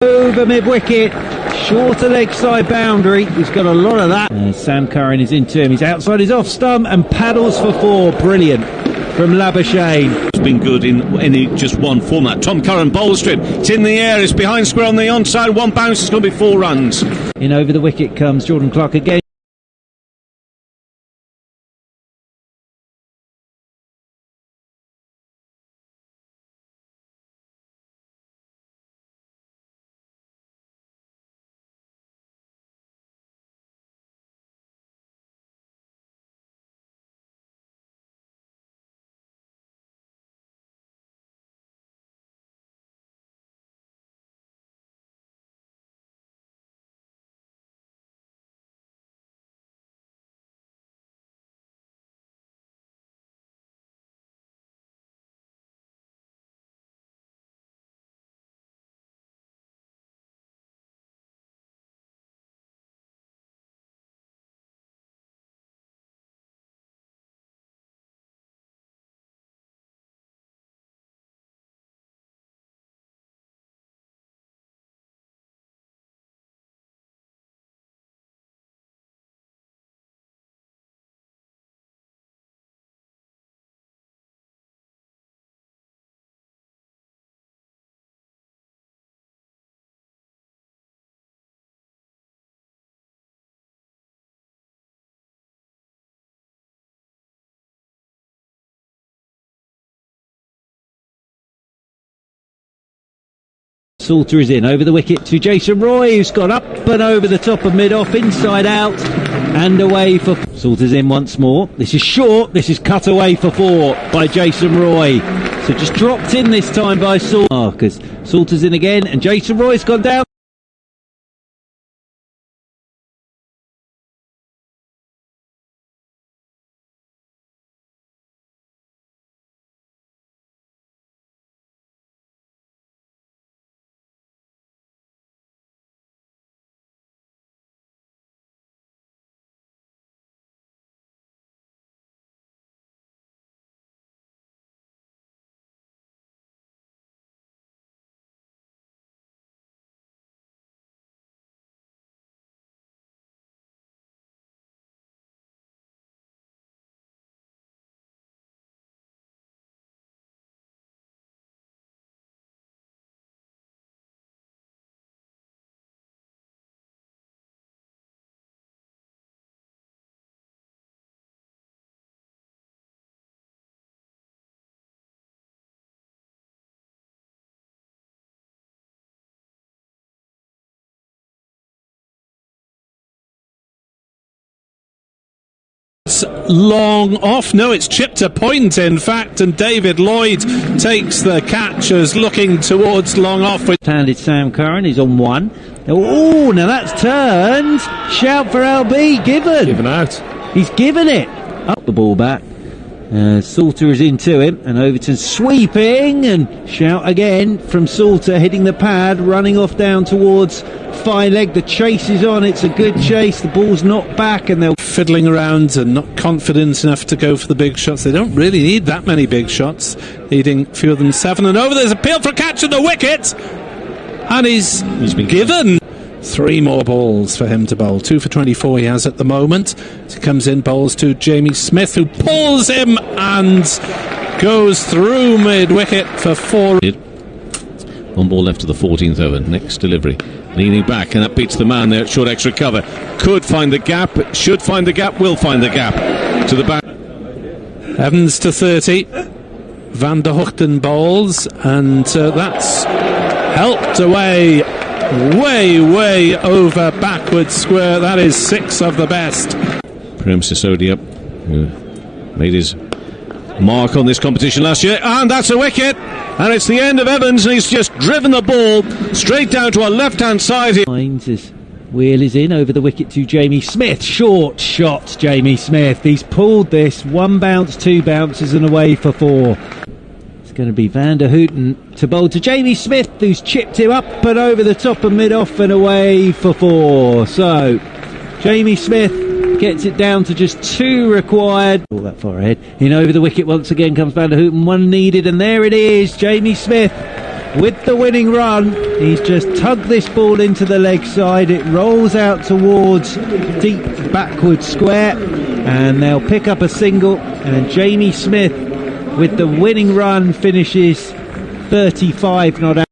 Over mid-wicket, shorter leg side boundary. He's got a lot of that. Sam Curran is into him. He's outside his off stump and paddles for 4. Brilliant from Labuschagne. It's been good in just one format. Tom Curran bowls strip. It's in the air. It's behind square on the onside. One bounce. It's going to be 4 runs. In over the wicket comes Jordan Clark again. Salter is in over the wicket to Jason Roy, who's got up and over the top of mid-off, inside out and away for... Salter's in once more. This is short. This is cut away for 4 by Jason Roy. So just dropped in this time by Salter. Because Salter's in again and Jason Roy's gone down. Long off. No, it's chipped to point, in fact, and David Lloyd takes the catch as looking towards long off. Handed Sam Curran, he's on 1. Oh, now that's turned. Shout for LB, given out. He's given it. Up the ball back. Salter is into him, and Overton sweeping, and shout again from Salter, hitting the pad, running off down towards fine leg. The chase is on. It's a good chase. The ball's knocked back, and they're fiddling around and not confident enough to go for the big shots. They don't really need that many big shots, needing fewer than 7 and over. There's a peel for a catch at the wicket, and he's been given 3 more balls for him to bowl. 2 for 24 he has at the moment. He comes in, bowls to Jamie Smith, who pulls him and goes through mid-wicket for 4. 1 ball left to the 14th over. Next delivery. Leaning back, and that beats the man there at short extra cover. Could find the gap, should find the gap, will find the gap. To the back. Evans to 30. Van der Hoogten bowls, and that's helped away. Way over backward square. That is 6 of the best. Prem Sisodia, who made his mark on this competition last year, and that's a wicket, and it's the end of Evans, and he's just driven the ball straight down to our left hand side here. His wheel is in over the wicket to Jamie Smith. Short shot, Jamie Smith. He's pulled this. 1 bounce, 2 bounces, and away for 4. Going to be Van der Hoogten to bowl to Jamie Smith, who's chipped him up and over the top and mid-off and away for 4. So Jamie Smith gets it down to just 2 required. All that far ahead. In over the wicket once again comes Van der Hoogten. 1 needed, and there it is. Jamie Smith with the winning run. He's just tugged this ball into the leg side. It rolls out towards deep backward square, and they'll pick up a single, and Jamie Smith with the winning run finishes 35 not out.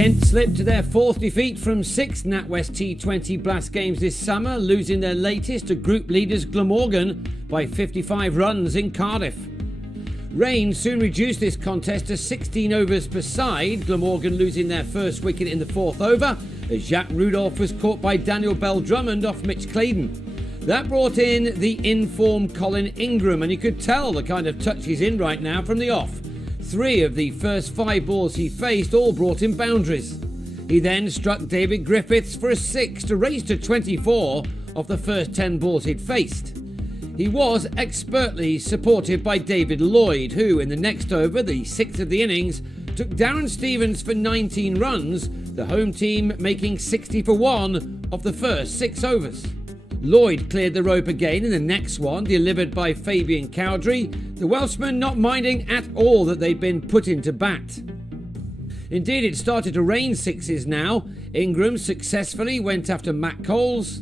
Kent slipped to their 4th defeat from 6 NatWest T20 Blast games this summer, losing their latest to group leaders Glamorgan by 55 runs in Cardiff. Rain soon reduced this contest to 16 overs per side, Glamorgan losing their first wicket in the 4th over as Jacques Rudolph was caught by Daniel Bell-Drummond off Mitch Claydon. That brought in the in-form Colin Ingram, and you could tell the kind of touch he's in right now from the off. 3 of the first 5 balls he faced all brought him boundaries. He then struck David Griffiths for a 6 to raise to 24 of the first 10 balls he'd faced. He was expertly supported by David Lloyd, who in the next over, the 6th of the innings, took Darren Stevens for 19 runs, the home team making 60 for 1 of the first 6 overs. Lloyd cleared the rope again in the next one, delivered by Fabian Cowdrey, the Welshman not minding at all that they'd been put into bat. Indeed, it started to rain 6s now. Ingram successfully went after Matt Coles,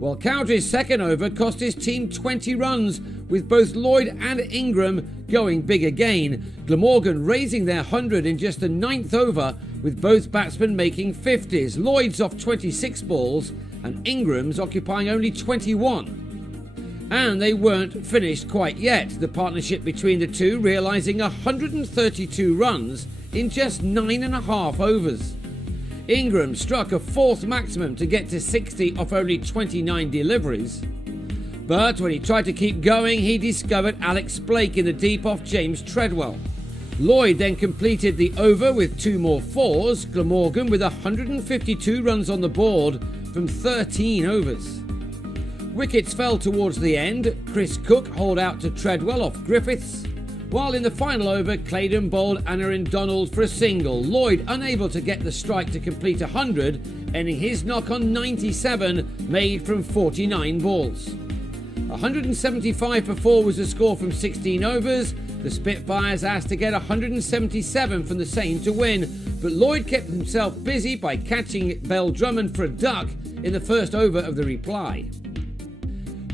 while Cowdrey's second over cost his team 20 runs, with both Lloyd and Ingram going big again. Glamorgan raising their 100 in just the 9th over, with both batsmen making 50s. Lloyd's off 26 balls and Ingram's occupying only 21. And they weren't finished quite yet, the partnership between the two realising 132 runs in just 9.5 overs. Ingram struck a 4th maximum to get to 60 off only 29 deliveries. But when he tried to keep going, he discovered Alex Blake in the deep off James Treadwell. Lloyd then completed the over with 2 more 4s, Glamorgan with 152 runs on the board from 13 overs. Wickets fell towards the end. Chris Cook hauled out to Treadwell off Griffiths, while in the final over Claydon bowled Anarin Donald for a single. Lloyd unable to get the strike to complete 100, ending his knock on 97 made from 49 balls. 175 for 4 was the score from 16 overs. The Spitfires asked to get 177 from the same to win, but Lloyd kept himself busy by catching Bell-Drummond for a duck in the first over of the reply.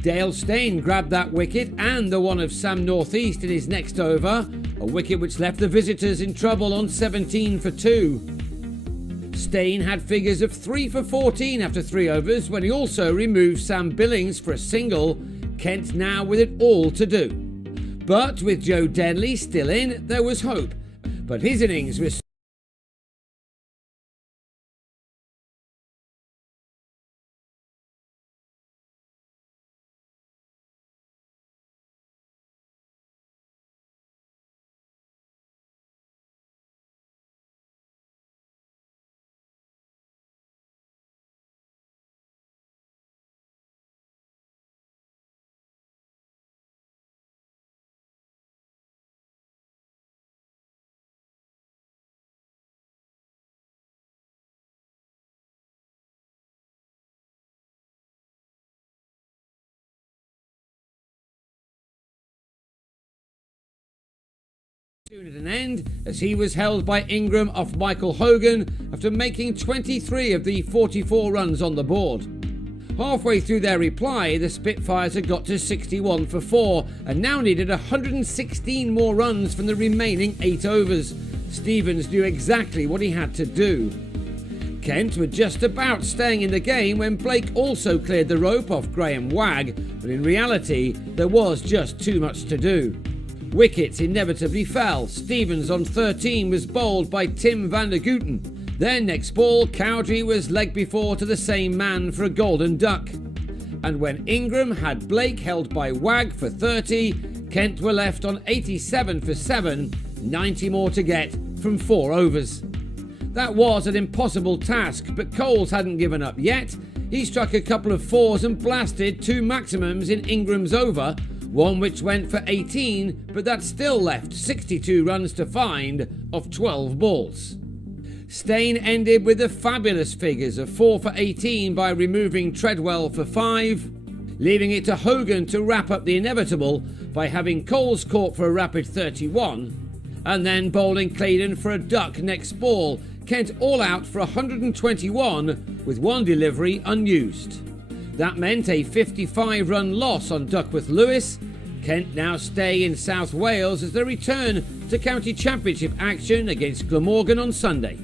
Dale Steyn grabbed that wicket and the one of Sam Northeast in his next over, a wicket which left the visitors in trouble on 17 for 2. Steyn had figures of 3 for 14 after 3 overs when he also removed Sam Billings for a single. Kent now with it all to do. But with Joe Denley still in, there was hope. But his innings was Soon at an end, as he was held by Ingram off Michael Hogan after making 23 of the 44 runs on the board. Halfway through their reply, the Spitfires had got to 61 for 4 and now needed 116 more runs from the remaining 8 overs. Stevens knew exactly what he had to do. Kent were just about staying in the game when Blake also cleared the rope off Graham Wagg, but in reality there was just too much to do. Wickets inevitably fell. Stevens on 13 was bowled by Tim van der Gooten. Then next ball, Cowdrey was leg before to the same man for a golden duck. And when Ingram had Blake held by Wagg for 30, Kent were left on 87 for 7, 90 more to get from 4 overs. That was an impossible task, but Coles hadn't given up yet. He struck a couple of 4s and blasted 2 maximums in Ingram's over, one which went for 18, but that still left 62 runs to find of 12 balls. Steyn ended with the fabulous figures of 4 for 18 by removing Treadwell for 5, leaving it to Hogan to wrap up the inevitable by having Coles caught for a rapid 31, and then bowling Claydon for a duck next ball. Kent all out for 121 with one delivery unused. That meant a 55-run loss on Duckworth Lewis. Kent now stay in South Wales as they return to County Championship action against Glamorgan on Sunday.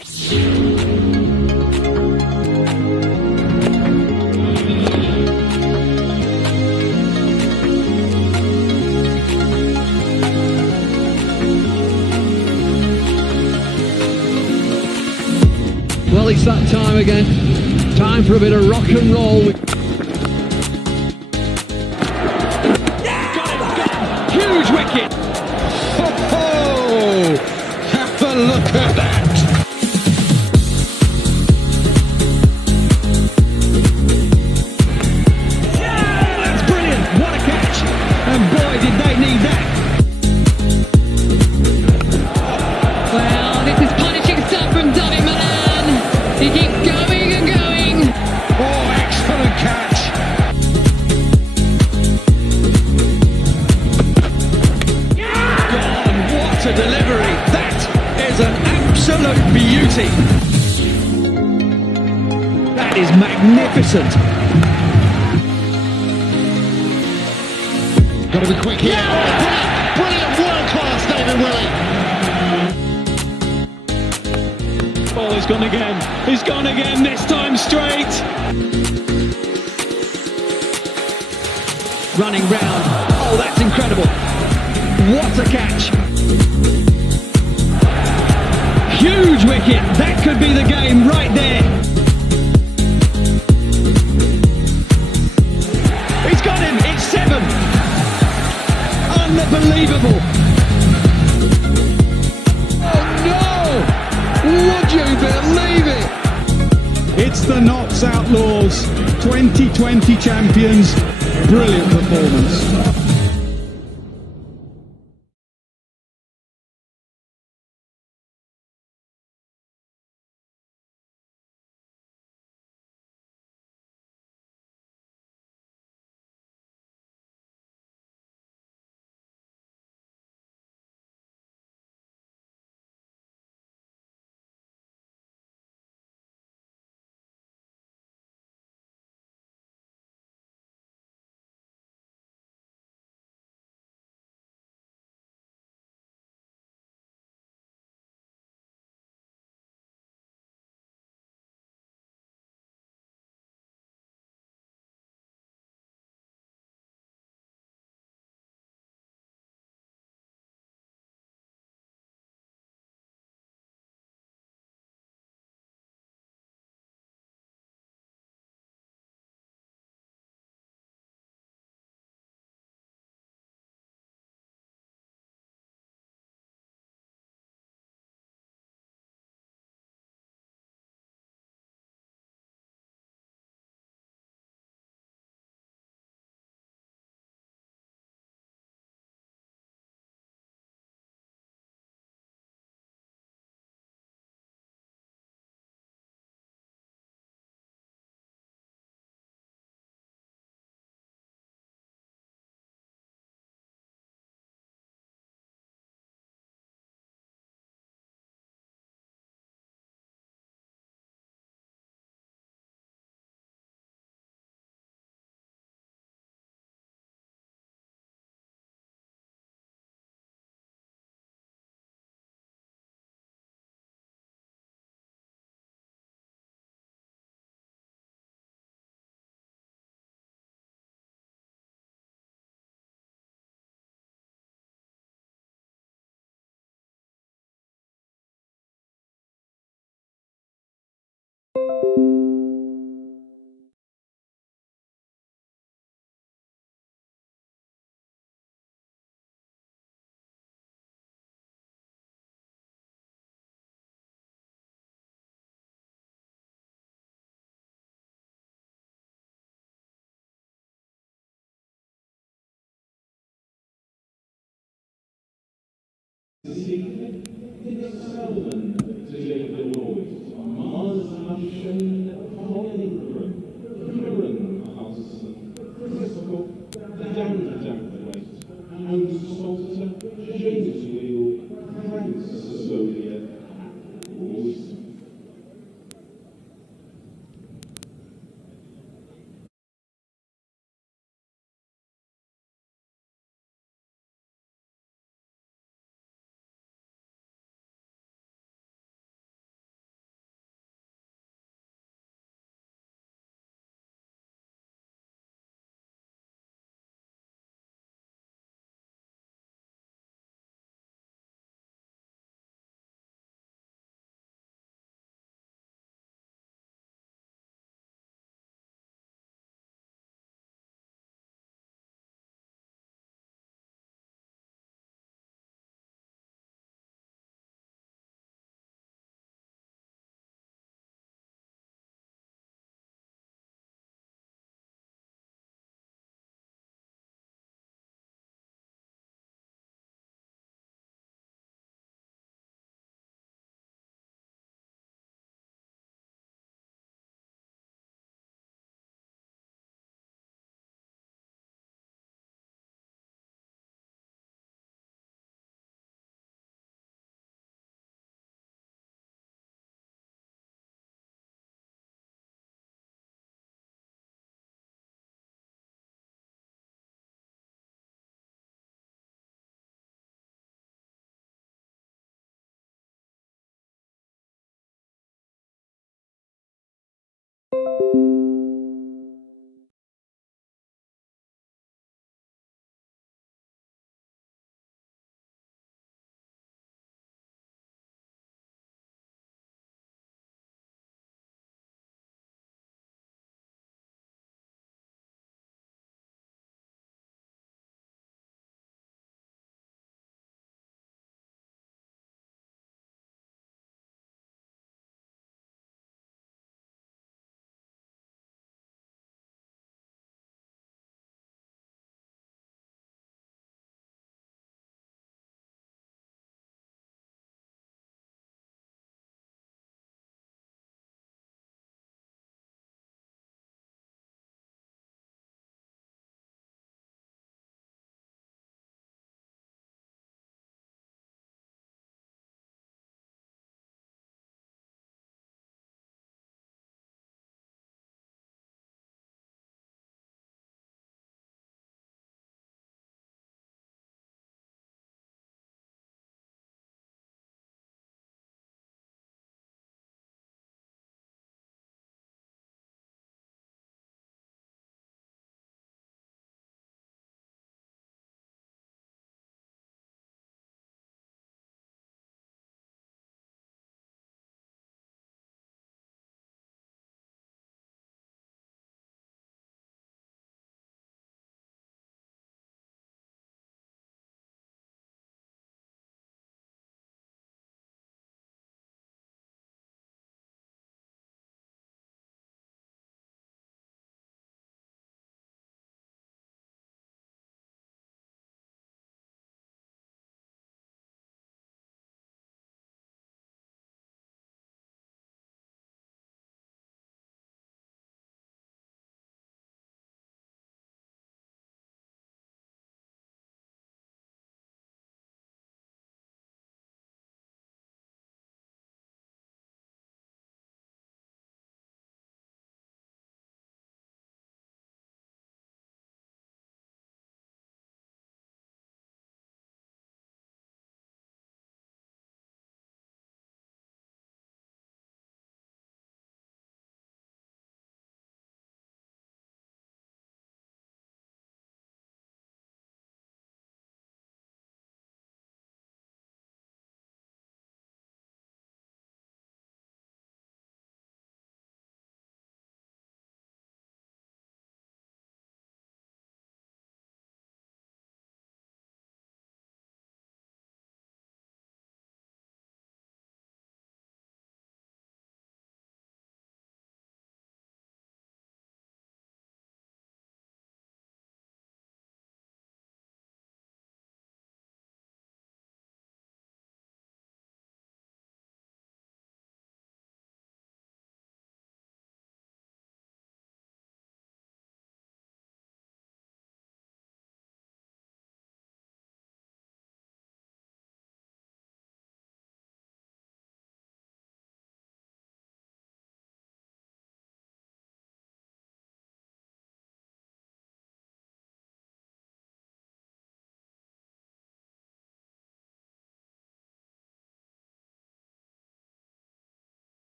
Well, it's that time again. Time for a bit of rock and roll. Huge wicket! Oh, have a look at that! Yeah, that's brilliant! What a catch! And boy, did they need that! Well, this is punishing stuff from David Milan. He keeps going and going. Oh, excellent catch! What a delivery! That is an absolute beauty! That is magnificent! Got to be quick here! Oh, brilliant, world-class David Willey! Oh, he's gone again! He's gone again, this time straight! Running round. Oh, that's incredible! What a catch! Huge wicket! That could be the game right there! He's got him! It's 7! Unbelievable! Oh no! Would you believe it? It's the Notts Outlaws, 2020 champions. Brilliant performance.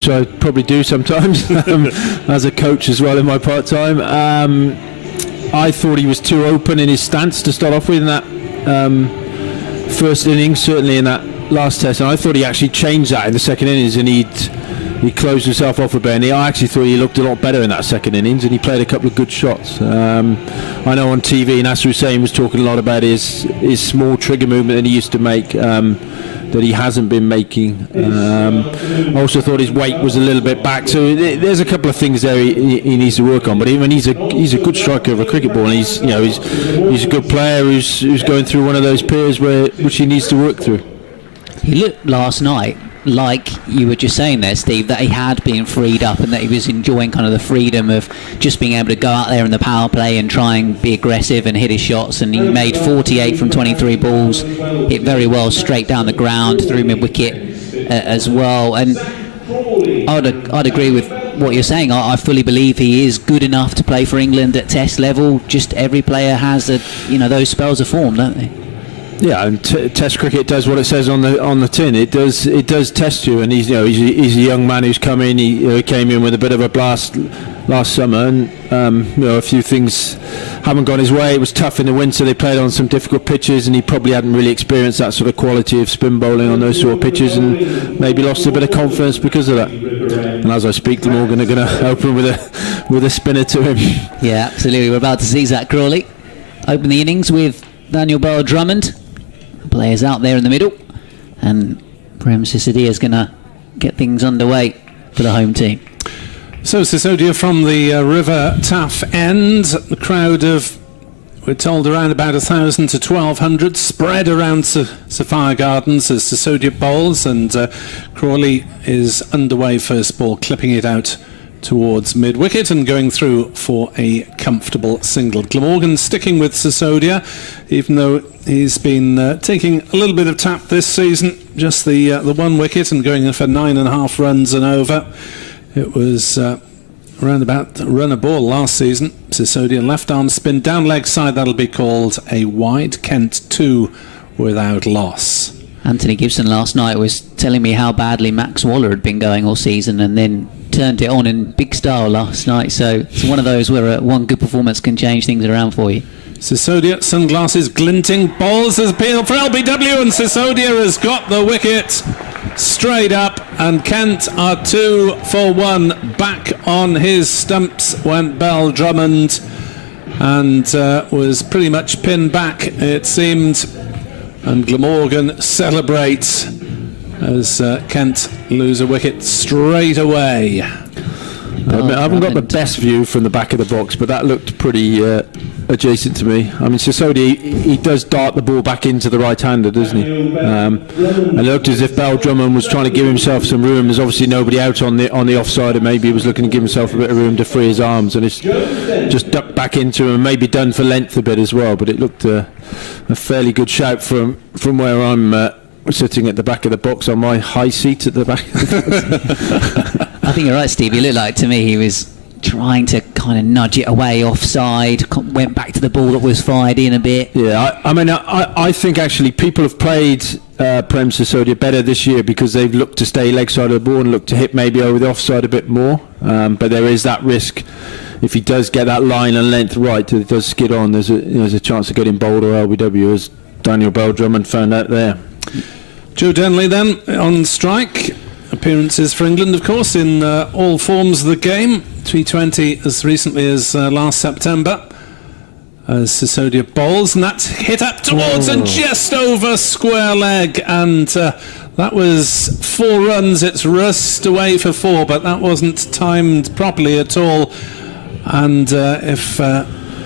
which I probably do sometimes as a coach as well in my part time. I thought he was too open in his stance to start off with in that first innings, certainly in that last test, and I thought he actually changed that in the second innings, and he closed himself off a bit. And I actually thought he looked a lot better in that second innings, and he played a couple of good shots. I know on TV Nasser Hussain was talking a lot about his small trigger movement that he used to make, that he hasn't been making. I also thought his weight was a little bit back, so there's a couple of things there he needs to work on. But even he's a good striker of a cricket ball, and he's a good player who's going through one of those periods which he needs to work through. He looked last night, like you were just saying there, Steve, that he had been freed up and that he was enjoying kind of the freedom of just being able to go out there in the power play and try and be aggressive and hit his shots. And he made 48 from 23 balls, hit very well straight down the ground through mid-wicket as well. And I'd agree with what you're saying. I fully believe he is good enough to play for England at Test level. Just every player has those spells of form, don't they? Yeah, and Test cricket does what it says on the tin. It does test you, and he's a young man who's come in. He came in with a bit of a blast last summer, and a few things haven't gone his way. It was tough in the winter. They played on some difficult pitches, and he probably hadn't really experienced that sort of quality of spin bowling on those sort of pitches, and maybe lost a bit of confidence because of that. And as I speak, Glamorgan are going to open with a spinner to him. Yeah, absolutely. We're about to see Zach Crawley open the innings with Daniel Bell-Drummond. Players out there in the middle, and Prem Sisodia is going to get things underway for the home team. So Sisodia from the River Taff end. The crowd of, we're told, around about 1,000 to 1,200 spread around Sapphire Gardens as Sisodia bowls, and Crawley is underway first ball, clipping it out towards mid-wicket and going through for a comfortable single. Glamorgan sticking with Sisodia, even though he's been taking a little bit of tap this season, just the one wicket and going in for 9.5 runs and over. It was around about run a ball last season. Sisodia left arm spin down leg side, that'll be called a wide. Kent 2 without loss. Anthony Gibson last night was telling me how badly Max Waller had been going all season, and then turned it on in big style last night. So it's one of those where one good performance can change things around for you. Sisodia, sunglasses glinting, balls his appeal for LBW, and Sisodia has got the wicket straight up, and Kent are 2 for 1. Back on his stumps went Bell-Drummond, and was pretty much pinned back, it seemed. And Glamorgan celebrates as Kent lose a wicket straight away. I haven't got the best view from the back of the box, but that looked pretty adjacent to me. I mean, Sisodia, he does dart the ball back into the right-hander, doesn't he? And it looked as if Bell-Drummond was trying to give himself some room. There's obviously nobody out on the offside, and maybe he was looking to give himself a bit of room to free his arms, and it's just ducked back into him and maybe done for length a bit as well. But it looked a fairly good shout from where I'm sitting at the back of the box on my high seat at the back. I think you're right, Steve. He looked like, to me, he was trying to kind of nudge it away offside, went back to the ball that was fired in a bit. Yeah, I think actually people have played Prem Sisodia better this year because they've looked to stay leg side of the ball and looked to hit maybe over the offside a bit more. But there is that risk. If he does get that line and length right, it does skid on. There's a chance of getting bowled or LBW, as Daniel Bell-Drummond found out there. Joe Denley then on strike. Appearances for England, of course, in all forms of the game. T20 as recently as last September. As Sisodia bowls, and that's hit up towards and just over square leg, and that was 4 runs. It's rust away for 4, but that wasn't timed properly at all. And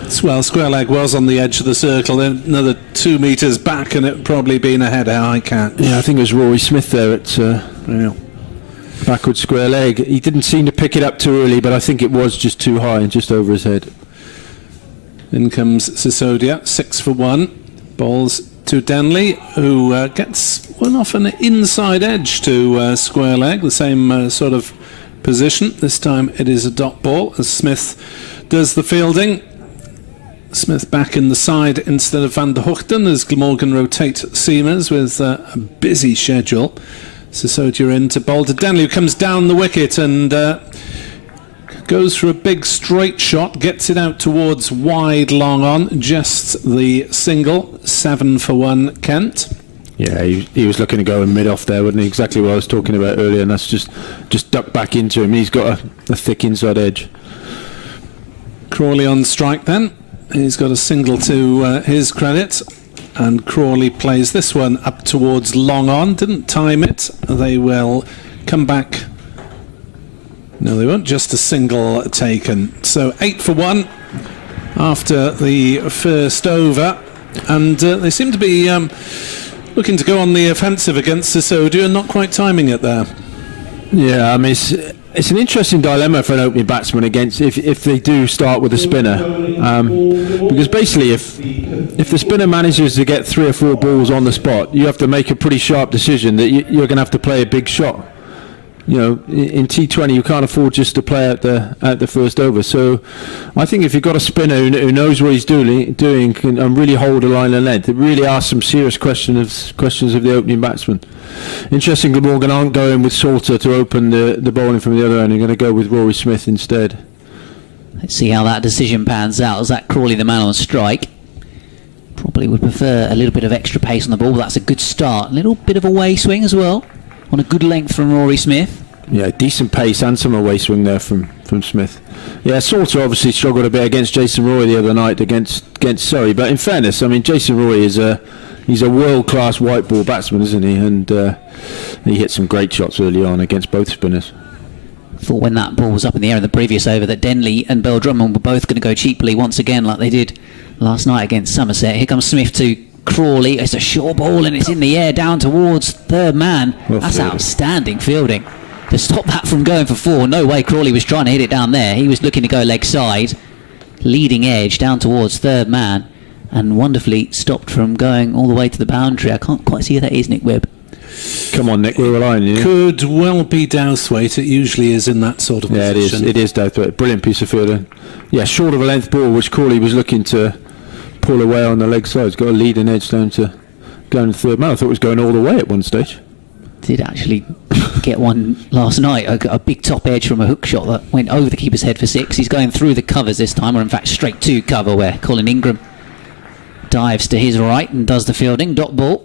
square leg was on the edge of the circle, then another 2 metres back, and it would probably been a header high catch. Yeah, I think it was Rory Smith there at backward square leg. He didn't seem to pick it up too early, but I think it was just too high and just over his head. In comes Sisodia, 6 for 1. Bowls to Denley, who gets one off an inside edge to square leg, the same sort of position. This time it is a dot ball as Smith does the fielding. Smith back in the side instead of Van der Hoogten as Glamorgan rotate seamers with a busy schedule. Sisodia in to bowl to Denley, who comes down the wicket and goes for a big straight shot, gets it out towards wide long on, just the single, 7 for 1 Kent. Yeah, he was looking to go in mid-off there, wasn't he? Exactly what I was talking about earlier, and that's just ducked back into him. He's got a thick inside edge. Crawley on strike then. He's got a single to his credit, and Crawley plays this one up towards long on. Didn't time it. They will come back. No, they won't. Just a single taken. So 8 for 1 after the first over, and they seem to be looking to go on the offensive against Sisodia and not quite timing it there. Yeah, I mean, it's an interesting dilemma for an opening batsman against if they do start with a spinner, because basically if the spinner manages to get 3 or 4 balls on the spot, you have to make a pretty sharp decision that you're going to have to play a big shot. You know, in T20 you can't afford just to play at the first over. So I think if you've got a spinner who knows what he's doing and really hold a line of length, it really asks some serious questions of the opening batsman. Interesting, Glamorgan aren't going with Salter to open the bowling from the other end. They're going to go with Rory Smith instead. Let's see how that decision pans out. Is that Crawley the man on strike? Probably would prefer a little bit of extra pace on the ball. That's a good start. A little bit of away swing as well, on a good length from Rory Smith. Yeah, decent pace and some away swing there from Smith. Yeah, Salter obviously struggled a bit against Jason Roy the other night against Surrey, but in fairness, I mean, Jason Roy he's a world-class white ball batsman, isn't he? And he hit some great shots early on against both spinners. Thought when that ball was up in the air in the previous over that Denley and Bell Drummond were both going to go cheaply once again like they did last night against Somerset. Here comes Smith to Crawley. It's a short ball and it's in the air down towards third man. Well, that's outstanding fielding to stop that from going for 4. No way Crawley was trying to hit it down there. He was looking to go leg side, leading edge down towards third man, and wonderfully stopped from going all the way to the boundary. I can't quite see who that is, Nick Webb. Come on, Nick, we're relying on you. Could well be Dowthwaite. It usually is in that sort of position. Yeah, it is Dowthwaite. Brilliant piece of fielding. Yeah, short of a length ball, which Crawley was looking to pull away on the leg side. He's got a leading edge down to going to third man. I thought it was going all the way at one stage. Did actually get one last night, a big top edge from a hook shot that went over the keeper's head for 6. He's going through the covers this time, or in fact straight to cover, where Colin Ingram dives to his right and does the fielding. Dot ball.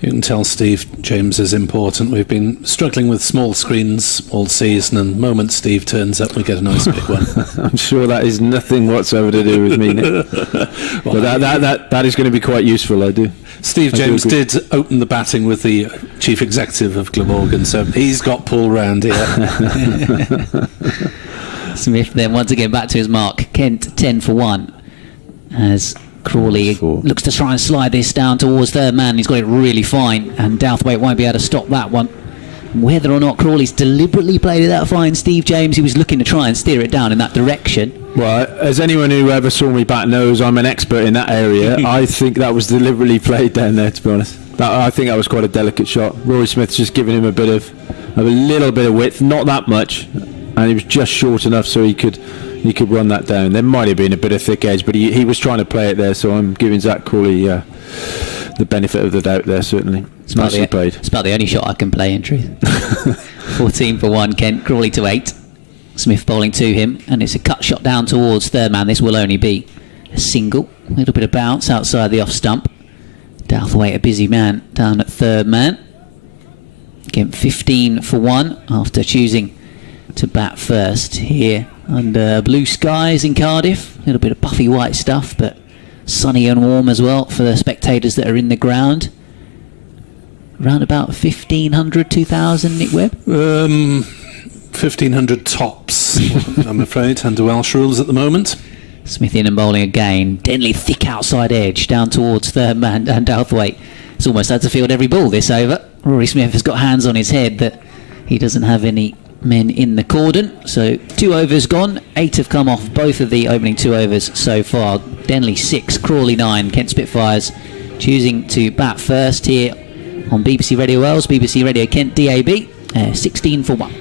You can tell Steve James is important. We've been struggling with small screens all season, and the moment Steve turns up, we get a nice big one. I'm sure that is nothing whatsoever to do with me, Nick. But that is going to be quite useful, I do. Steve James did open the batting with the chief executive of Glamorgan, so he's got pull round here. Smith then once again back to his mark. Kent 10 for 1 as Crawley looks to try and slide this down towards third man. He's got it really fine, and Dowthwaite won't be able to stop that one. Whether or not Crawley's deliberately played it that fine, Steve James, he was looking to try and steer it down in that direction. Well, as anyone who ever saw me bat knows, I'm an expert in that area. I think that was deliberately played down there, to be honest. I think that was quite a delicate shot. Rory Smith's just giving him a little bit of width, not that much, and he was just short enough so he could run that down. There might have been a bit of thick edge, but he was trying to play it there, so I'm giving Zach Crawley the benefit of the doubt there, certainly. It's about the only shot I can play, in truth. 14 for 1, Kent. Crawley to 8. Smith bowling to him, and it's a cut shot down towards third man. This will only be a single. A little bit of bounce outside the off stump. Dowthwaite, a busy man down at third man. Again, 15 for 1 after choosing to bat first here under blue skies in Cardiff. A little bit of puffy white stuff, but sunny and warm as well for the spectators that are in the ground. Around about 1,500, 2,000, Nick Webb? 1,500 tops, I'm afraid, under Welsh rules at the moment. Smith in and bowling again. Denley thick outside edge down towards third man, and Dowthwaite has almost had to field every ball this over. Rory Smith has got hands on his head that he doesn't have any men in the cordon. So 2 overs gone, 8 have come off both of the opening 2 overs so far. Denley 6, Crawley 9. Kent Spitfires choosing to bat first here on BBC Radio Wales, BBC Radio Kent DAB. 16 for 1.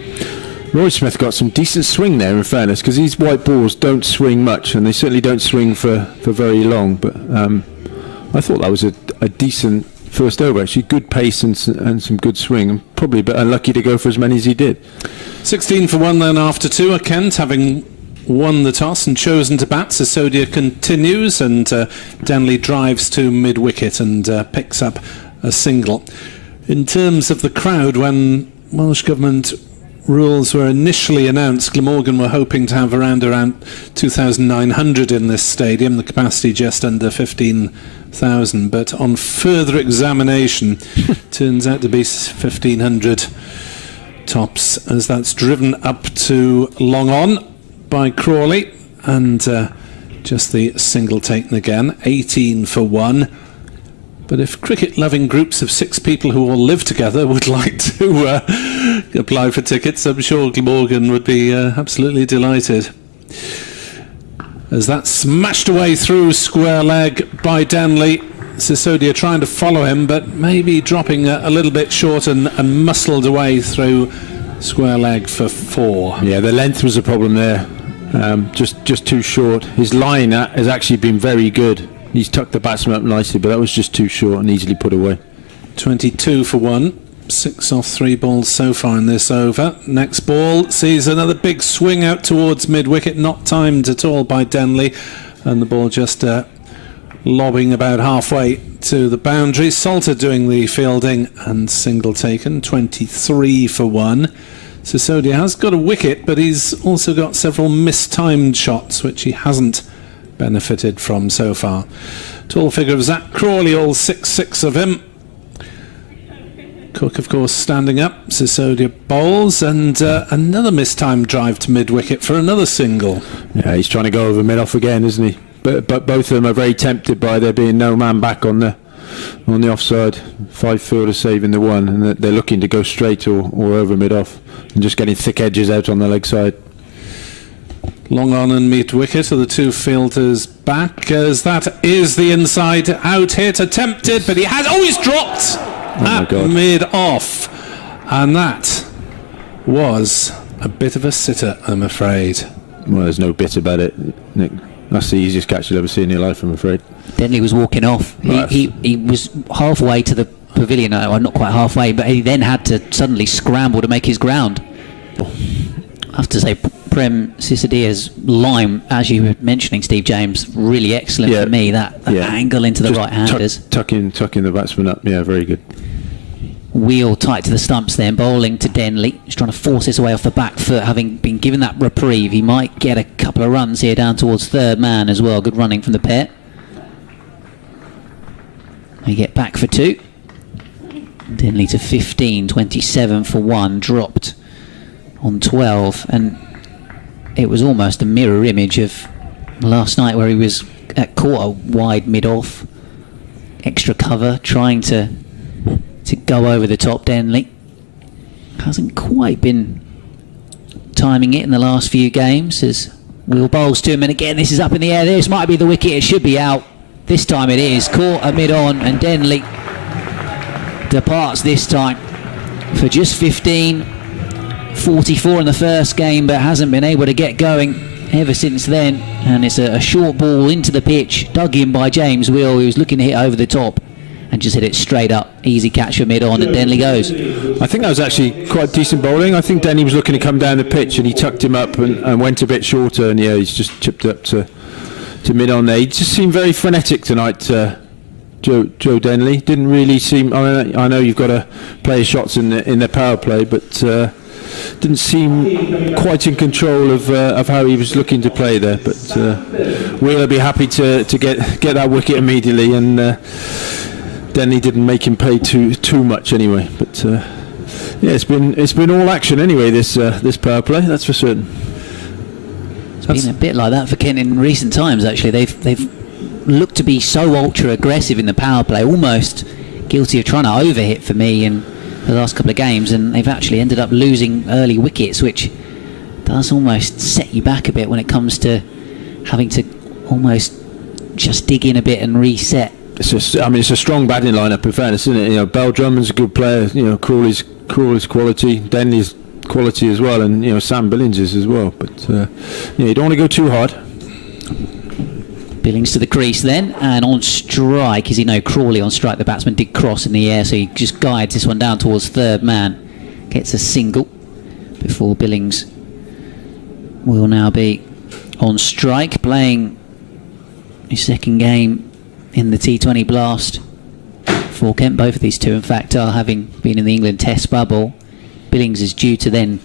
Roy Smith got some decent swing there, in fairness, because these white balls don't swing much, and they certainly don't swing for very long. But I thought that was a decent first over. Actually, good pace and some good swing, and probably a bit unlucky to go for as many as he did. 16 for 1 then after 2. Kent having won the toss and chosen to bat. Sisodia continues, and Denley drives to mid-wicket and picks up a single. In terms of the crowd, when Welsh Government rules were initially announced, Glamorgan were hoping to have around 2,900 in this stadium, the capacity just under 15,000, but on further examination turns out to be 1,500 tops, as that's driven up to long on by Crawley, and just the single taken again. 18 for 1. But if cricket-loving groups of 6 people who all live together would like to apply for tickets, I'm sure Glamorgan would be absolutely delighted. As that's smashed away through square leg by Denley. Sisodia trying to follow him, but maybe dropping a little bit short and muscled away through square leg for 4. Yeah, the length was a problem there. Just too short. His line has actually been very good. He's tucked the batsman up nicely, but that was just too short and easily put away. 22 for 1. 6 off 3 balls so far in this over. Next ball sees another big swing out towards mid-wicket, not timed at all by Denley, and the ball just lobbing about halfway to the boundary. Salter doing the fielding, and single taken. 23 for 1. Sisodia has got a wicket, but he's also got several mistimed shots, which he hasn't benefited from so far. Tall figure of Zach Crawley, all 6 of him. Cook, of course, standing up. Sisodia bowls, and another mistimed drive to mid-wicket for another single. Yeah, he's trying to go over mid-off again, isn't he? But both of them are very tempted by there being no man back on the offside. 5 fielders saving the 1, and they're looking to go straight or over mid-off and just getting thick edges out on the leg side. Long on and mid-wicket are the 2 fielders back, as that is the inside out hit attempted, but he has always dropped at mid-off, and that was a bit of a sitter, I'm afraid. Well, there's no bit about it, Nick. That's the easiest catch you'll ever see in your life, I'm afraid. Denley was walking off. He was halfway to the pavilion, well, not quite halfway, but he then had to suddenly scramble to make his ground. I have to say, Prem Sisodia's line, as you were mentioning, Steve James, really excellent for me. That angle into the right-handers. Tucking the batsman up, yeah, very good. Wheel tight to the stumps then, bowling to Denley. He's trying to force his way off the back foot, having been given that reprieve. He might get a couple of runs here down towards third man as well. Good running from the pair. They get back for 2. Denley to 15, 27 for 1, dropped on 12, and it was almost a mirror image of last night, where he was caught a wide mid-off, extra cover, trying to go over the top. Denley hasn't quite been timing it in the last few games, as Wheel bowls to him, and again this is up in the air. This might be the wicket, it should be out. This time it is, caught a mid-on, and Denley departs this time for just 15. 44 in the first game, but hasn't been able to get going ever since then, and it's a short ball into the pitch, dug in by James Wheel, who's looking to hit over the top, and just hit it straight up. Easy catch for mid-on, and Denley goes. I think that was actually quite decent bowling. I think Denley was looking to come down the pitch, and he tucked him up and went a bit shorter, and he's just chipped up to mid-on there. He just seemed very frenetic tonight, Joe Denley. Didn't really seem, I know you've got to play his shots in the power play, but didn't seem quite in control of how he was looking to play there. But we'll be happy to get that wicket immediately, and Denley didn't make him pay too much anyway. But it's been all action anyway, this power play, that's for certain. It's been a bit like that for Kent in recent times, actually. They've looked to be so ultra aggressive in the power play, almost guilty of trying to overhit for me in the last couple of games, and they've actually ended up losing early wickets, which does almost set you back a bit when it comes to having to almost just dig in a bit and reset. It's a strong batting lineup, in fairness, isn't it? Bell Drummond's a good player. Crawley's quality, Denley's quality as well, and Sam Billings is as well. But you don't want to go too hard. Billings to the crease then, and on strike, as you know, Crawley on strike, the batsman did cross in the air, so he just guides this one down towards third man, gets a single before Billings will now be on strike, playing his second game in the T20 Blast for Kent. Both of these two, in fact, are having been in the England Test bubble. Billings is due to then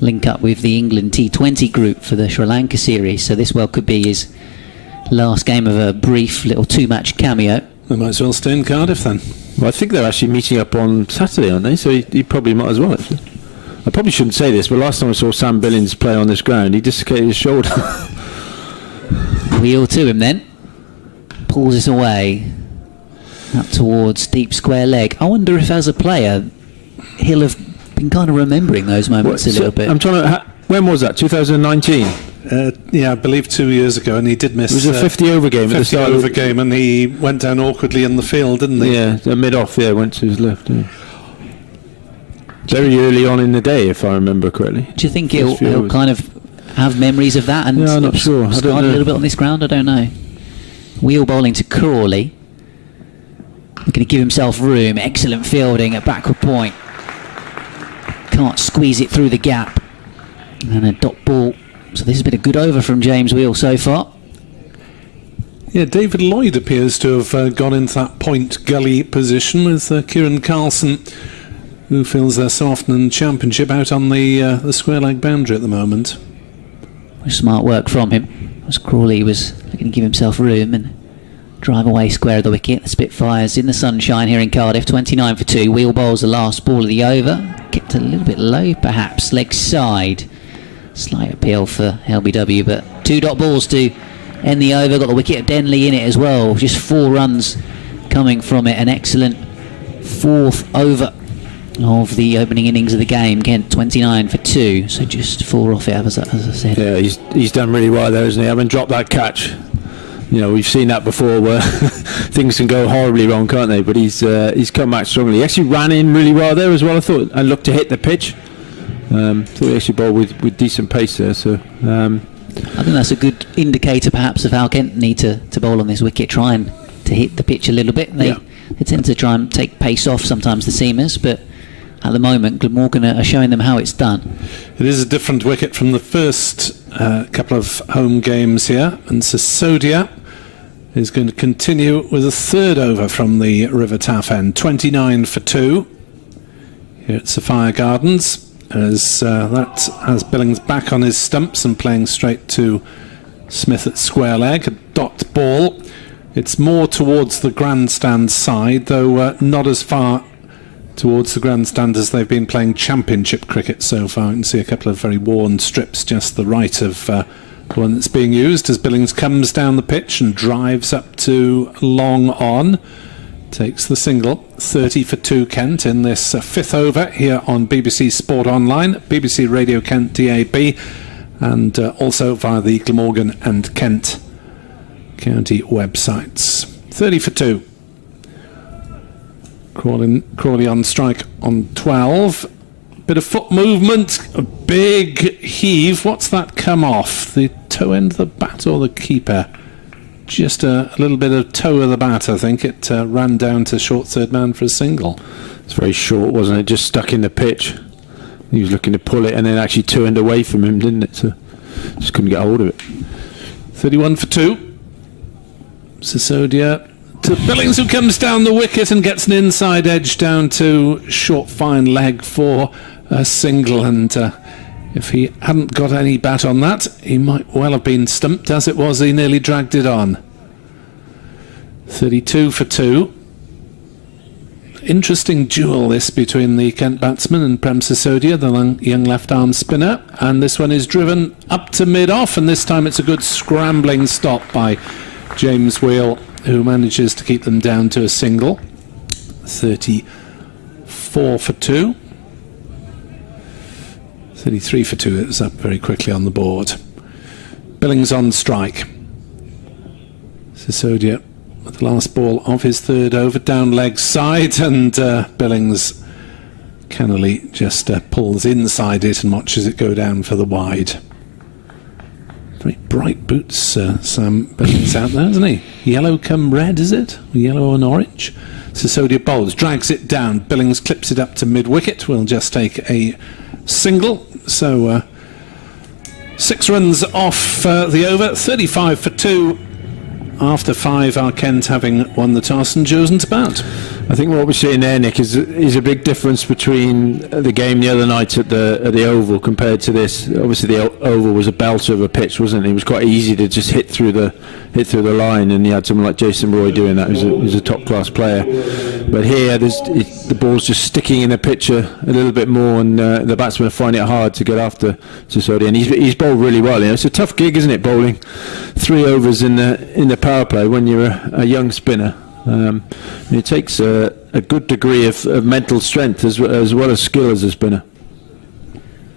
link up with the England T20 group for the Sri Lanka series, so this well could be his last game of a brief little two-match cameo. They might as well stay in Cardiff then. Well, I think they're actually meeting up on Saturday, aren't they? So he probably might as well, actually. I probably shouldn't say this, but last time I saw Sam Billings play on this ground, he dislocated his shoulder. Wheel to him then. Pulls this away up towards deep square leg. I wonder if as a player he'll have been kind of remembering those moments a little bit. I'm trying to... when was that? 2019? Yeah, I believe 2 years ago, and he did miss. It was a 50 over game at the start. 50 over game, and he went down awkwardly in the field, didn't he? Yeah, mid-off, went to his left. Yeah. Very early on in the day, if I remember correctly. Do you think he'll kind of have memories of that and I'm not sure. Scarred a little bit on this ground? I don't know. Wheel bowling to Crawley. Looking to give himself room. Excellent fielding at backward point. Can't squeeze it through the gap. And a dot ball. So this has been a good over from James Wheel so far. Yeah, David Lloyd appears to have gone into that point gully position with Kieran Carlson, who feels they're so often in the Championship, out on the square leg boundary at the moment. Smart work from him, as Crawley was looking to give himself room and drive away square of the wicket. The Spitfires in the sunshine here in Cardiff, 29 for 2. Wheel bowls the last ball of the over. Kept a little bit low perhaps, leg side. Slight appeal for LBW, but 2 dot balls to end the over. Got the wicket of Denley in it as well. Just 4 runs coming from it. An excellent 4th over of the opening innings of the game. Kent 29 for 2, so just 4 off it, as I said. Yeah, he's done really well there, hasn't he? Having dropped that catch. You know, we've seen that before where things can go horribly wrong, can't they? But he's come back strongly. He actually ran in really well there as well, I thought, and looked to hit the pitch. Thought he actually bowled with decent pace there. So I think that's a good indicator perhaps of how Kent need to bowl on this wicket, trying to hit the pitch a little bit. They tend to try and take pace off sometimes, the seamers, but at the moment Glamorgan are showing them how it's done. It is a different wicket from the first couple of home games here, and Sisodia is going to continue with a 3rd over from the River Taff end. 29 for 2 here at Sophia Gardens, as that has Billings back on his stumps and playing straight to Smith at square leg. A dot ball. It's more towards the grandstand side, though not as far towards the grandstand as they've been playing Championship cricket so far. You can see a couple of very worn strips just the right of the one that's being used as Billings comes down the pitch and drives up to long on. Takes the single. 30 for 2 Kent in this 5th over here on BBC Sport Online, BBC Radio Kent DAB, and also via the Glamorgan and Kent County websites. 30 for 2. Crawley on strike on 12. Bit of foot movement, a big heave. What's that come off? The toe end of the bat or the keeper? Just a little bit of toe of the bat, I think. It ran down to short third man for a single. It's very short, wasn't it? Just stuck in the pitch. He was looking to pull it and then actually turned away from him, didn't it? So just couldn't get hold of it. 31 for 2. Sisodia to Billings, who comes down the wicket and gets an inside edge down to short fine leg for a single, and if he hadn't got any bat on that, he might well have been stumped. As it was, he nearly dragged it on. 32 for 2. Interesting duel this between the Kent batsman and Prem Sisodia, the young left arm spinner, and this one is driven up to mid-off, and this time it's a good scrambling stop by James Wheel, who manages to keep them down to a single. 34 for 2. 33 for 2. It was up very quickly on the board. Billings on strike. Sisodia with the last ball of his 3rd over, down leg side, and Billings cannily just pulls inside it and watches it go down for the wide. Very bright boots, Sam Billings out there, isn't he? Yellow come red, is it? Yellow and orange. Sisodia bowls, drags it down. Billings clips it up to mid-wicket. We'll just take a single. So 6 runs off the over, 35 for 2. After 5, our Kent having won the toss and chosen to bat. I think what we're seeing there, Nick, is a big difference between the game the other night at the Oval compared to this. Obviously, the Oval was a belter of a pitch, wasn't it? It was quite easy to just hit through the line, and you had someone like Jason Roy doing that, who's a top class player. But here, the ball's just sticking in the pitch a little bit more, and the batsmen find it hard to get after Sisodia. And he's bowled really well. You know, it's a tough gig, isn't it? Bowling 3 overs in the power play when you're a young spinner. It takes a good degree of mental strength as well as skill as a spinner.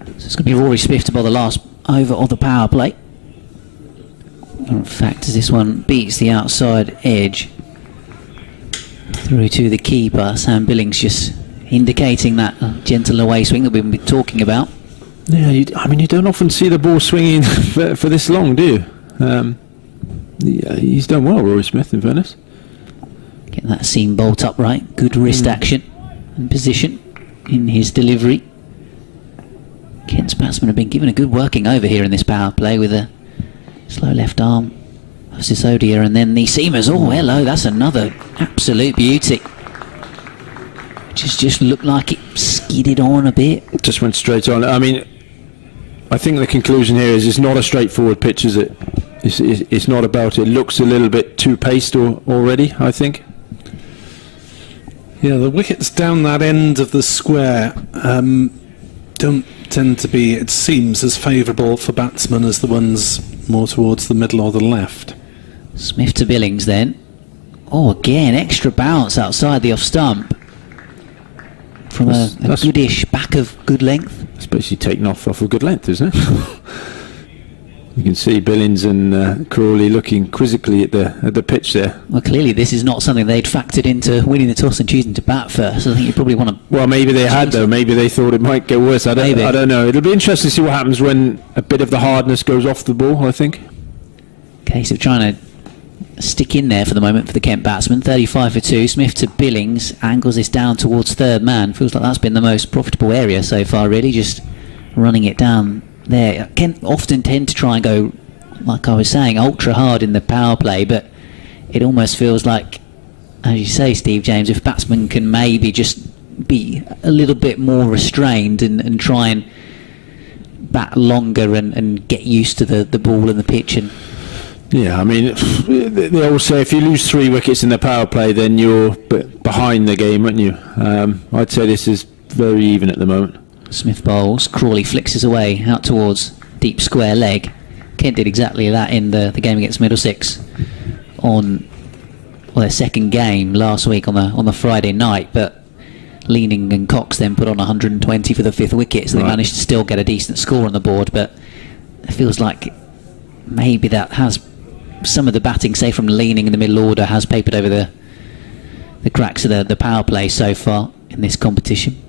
So it's going to be Rory Smith to bowl the last over of the power play. In fact, as this one beats the outside edge through to the keeper, Sam Billings just indicating that gentle away swing that we've been talking about. Yeah, you don't often see the ball swinging for this long, do you? He's done well, Rory Smith, in fairness. Get that seam bolt upright, good wrist action and position in his delivery. Kent's batsmen have been given a good working over here in this power play with a slow left arm of Sisodia, and then the seamers. Oh, hello, that's another absolute beauty. Just looked like it skidded on a bit. Just went straight on. I mean, I think the conclusion here is it's not a straightforward pitch, is it? It's not about it. Looks a little bit too paced already, I think. Yeah, the wickets down that end of the square don't tend to be, it seems, as favourable for batsmen as the ones more towards the middle or the left. Smith to Billings then. Oh, again, extra bounce outside the off stump. From a goodish back of good length. It's basically taken off a good length, isn't it? You can see Billings and Crawley looking quizzically at the pitch there. Well, clearly this is not something they'd factored into winning the toss and choosing to bat first. I think you probably want to... Well, maybe they had, though. Maybe they thought it might get worse. I don't know. It'll be interesting to see what happens when a bit of the hardness goes off the ball, I think. Case of trying to stick in there for the moment for the Kent batsman. 35 for 2. Smith to Billings. Angles this down towards third man. Feels like that's been the most profitable area so far, really. Just running it down there. Kent often tend to try and go, like I was saying, ultra hard in the power play, but it almost feels like, as you say, Steve James, if batsmen can maybe just be a little bit more restrained and try and bat longer and get used to the ball and the pitch. And yeah, I mean, they always say if you lose 3 wickets in the power play, then you're behind the game, aren't you? I'd say this is very even at the moment. Smith bowls, Crawley flicks us away out towards deep square leg. Kent did exactly that in the game against Middlesex on their second game last week on the Friday night, but Leaning and Cox then put on 120 for the 5th wicket, so they managed to still get a decent score on the board. But it feels like maybe that has some of the batting, say from Leaning in the middle order, has papered over the cracks of the power play so far in this competition.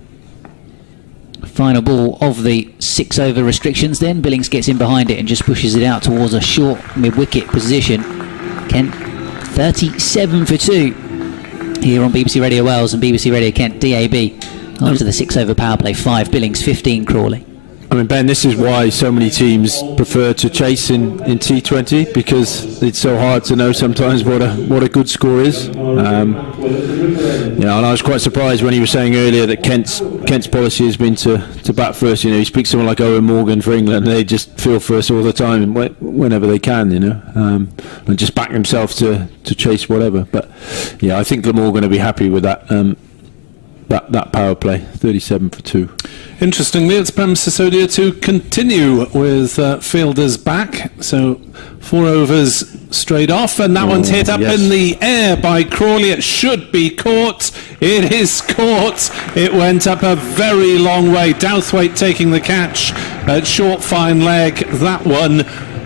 Final ball of the 6 over restrictions then. Billings gets in behind it and just pushes it out towards a short mid-wicket position. Kent 37 for 2 here on BBC Radio Wales and BBC Radio Kent DAB. After the 6 over power play, 5 Billings, 15 Crawley. I mean, Ben, this is why so many teams prefer to chase in T20, because it's so hard to know sometimes what a good score is. And I was quite surprised when he was saying earlier that Kent's policy has been to bat first. You know, you speak to someone like Owen Morgan for England, they just feel first all the time whenever they can, you know, and just back themselves to chase whatever. But yeah, I think Glamorgan to be happy with that. That power play, 37 for 2. Interestingly, it's Prem Sisodia to continue with fielders back. So 4 overs straight off, and that one's hit up in the air by Crawley. It should be caught. It is caught. It went up a very long way. Douthwaite taking the catch at short fine leg. That one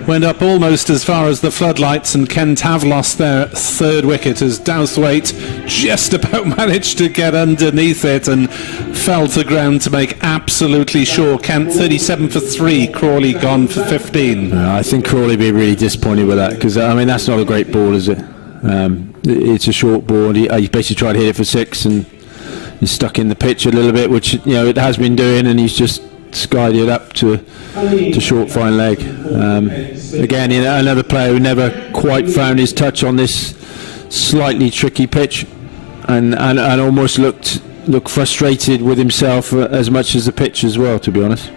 went up almost as far as the floodlights, and Kent have lost their third wicket as Douthwaite just about managed to get underneath it and fell to ground to make absolutely sure. Kent 37 for 3, Crawley gone for 15. I think Crawley would be really disappointed with that, because I mean that's not a great ball, is it? It's a short ball. He basically tried to hit it for 6 and he's stuck in the pitch a little bit, which it has been doing, and he's just skied it up to short fine leg. Again, another player who never quite found his touch on this slightly tricky pitch, and almost looked frustrated with himself as much as the pitch as well, to be honest.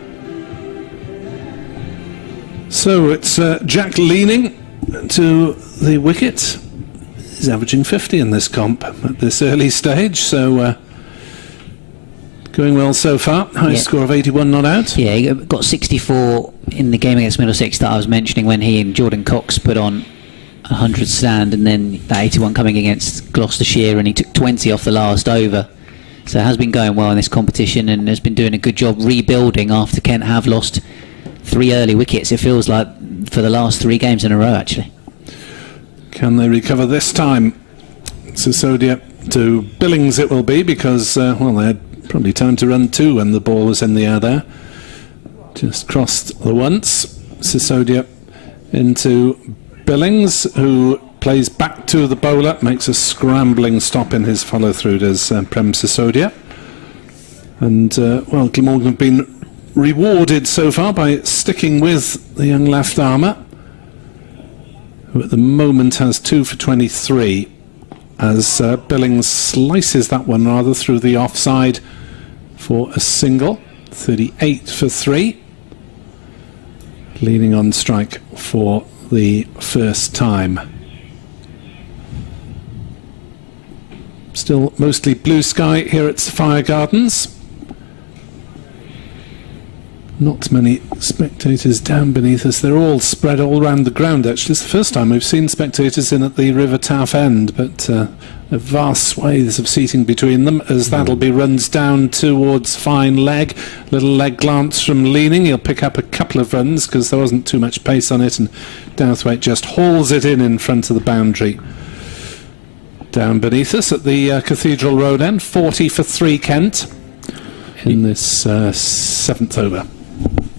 So it's Jack leaning to the wicket. He's averaging 50 in this comp at this early stage, so going well so far. High score of 81 not out. Yeah, he got 64 in the game against Middlesex that I was mentioning, when he and Jordan Cox put on 100 stand, and then that 81 coming against Gloucestershire, and he took 20 off the last over. So it has been going well in this competition, and has been doing a good job rebuilding after Kent have lost 3 early wickets, it feels like, for the last 3 games in a row, actually. Can they recover this time? Sisodia to Billings it will be, because they had probably time to run 2 when the ball was in the air there. Just crossed the once. Sisodia into Billings, who plays back to the bowler, makes a scrambling stop in his follow through, does Prem Sisodia. And Glamorgan have been rewarded so far by sticking with the young left armour, who at the moment has 2 for 23, as Billings slices that one rather through the offside for a single. 38 for 3, leaning on strike for the first time. Still mostly blue sky here at Sapphire Gardens. Not many spectators down beneath us. They're all spread all around the ground, actually. It's the first time we've seen spectators in at the River Taff end, but a vast swathes of seating between them, as that'll runs down towards fine leg. Little leg glance from leaning. He'll pick up a couple of runs because there wasn't too much pace on it, and Douthwaite just hauls it in front of the boundary. Down beneath us at the Cathedral Road end, 40 for 3 Kent in this 7th over.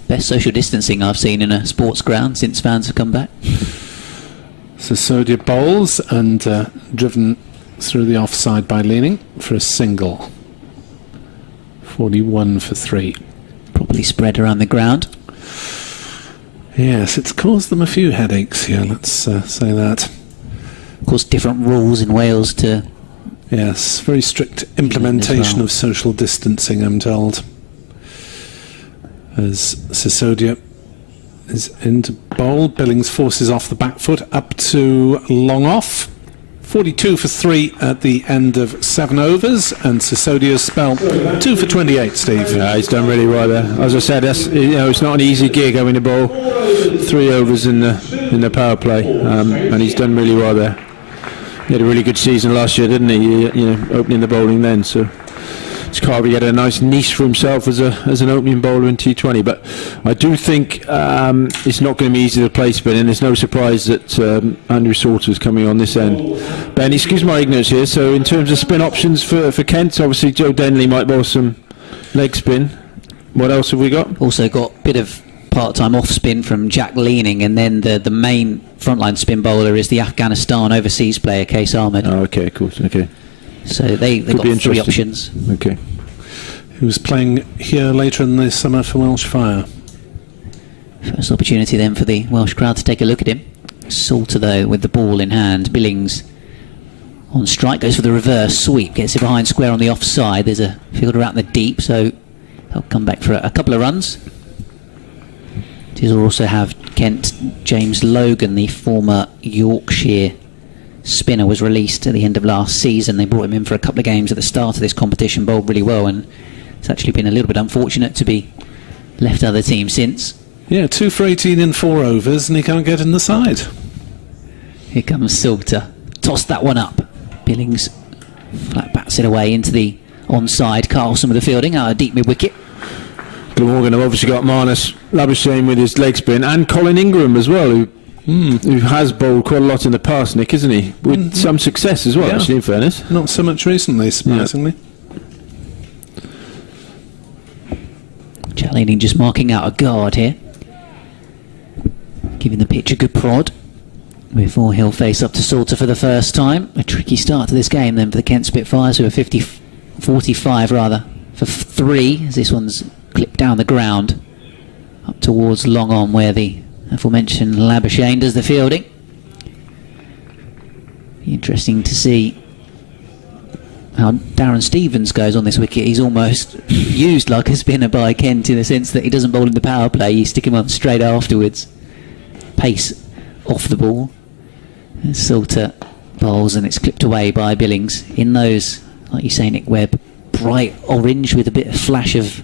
Best social distancing I've seen in a sports ground since fans have come back. Sisodia bowls and driven through the offside by leaning for a single. 41 for 3. Probably spread around the ground. Yes, it's caused them a few headaches here, let's say that. Of course, different rules in Wales to... Yes, very strict implementation of social distancing, I'm told. As Sisodia is into bowl, Billings forces off the back foot up to long off. 42 for 3 at the end of 7 overs, and Sisodia's spell 2 for 28, Steve. Yeah, he's done really well there. As I said, it's not an easy gig having to bowl 3 overs in the power play, and he's done really well there. He had a really good season last year, didn't he? Opening the bowling then, so it's Carby had a nice niche for himself as an opening bowler in T20. But I do think it's not going to be easy to play spin, and there's no surprise that Andrew Salter's coming on this end. Ben, excuse my ignorance here. So in terms of spin options for Kent, obviously Joe Denley might bowl some leg spin. What else have we got? Also got a bit of part-time off-spin from Jack Leaning, and then the main frontline spin bowler is the Afghanistan overseas player Case Ahmed. Oh, okay, cool. Okay. So they've got 3 options. Okay. Who's playing here later in the summer for Welsh Fire? First opportunity then for the Welsh crowd to take a look at him. Salter, though, with the ball in hand. Billings on strike, goes for the reverse sweep, gets it behind square on the offside. There's a fielder out in the deep, so he'll come back for a couple of runs. He'll also have Kent James Logan, the former Yorkshire spinner, was released at the end of last season. They brought him in for a couple of games at the start of this competition, bowled really well, and it's actually been a little bit unfortunate to be left other teams since. Yeah, 2 for 18 in 4 overs, and he can't get in the side. Here comes Salter. Tossed that one up. Billings flat bats it away into the onside. Carlson with the fielding out a deep mid wicket. Glamorgan have obviously got Marnus Labuschagne with his leg spin, and Colin Ingram as well, who has bowled quite a lot in the past, Nick, isn't he? With some success as well, actually, in fairness. Not so much recently, surprisingly. Chalini just marking out a guard here, giving the pitch a good prod before he'll face up to Salter for the first time. A tricky start to this game then for the Kent Spitfires, who are 45 rather for 3, as this one's clipped down the ground up towards long on, where the aforementioned Labuschagne does the fielding. Interesting to see how Darren Stevens goes on this wicket. He's almost used like a spinner by Kent, in the sense that he doesn't bowl in the power play, you stick him on straight afterwards. Pace off the ball. And Salter bowls, and it's clipped away by Billings in those, like you say, Nick Webb, bright orange with a bit of flash of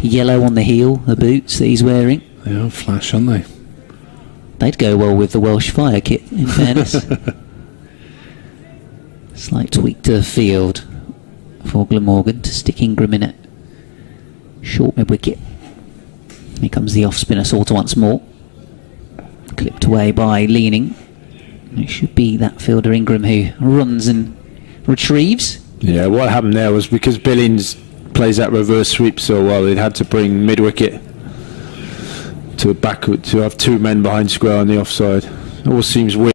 yellow on the heel, the boots that he's wearing. They are flash, aren't they? They'd go well with the Welsh Fire kit, in fairness. Slight tweak to the field for Glamorgan to stick Ingram in it. Short mid-wicket. Here comes the off-spinner Salter once more. Clipped away by Leaning. It should be that fielder Ingram who runs and retrieves. Yeah, what happened there was because Billings plays that reverse sweep so well, they'd had to bring mid-wicket to have 2 men behind square on the offside. It all seems weird.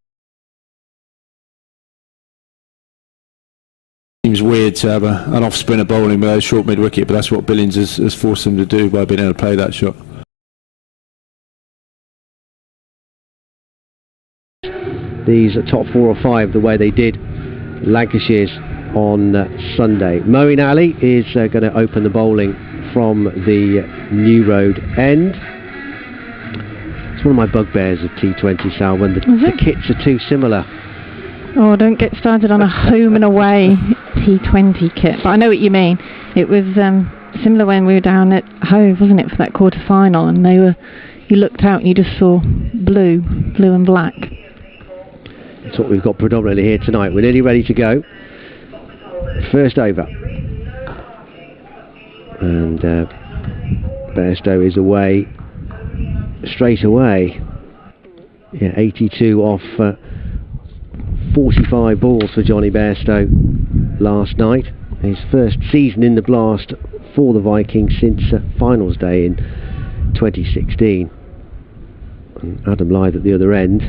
Seems weird to have an off-spinner bowling without a short mid-wicket, but that's what Billings has forced him to do by being able to play that shot. These top 4 or 5 the way they did Lancashire's on Sunday. Moeen Ali is going to open the bowling from the New Road end. It's one of my bugbears of T20, Sal, when the kits are too similar. Oh, don't get started on a home and away T20 kit. But I know what you mean. It was similar when we were down at Hove, wasn't it, for that quarter final, and you looked out and you just saw blue and black. That's what we've got predominantly here tonight. We're nearly ready to go. First over. And Bairstow is away straight away. Yeah, 82 off 45 balls for Johnny Bairstow last night. His first season in the Blast for the Vikings since finals day in 2016. And Adam Lyth at the other end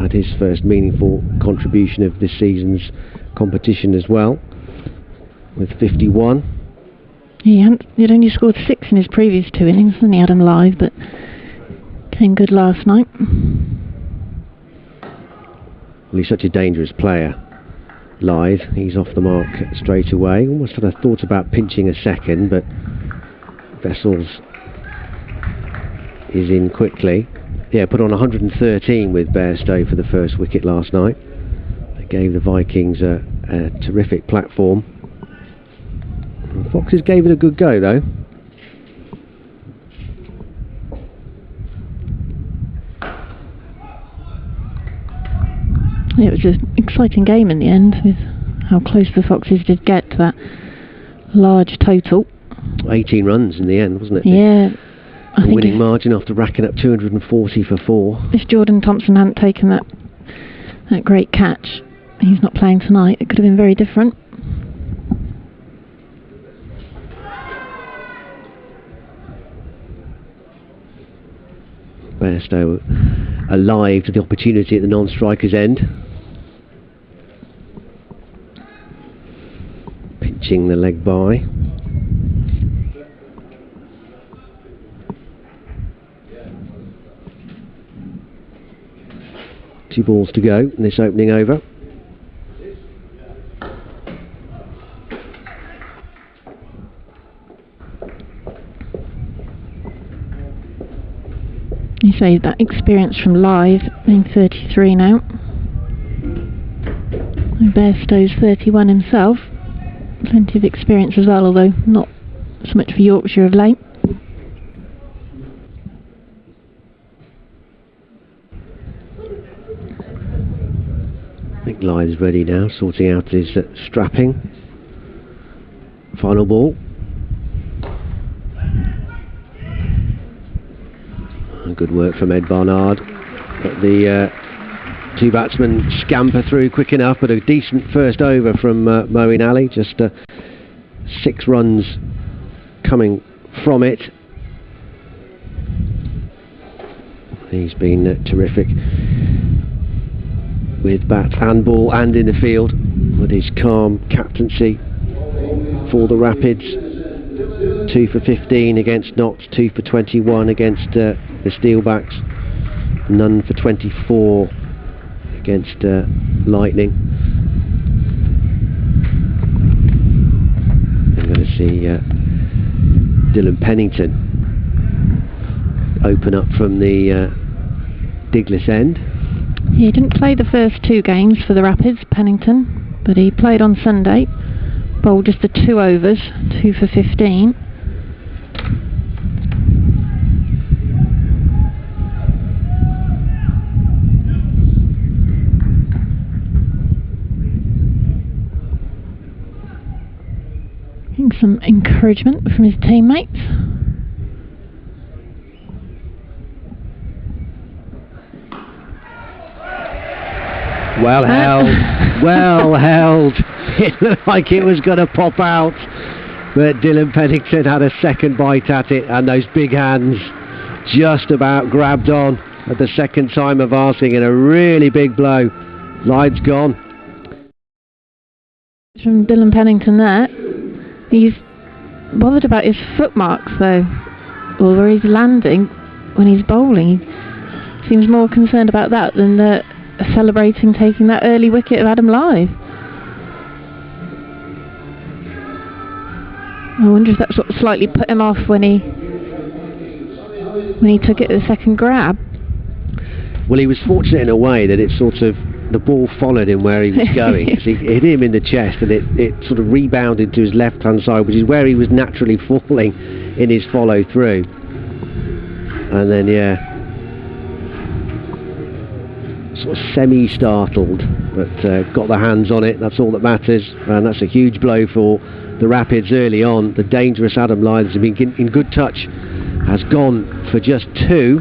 had his first meaningful contribution of this season's competition as well, with 51. He'd only scored 6 in his previous 2 innings, and he had him live, but came good last night. Well, he's such a dangerous player, Lyth. He's off the mark straight away. Almost had a thought about pinching a second, but Vessels is in quickly. Yeah, put on 113 with Bairstow for the first wicket last night. They gave the Vikings a terrific platform. And Foxes gave it a good go, though. It was an exciting game in the end, with how close the Foxes did get to that large total. 18 runs in the end, wasn't it? Yeah. I think winning margin after racking up 240 for 4. If Jordan Thompson hadn't taken that great catch, he's not playing tonight, it could have been very different. Bairstow alive to the opportunity at the non-striker's end. Pitching the leg by. Two balls to go in this opening over. You say that experience from Lyth, being 33 now. And Bairstow's 31 himself. Plenty of experience as well, although not so much for Yorkshire of late. I think Lyth's ready now, sorting out his strapping. Final ball. Good work from Ed Barnard. But the two batsmen scamper through quick enough, but a decent first over from Moeen Ali. Just 6 runs coming from it. He's been terrific with bat and ball and in the field with his calm captaincy for the Rapids. 2 for 15 against Notts, 2 for 21 against the Steelbacks, none for 24 against Lightning. I'm going to see Dylan Pennington open up from the Diglis end. He didn't play the first 2 games for the Rapids, Pennington, but he played on Sunday, bowled just the 2 overs, 2 for 15. Some encouragement from his teammates. Well held, well held. It looked like it was going to pop out, but Dylan Pennington had a second bite at it, and those big hands just about grabbed on at the second time of asking, and a really big blow. Line's gone. From Dylan Pennington there. He's bothered about his footmarks though, or where he's landing when he's bowling. He seems more concerned about that than celebrating taking that early wicket of Adam Lyth. I wonder if that sort of slightly put him off when he took it the second grab. Well, he was fortunate in a way that it sort of, the ball followed him where he was going. It hit him in the chest, and it sort of rebounded to his left hand side, which is where he was naturally falling in his follow through. And then sort of semi-startled, but got the hands on it. That's all that matters, and that's a huge blow for the Rapids early on. The dangerous Adam Lyth has been in good touch, has gone for just 2.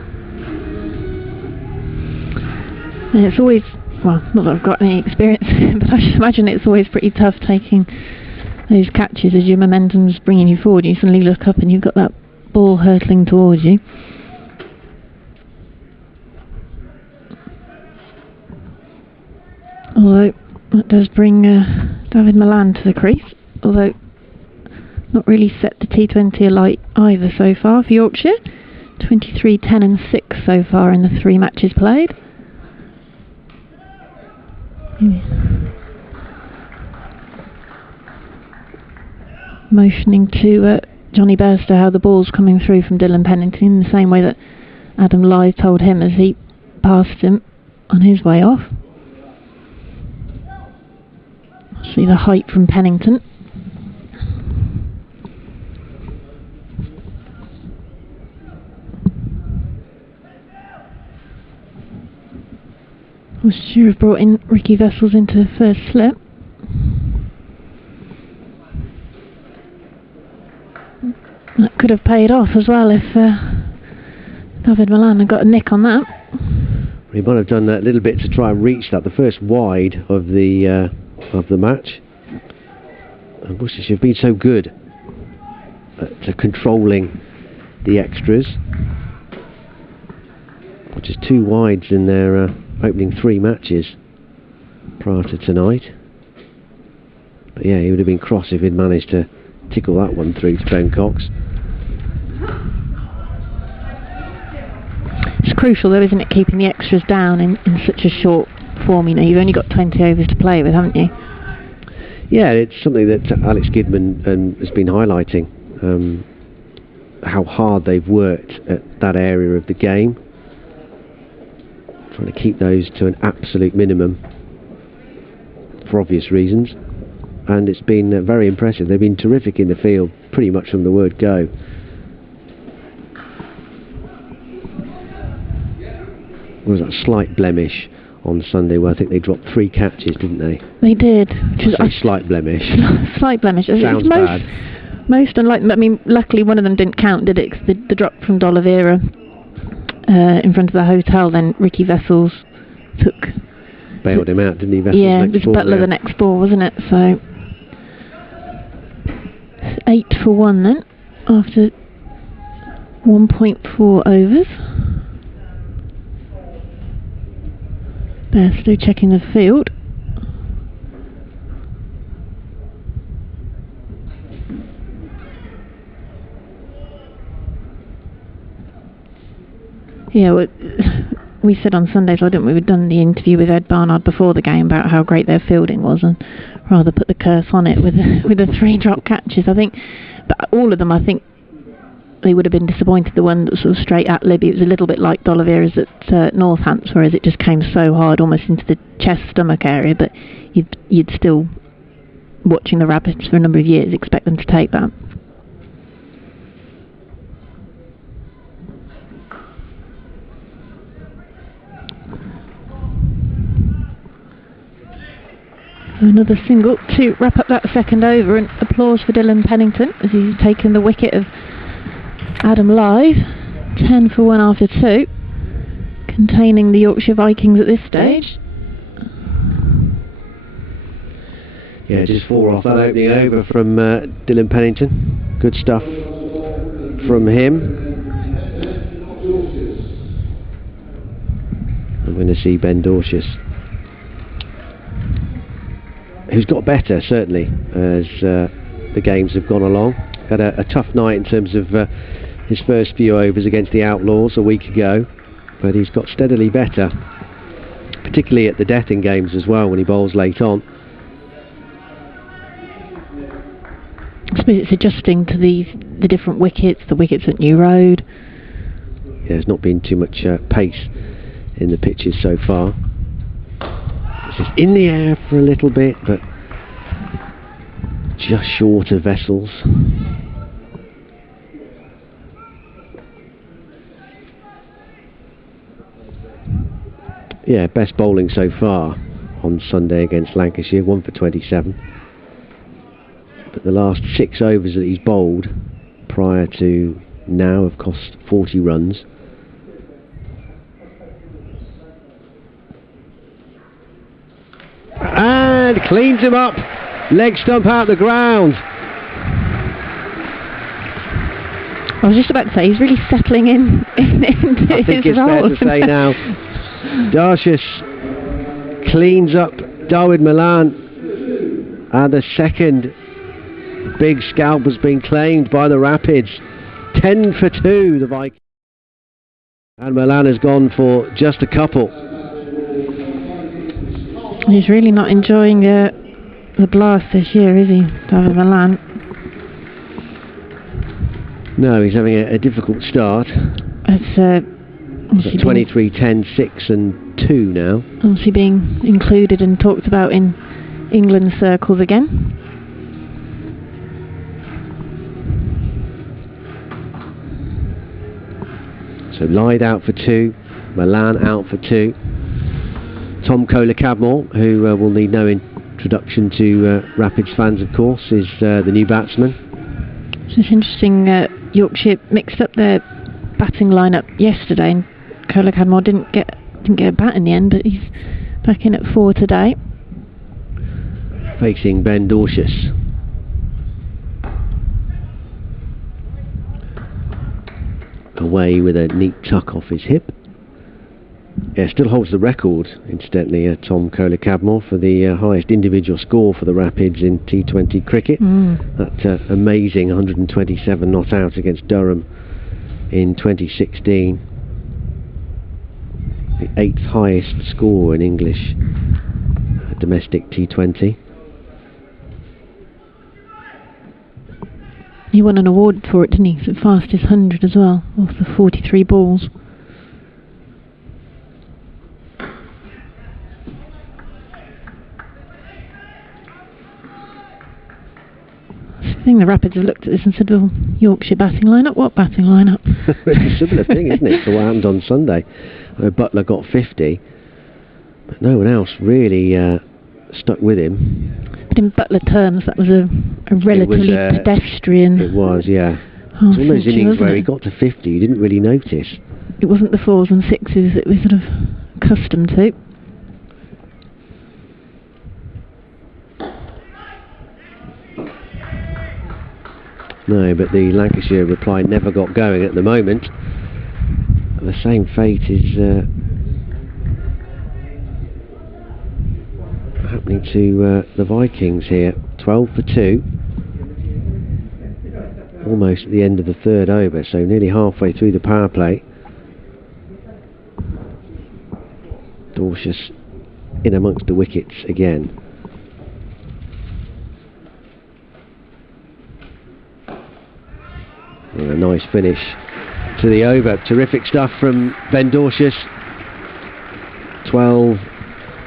And it's always, well, not that I've got any experience, but I should imagine it's always pretty tough taking those catches as your momentum's bringing you forward. You suddenly look up and you've got that ball hurtling towards you. Although that does bring David Malan to the crease, although not really set the T20 alight either so far for Yorkshire. 23, 10 and 6 so far in the 3 matches played. Motioning to Johnny Bairstow how the ball's coming through from Dylan Pennington in the same way that Adam Lyth told him as he passed him on his way off. See the height from Pennington. Was sure have brought in Ricky Vessels into the first slip. That could have paid off as well if David Malan had got a nick on that. He might have done that a little bit to try and reach that, the first wide of the match. And Worcestershire have been so good at controlling the extras. Just 2 wides in their opening 3 matches prior to tonight. But yeah, he would have been cross if he'd managed to tickle that one through to Ben Cox. It's crucial though, isn't it, keeping the extras down in such a short form. You know, you've only got 20 overs to play with, haven't you? Yeah, it's something that Alex Kidman has been highlighting, how hard they've worked at that area of the game, trying to keep those to an absolute minimum for obvious reasons, and it's been very impressive. They've been terrific in the field pretty much from the word go. There was that slight blemish on Sunday where I think they dropped 3 catches, didn't they? They did. Slight blemish. Slight blemish. Sounds bad. Most unlikely. I mean, luckily one of them didn't count, did it? 'Cause the drop from D'Oliveira in front of the hotel, then Ricky Vessels bailed him out, didn't he? Vessels yeah, it was Butler the next ball, wasn't it? So 8 for 1 then, after 1.4 overs. Bairstow checking the field. Yeah, we said on Sunday, so didn't we? We'd done the interview with Ed Barnard before the game about how great their fielding was, and rather put the curse on it with the 3 drop catches. I think, but all of them, I think they would have been disappointed. The one that was sort of straight at Libby, it was a little bit like D'Oliveira's at Northants, whereas it just came so hard, almost into the chest stomach area. But you'd still, watching the Rapids for a number of years, expect them to take that. Another single to wrap up that second over, and applause for Dylan Pennington as he's taken the wicket of Adam Lyth. 10 for 1 after 2, containing the Yorkshire Vikings at this stage. Yeah, just 4 off that opening over from Dylan Pennington. Good stuff from him. I'm going to see Ben Dorcius, who's got better, certainly, as the games have gone along. Had a tough night in terms of his first few overs against the Outlaws a week ago, but he's got steadily better, particularly at the death in games as well, when he bowls late on. I suppose it's adjusting to the different wickets, the wickets at New Road. Yeah, there's not been too much pace in the pitches so far. It's in the air for a little bit, but just short of Vessels. Yeah, best bowling so far on Sunday against Lancashire, 1 for 27. But the last 6 overs that he's bowled prior to now have cost 40 runs. And cleans him up, leg stump out the ground. I was just about to say, he's really settling into I think his it's role. fair to say now, Dorcius cleans up Dawood Malan, and the second big scalp has been claimed by the Rapids. 10 for 2, the Vikings. And Malan has gone for just a couple. He's really not enjoying the blast this year, is he, Dawood Malan? No, he's having a difficult start. It's 23, 10, 6 and 2 now. Obviously being included and talked about in England circles again. So Lyth out for 2, Malan out for 2. Tom Kohler-Cadmore, who will need no introduction to Rapids fans, of course, is the new batsman. It's interesting. Yorkshire mixed up their batting lineup yesterday, and Kohler-Cadmore didn't get a bat in the end, but he's back in at 4 today. Facing Ben Dorcius. Away with a neat tuck off his hip. Yeah, still holds the record, incidentally, Tom Kohler-Cadmore, for the highest individual score for the Rapids in T20 cricket. That amazing 127 not out against Durham in 2016. The 8th highest score in English domestic T20. He won an award for it, didn't he? The fastest 100 as well, off the 43 balls. I think the Rapids have looked at this and said, well, Yorkshire batting lineup? What batting lineup? It's a similar thing, isn't it, to what happened on Sunday. Butler got 50, but no one else really stuck with him. But in Butler terms, that was a relatively pedestrian. It was, yeah. It's one of those innings where he got to 50, you didn't really notice. it wasn't the 4s and 6s that we're sort of accustomed to. No, but the Lancashire reply never got going at the moment. The same fate is happening to the Vikings here. 12 for 2. Almost at the end of the third over, so nearly halfway through the power play. Dorsius in amongst the wickets again. And a nice finish to the over. Terrific stuff from Ben Dorsius. 12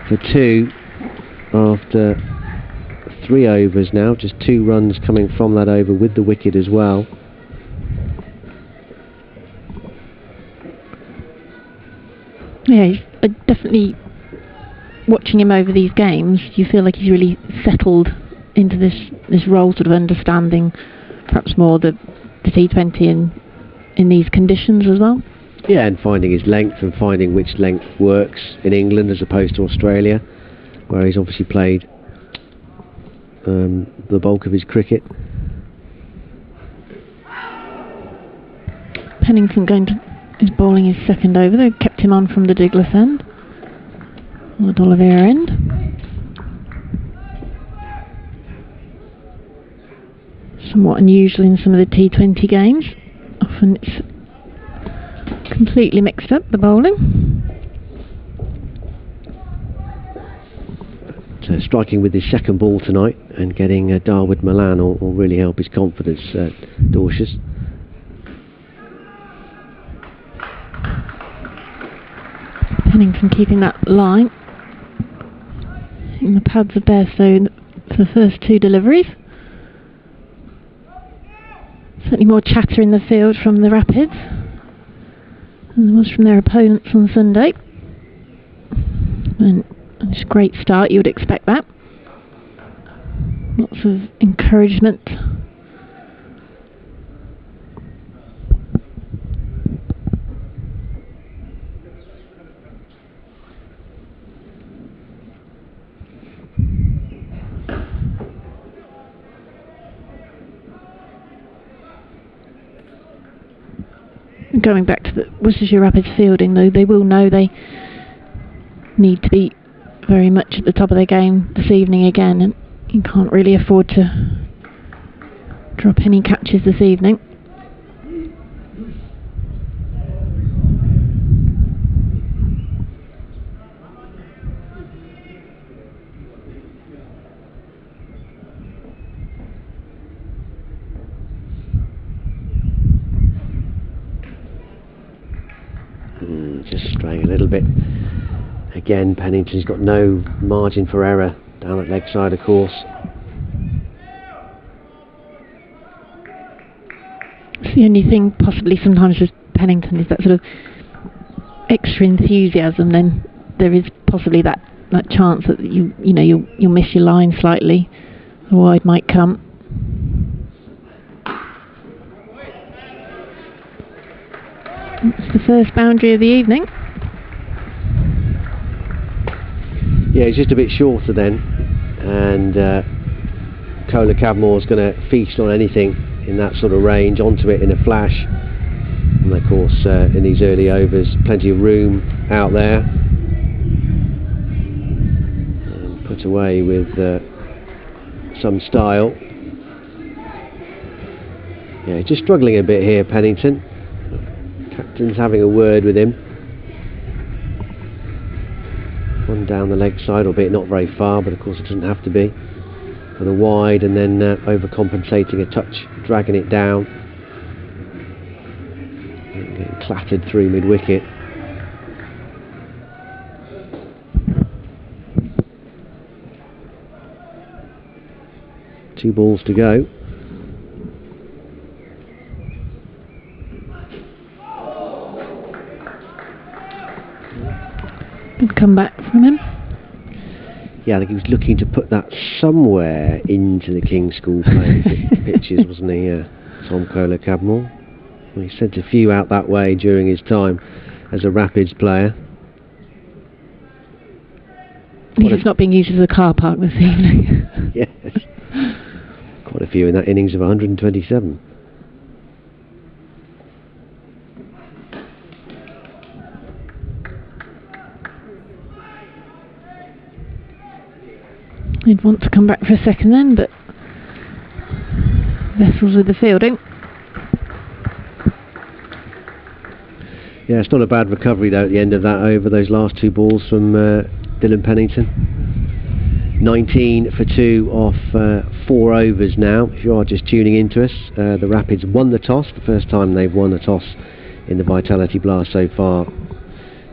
for 2 after 3 overs now. Just 2 runs coming from that over with the wicket as well. Yeah, he's definitely, watching him over these games, you feel like he's really settled into this role, sort of understanding perhaps more the T20 in these conditions as well. Yeah, and finding his length and finding which length works in England as opposed to Australia, where he's obviously played the bulk of his cricket. Pennington is bowling his second over. They kept him on from the Douglas end, or the D'Oliveira end. Somewhat unusual in some of the T20 games. Often it's completely mixed up, the bowling. So striking with his second ball tonight and getting Darwood Milan will really help his confidence, Dorsius. Pennington keeping that line. And the pads are bare, so for the first 2 deliveries. Certainly more chatter in the field from the Rapids than there was from their opponents on Sunday. And it's a great start, you would expect that. Lots of encouragement. Going back to the Worcestershire Rapids fielding, though, they will know they need to be very much at the top of their game this evening again, and you can't really afford to drop any catches this evening. Just straying a little bit. Again, Pennington's got no margin for error down at leg side, of course. It's the only thing possibly sometimes with Pennington is that sort of extra enthusiasm. Then there is possibly that chance that you'll miss your line slightly. The wide might come. It's the first boundary of the evening. Yeah, it's just a bit shorter then, and Kola Cadmore's going to feast on anything in that sort of range, onto it in a flash. And of course, in these early overs, plenty of room out there, and put away with some style. Yeah, just struggling a bit here, Pennington. Captain's having a word with him. One down the leg side, albeit not very far, but of course it doesn't have to be. For a wide, and then overcompensating a touch, dragging it down. And getting clattered through mid-wicket. Two balls to go. Good comeback from him. Yeah, I think he was looking to put that somewhere into the King's School playing pitches, wasn't he? Tom Kola Cadmore. He sent a few out that way during his time as a Rapids player. It's not being used as a car park this evening. Yes. Quite a few in that innings of 127. He'd want to come back for a second then, but Vessels with the fielding. Yeah, it's not a bad recovery though at the end of that over, those last 2 balls from Dylan Pennington. 19 for 2 off 4 overs now. If you are just tuning into us, the Rapids won the toss, the first time they've won a toss in the Vitality Blast so far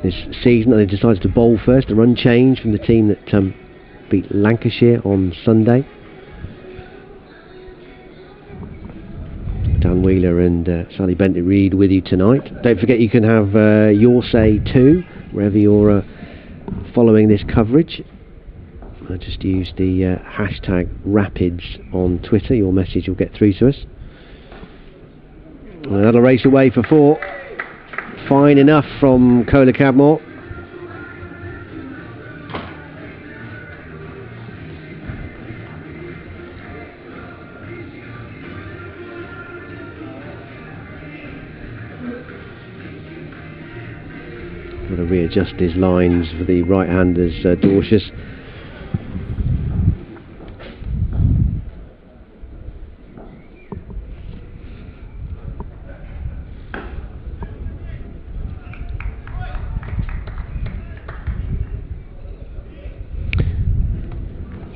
this season, and they decided to bowl first, a run change from the team that beat Lancashire on Sunday. Dan Wheeler and Sally Bentley-Reid with you tonight. Don't forget you can have your say too, wherever you're following this coverage. I just use the hashtag Rapids on Twitter. Your message will get through to us. Another race away for 4. Fine enough from Cola Cadmore. Got to readjust his lines for the right-handers, Dorcius.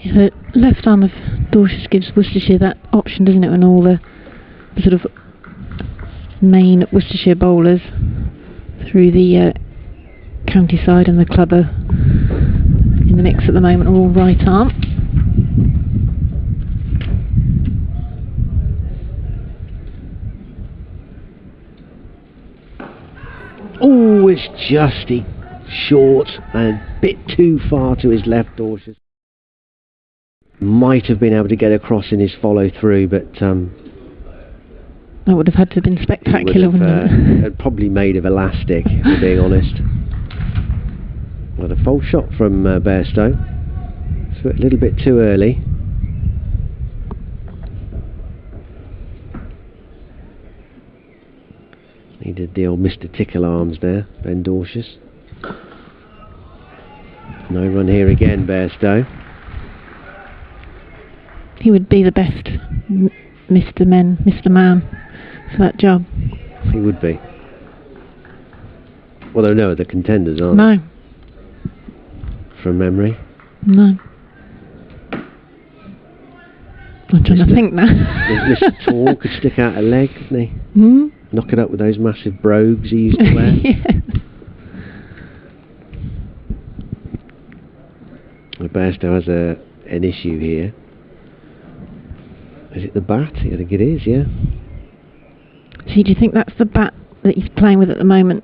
The left arm of Dorcius gives Worcestershire that option, doesn't it, when all the sort of main Worcestershire bowlers through the county side and the club are in the mix at the moment, are all right arm. Oh, it's just short and a bit too far to his left, Dorcius. Might have been able to get across in his follow through, but that would have had to have been spectacular, wouldn't it? Probably made of elastic, if we're being honest. Well, a false shot from Bairstow. So a little bit too early. Needed the old Mr. Tickle arms there, Ben Dorcius. No run here again, Bairstow. He would be the best Mr. Man for that job. He would be. Well, there are no other contenders, aren't there? No. From memory? No. I'm trying to think now. Mr. Tall could stick out a leg, couldn't he? Hmm? Knock it up with those massive brogues he used to wear. Yeah. Bairstow has an issue here. Is it the bat? I think it is, yeah. See, do you think that's the bat that he's playing with at the moment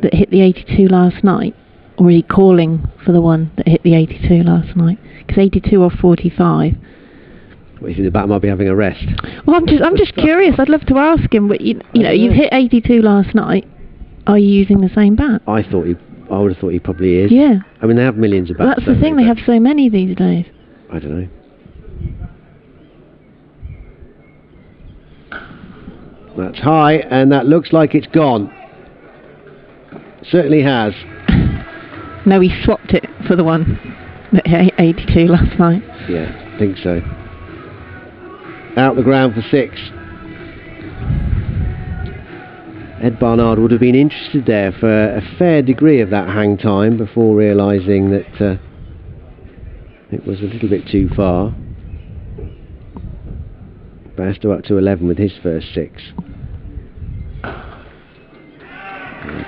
that hit the 82 last night? Or is he calling for the one that hit the 82 last night? Because 82 off 45. What, you think the bat might be having a rest? Well, I'm just curious. I'd love to ask him. But you know, you've hit 82 last night. Are you using the same bat? I would have thought he probably is. Yeah. I mean, they have millions of bats. Well, that's the thing. They have so many these days. I don't know. That's high, and that looks like it's gone. Certainly has. No, he swapped it for the one that hit 82 last night. Yeah, I think so. Out the ground for 6. Ed Barnard would have been interested there for a fair degree of that hang time before realising that it was a little bit too far. Bairstow up to 11 with his first 6.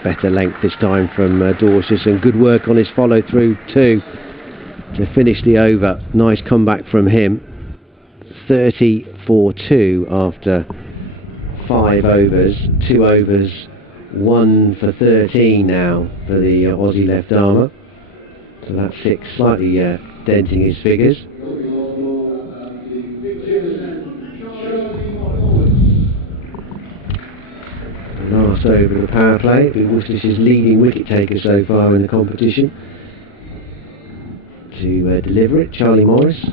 Better length this time from Dorcius, and good work on his follow through too to finish the over. Nice comeback from him. 30 for 2 after 5 overs. 2 overs, 1 for 13 now for the Aussie left armour. So that's 6, slightly denting his figures. over the power play. It'll be Worcestershires' leading wicket taker so far in the competition. To deliver it, Charlie Morris.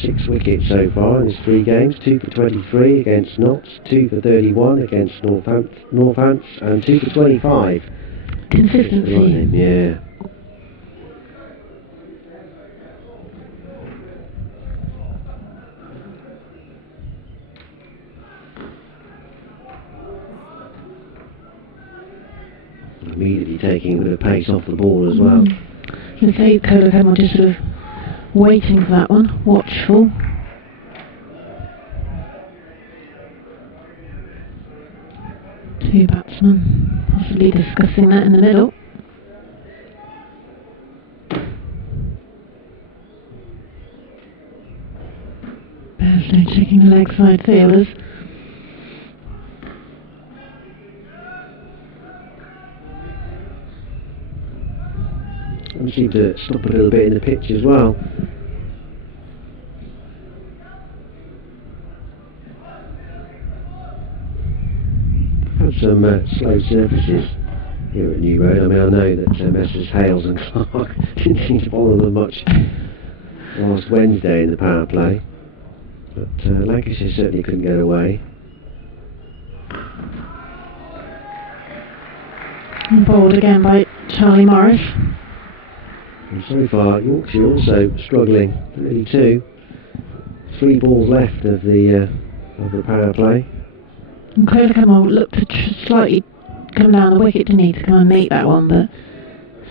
6 wickets so far in his 3 games, 2 for 23 against Notts, 2 for 31 against Northants, and 2 for 25. Consistency. Yeah. Immediately taking a bit of pace off the ball as well. You say Glamorgan just sort of waiting for that one, watchful. Two batsmen possibly discussing that in the middle. Bairstow checking the leg side fielders. And seem to stop a little bit in the pitch as well. Had some slow surfaces here at New Road. I mean, I know that Messrs Hales and Clark didn't seem to follow them much last Wednesday in the power play, but Lancashire certainly couldn't get away. And bowled again by Charlie Morris. And so far, Yorkshire also struggling. Only 2. 3 balls left of the power play. And Glamorgan looked to slightly come down the wicket, didn't he, to come and meet that one, but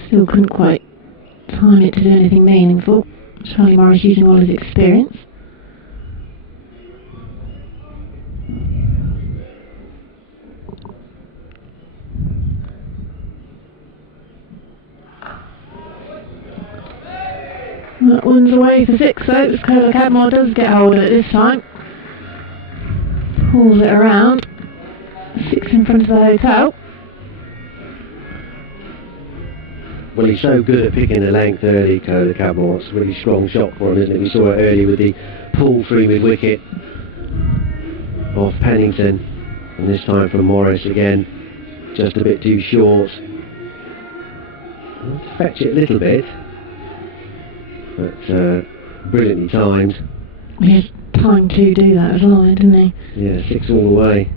still couldn't quite time it to do anything meaningful. Charlie Morris using all his experience. That one's away for 6 though. Glamorgan does get hold of it this time. Pulls it around. 6 in front of the hotel. Well, he's so good at picking the length early, Glamorgan. It's a really strong shot for him, isn't it? We saw it early with the pull through mid-wicket off Pennington. And this time from Morris again. Just a bit too short. Fetch it a little bit. But brilliantly timed. He had time to do that as well, didn't he? Yeah, 6 all the way.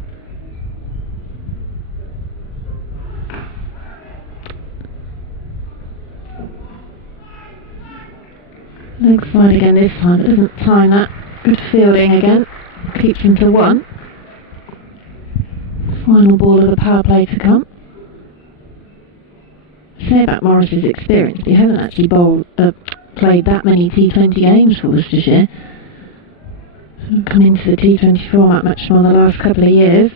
Leg side again this time, it doesn't time that. Good fielding again. Keeps him to 1. Final ball of the power play to come. Say about Morris's experience, he hasn't actually played that many T20 games for Worcestershire. Come into the T20 format much more in the last couple of years.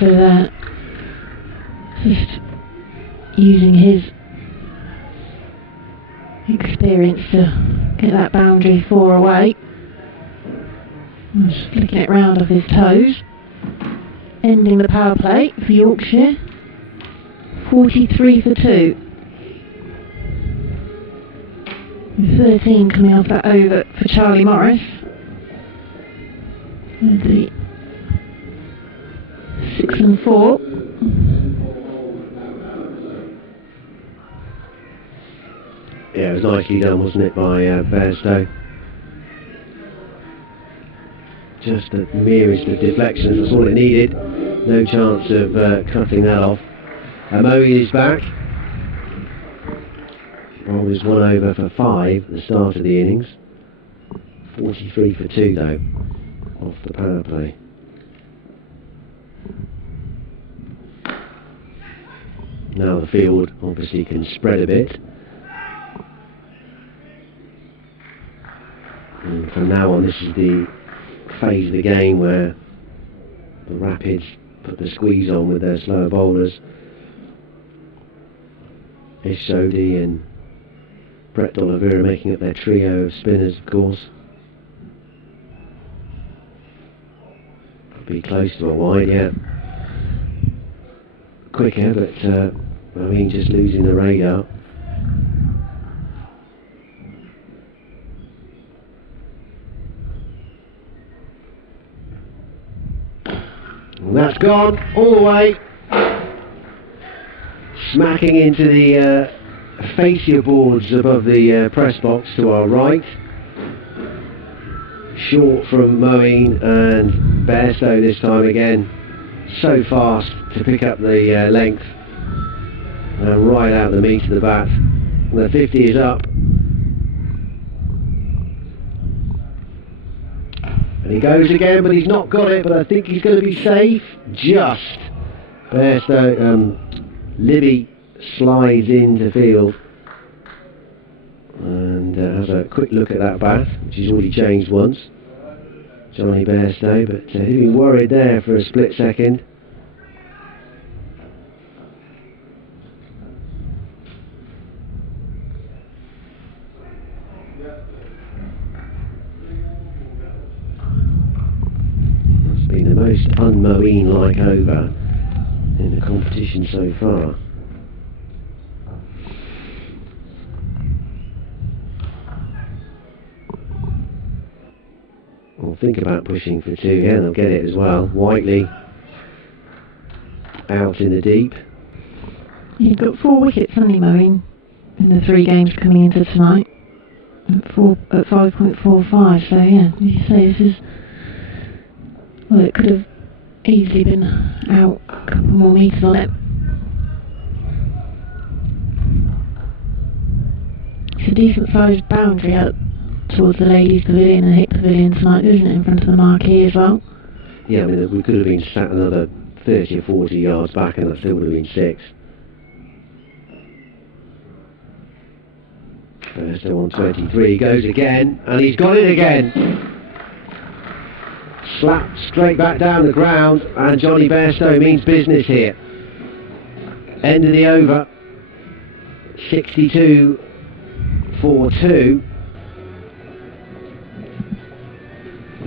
So that just using his experience to get that boundary 4 away. Just flicking it round off his toes. Ending the power play for Yorkshire. 43 for 2. 13 coming off that over for Charlie Morris. And the 6 and 4. Yeah, it was nicely done, wasn't it, by Bairstow? Just the merest of deflections, that's all it needed. No chance of cutting that off. Moeen is back. Roll is 1 over for 5 at the start of the innings. 43 for 2 though, off the power play. Now the field obviously can spread a bit. And from now on, this is the phase of the game where the Rapids put the squeeze on with their slower bowlers. Ish Sodhi and Brett D'Oliveira making up their trio of spinners, of course. Could be close to a wide, yeah. quicker, but I mean, just losing the radar. And that's gone all the way, smacking into the fascia boards above the press box to our right. Short from Moeen and Bairstow this time again. So fast to pick up the length and right out the meat of the bat. And the 50 is up. And he goes again, but he's not got it, but I think he's going to be safe. Just. Bairstow, Libby slides into field and has a quick look at that bat, which he's already changed once. Johnny Bairstow, but he'd been worried there for a split second. It's been the most un-Moeen-like over in the competition so far. We'll think about pushing for 2 again, they'll get it as well. Whiteley out in the deep. You've got 4 wickets, hasn't he, Moeen, in the 3 games coming into tonight at 5.45, so yeah, you say this is, well, it could have easily been out a couple more metres on it. It's a decent sized boundary out towards the ladies' pavilion and the hip pavilion tonight, isn't it, in front of the marquee as well? Yeah, I mean, we could have been sat another 30 or 40 yards back and that still would have been 6. Bairstow on 23, goes again, and he's got it again. Slapped straight back down the ground, and Johnny Bairstow means business here. End of the over, 62-4-2.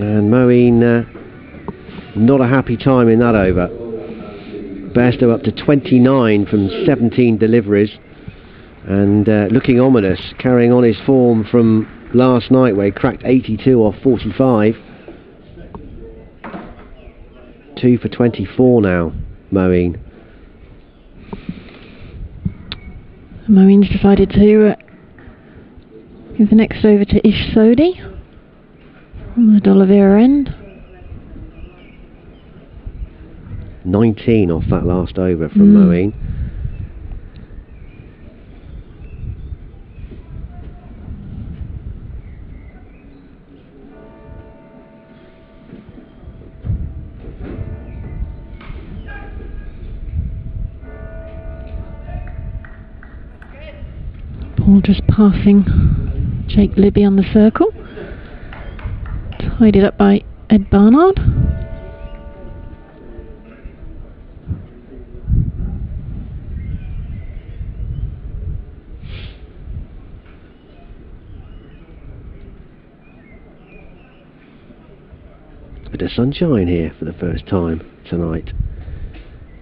And Moeen, not a happy time in that over. Bairstow up to 29 from 17 deliveries, and looking ominous, carrying on his form from last night where he cracked 82 off 45. 2 for 24 now, Moeen. Moeen's decided to give the next over to Ish Sodhi from the D'Oliveira end. 19 off that last over from Moeen. Ball just passing Jake Libby on the circle. Tidied up by Ed Barnard. A bit of sunshine here for the first time tonight.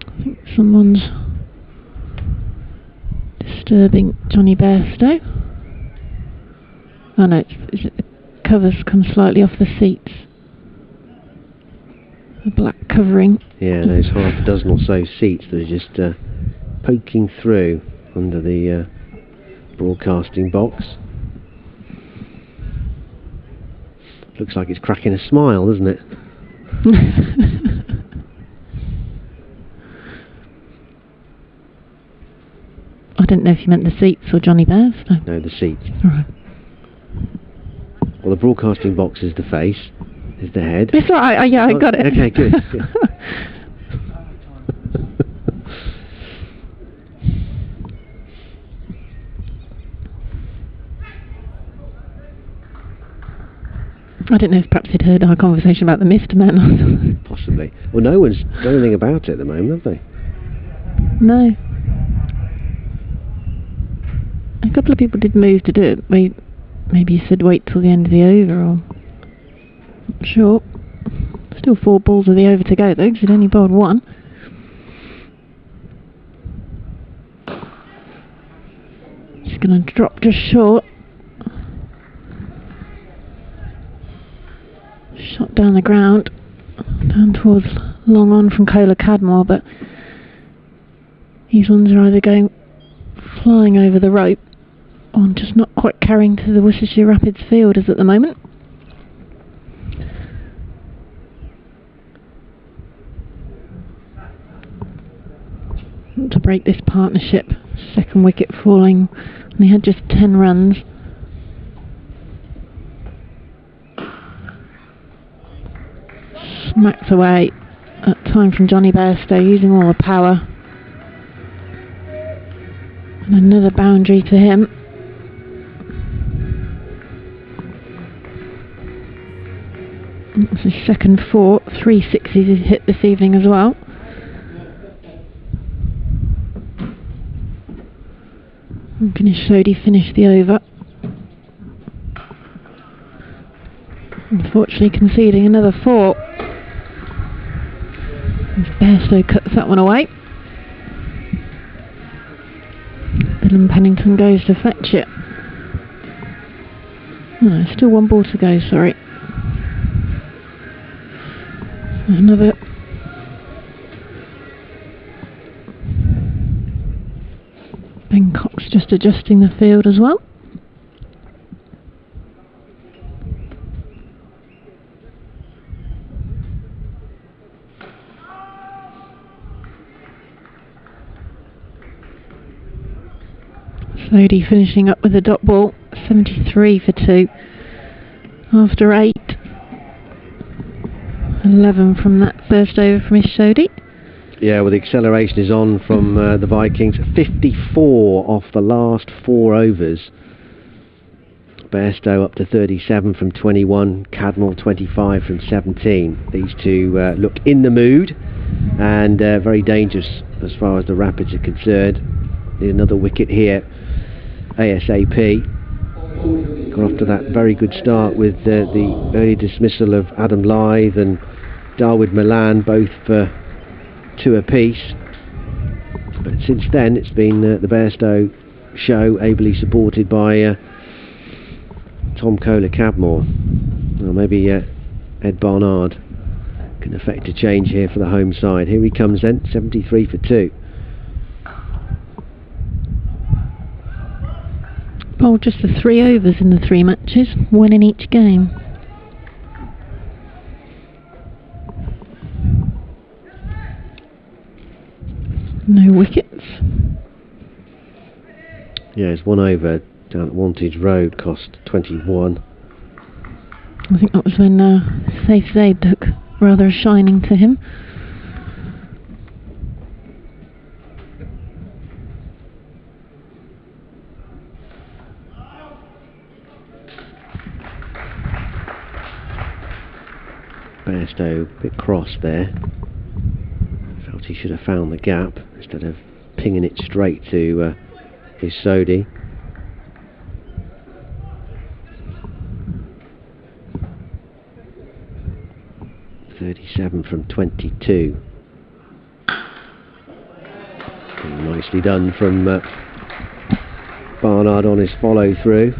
I think someone's disturbing Johnny Bairstow. Oh no, the covers come slightly off the seats. The black covering. Yeah, there's half a dozen or so seats that are just poking through under the broadcasting box. Looks like it's cracking a smile, doesn't it? I didn't know if you meant the seats or Johnny Bairstow. No, the seats. Alright. Well, the broadcasting box is the face, is the head. It's right, I got it. Okay, good. Yeah. I don't know if perhaps he'd heard our conversation about the Mr. Men. Possibly. Well, no one's done anything about it at the moment, have they? No. A couple of people did move to do it. Maybe you said wait till the end of the over, or... Not sure. Still 4 balls of the over to go, though, because he'd only bowled 1. He's going to drop just short. Shot down the ground, down towards long on from Cola Cadmore, but these ones are either going flying over the rope or just not quite carrying to the Worcestershire Rapids fielders at the moment. To break this partnership, second wicket falling, and they had just 10 runs. Smacked away at time from Johnny Bairstow, using all the power. And another boundary to him. That's his second four, 3 sixes he's hit this evening as well. And Ganesh Sodhi finished the over. Unfortunately conceding another 4. Bairstow cuts that one away. Dylan Pennington goes to fetch it. Oh, still 1 ball to go, sorry. Another. Ben Cox just adjusting the field as well. Sodhi finishing up with a dot ball, 73 for 2 after 8. 11 from that first over from Sodhi. Yeah, well, the acceleration is on from the Vikings. 54 off the last 4 overs. Bairstow up to 37 from 21, Cadmore 25 from 17. These two look in the mood and very dangerous as far as the Rapids are concerned. Need another wicket here ASAP. Got off to that very good start with the early dismissal of Adam Lyth and Darwood Milan, both for 2 apiece. But since then it's been the Bairstow show, ably supported by Tom Cola Cadmore. Well, maybe Ed Barnard can effect a change here for the home side. Here he comes then, 73 for 2. Bowled just the 3 overs in the 3 matches, 1 in each game. No wickets. Yeah, his 1 over down at Wantage Road cost 21. I think that was when Safe Zaid took rather a shining to him. Bairstow a bit cross there. Felt he should have found the gap instead of pinging it straight to his Sodhi. .37 from 22. And nicely done from Barnard on his follow through.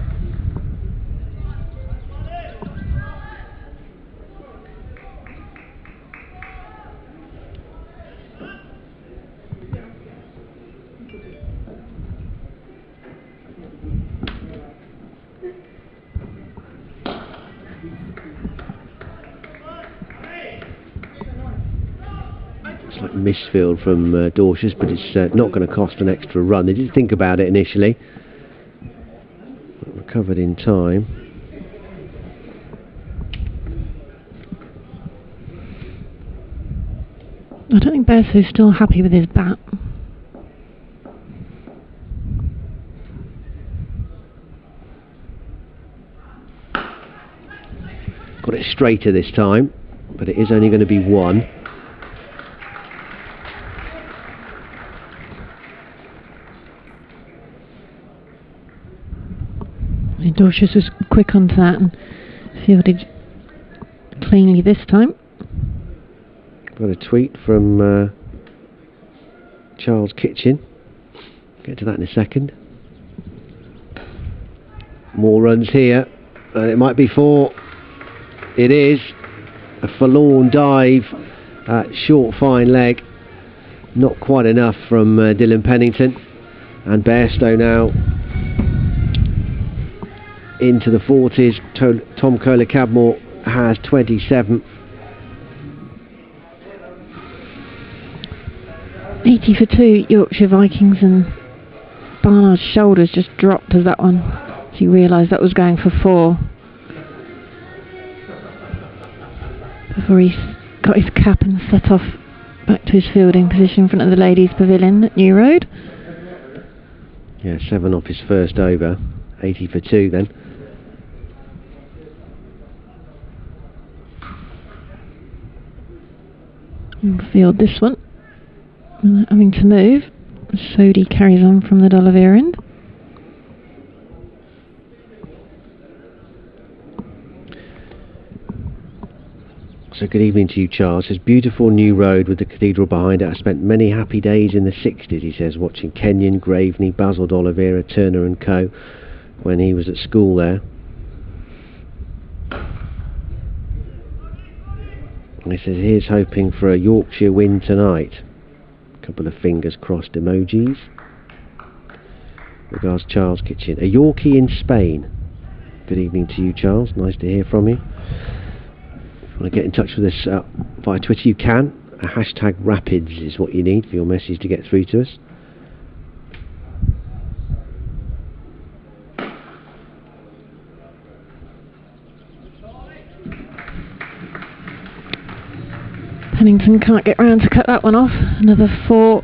Misfield from Dorshers, but it's not going to cost an extra run. They did think about it initially, but recovered in time. I don't think Bairstow's still happy with his bat. Got it straighter this time, but it is only going to be 1. Dorshers was quick onto that and fielded cleanly this time. Got a tweet from Charles Kitchen. Get to that in a second. More runs here, and it might be 4. It is a forlorn dive, short fine leg, not quite enough from Dylan Pennington, and Bairstow now into the 40s. Tom Kohler-Cadmore has 27. 80 for 2, Yorkshire Vikings, and Barnard's shoulders just dropped as that one. He realised that was going for 4. Before he got his cap and set off back to his fielding position in front of the ladies' pavilion at New Road. Yeah, 7 off his first over. 80 for 2 then. And field this one without having to move. Sodhi carries on from the D'Oliveira end. So good evening to you, Charles. Says beautiful New Road with the cathedral behind it. I spent many happy days in the 60s, he says, watching Kenyon, Graveney, Basil D'Oliveira, Turner and Co. when he was at school there. And he says here's hoping for a Yorkshire win tonight. A couple of fingers crossed emojis. Regards, Charles Kitchen. A Yorkie in Spain. Good evening to you, Charles. Nice to hear from you. If you want to get in touch with us via Twitter, you can. A hashtag Rapids is what you need for your message to get through to us. Pennington can't get round to cut that one off. Another 4.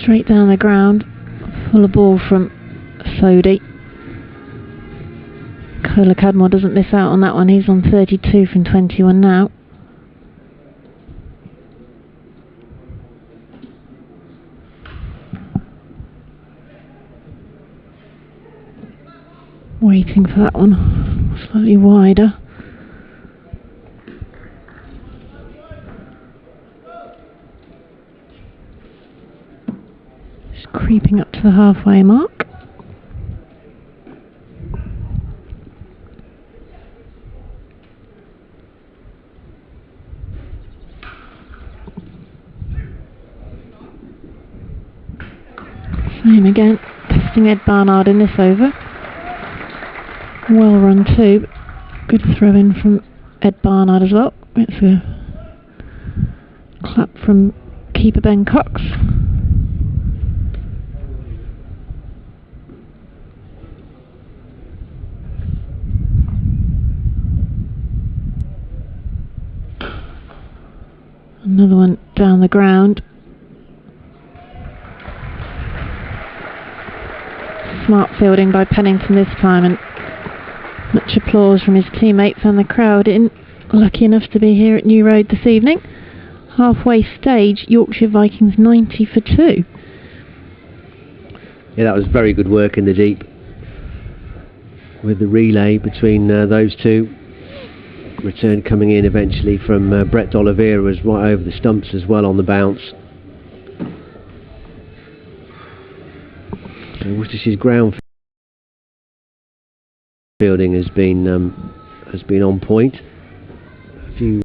Straight down the ground. Full of ball from Sodhi. Kohler-Cadmore doesn't miss out on that one. He's on 32 from 21 now. Waiting for that one. Slightly wider. Just creeping up to the halfway mark. Same again, testing Ed Barnard in this over. Well run too. Good throw in from Ed Barnard as well. It's a clap from keeper Ben Cox. Another one down the ground. Smart fielding by Pennington this time, and much applause from his teammates and the crowd in. Lucky enough to be here at New Road this evening. Halfway stage, Yorkshire Vikings 90 for 2. Yeah, that was very good work in the deep with the relay between those two. Return coming in eventually from Brett D'Oliveira was right over the stumps as well on the bounce. So Worcestershire's ground fielding has been on point. A few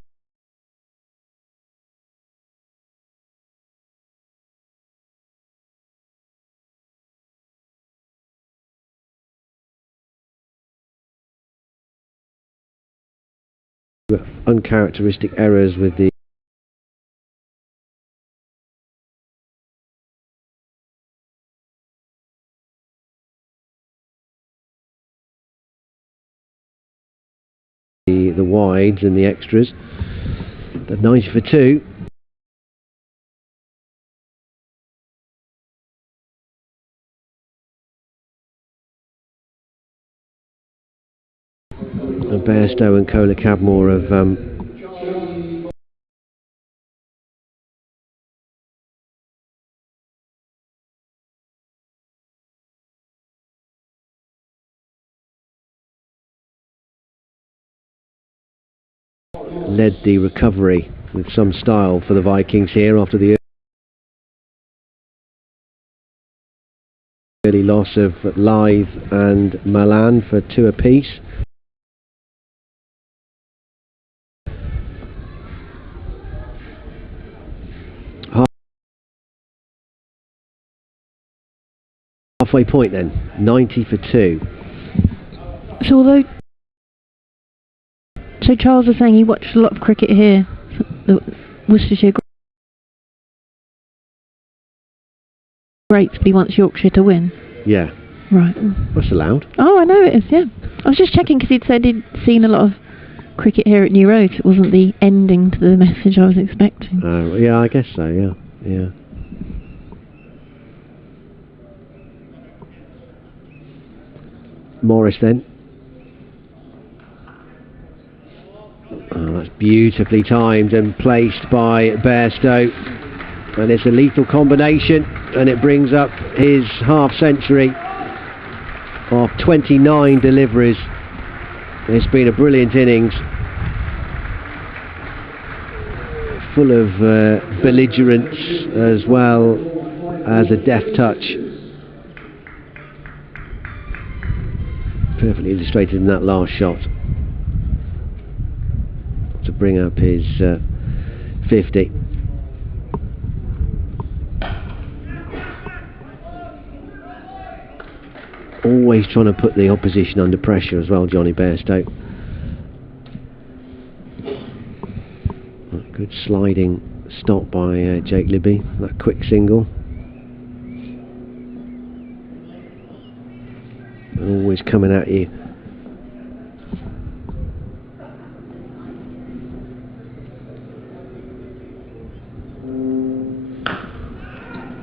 uncharacteristic errors with the wides and the extras. The 90 for 2. And Bairstow and Kohler-Cadmore have led the recovery with some style for the Vikings here after the early loss of Lythe and Milan for 2 apiece. Halfway point then, 90 for 2. So Charles was saying he watched a lot of cricket here, the Worcestershire greats, but he wants Yorkshire to win. Yeah. Right. That's allowed. Oh, I know it is, yeah. I was just checking because he'd said he'd seen a lot of cricket here at New Road. It wasn't the ending to the message I was expecting. Yeah, I guess so, yeah. Yeah. Morris then. Oh, that's beautifully timed and placed by Bairstow, and it's a lethal combination, and it brings up his half century of 29 deliveries. It's been a brilliant innings, full of belligerence as well as a deft touch. Perfectly illustrated in that last shot to bring up his 50. Always trying to put the opposition under pressure as well, Johnny Bairstow. Good sliding stop by Jake Libby, that quick single. Always coming at you.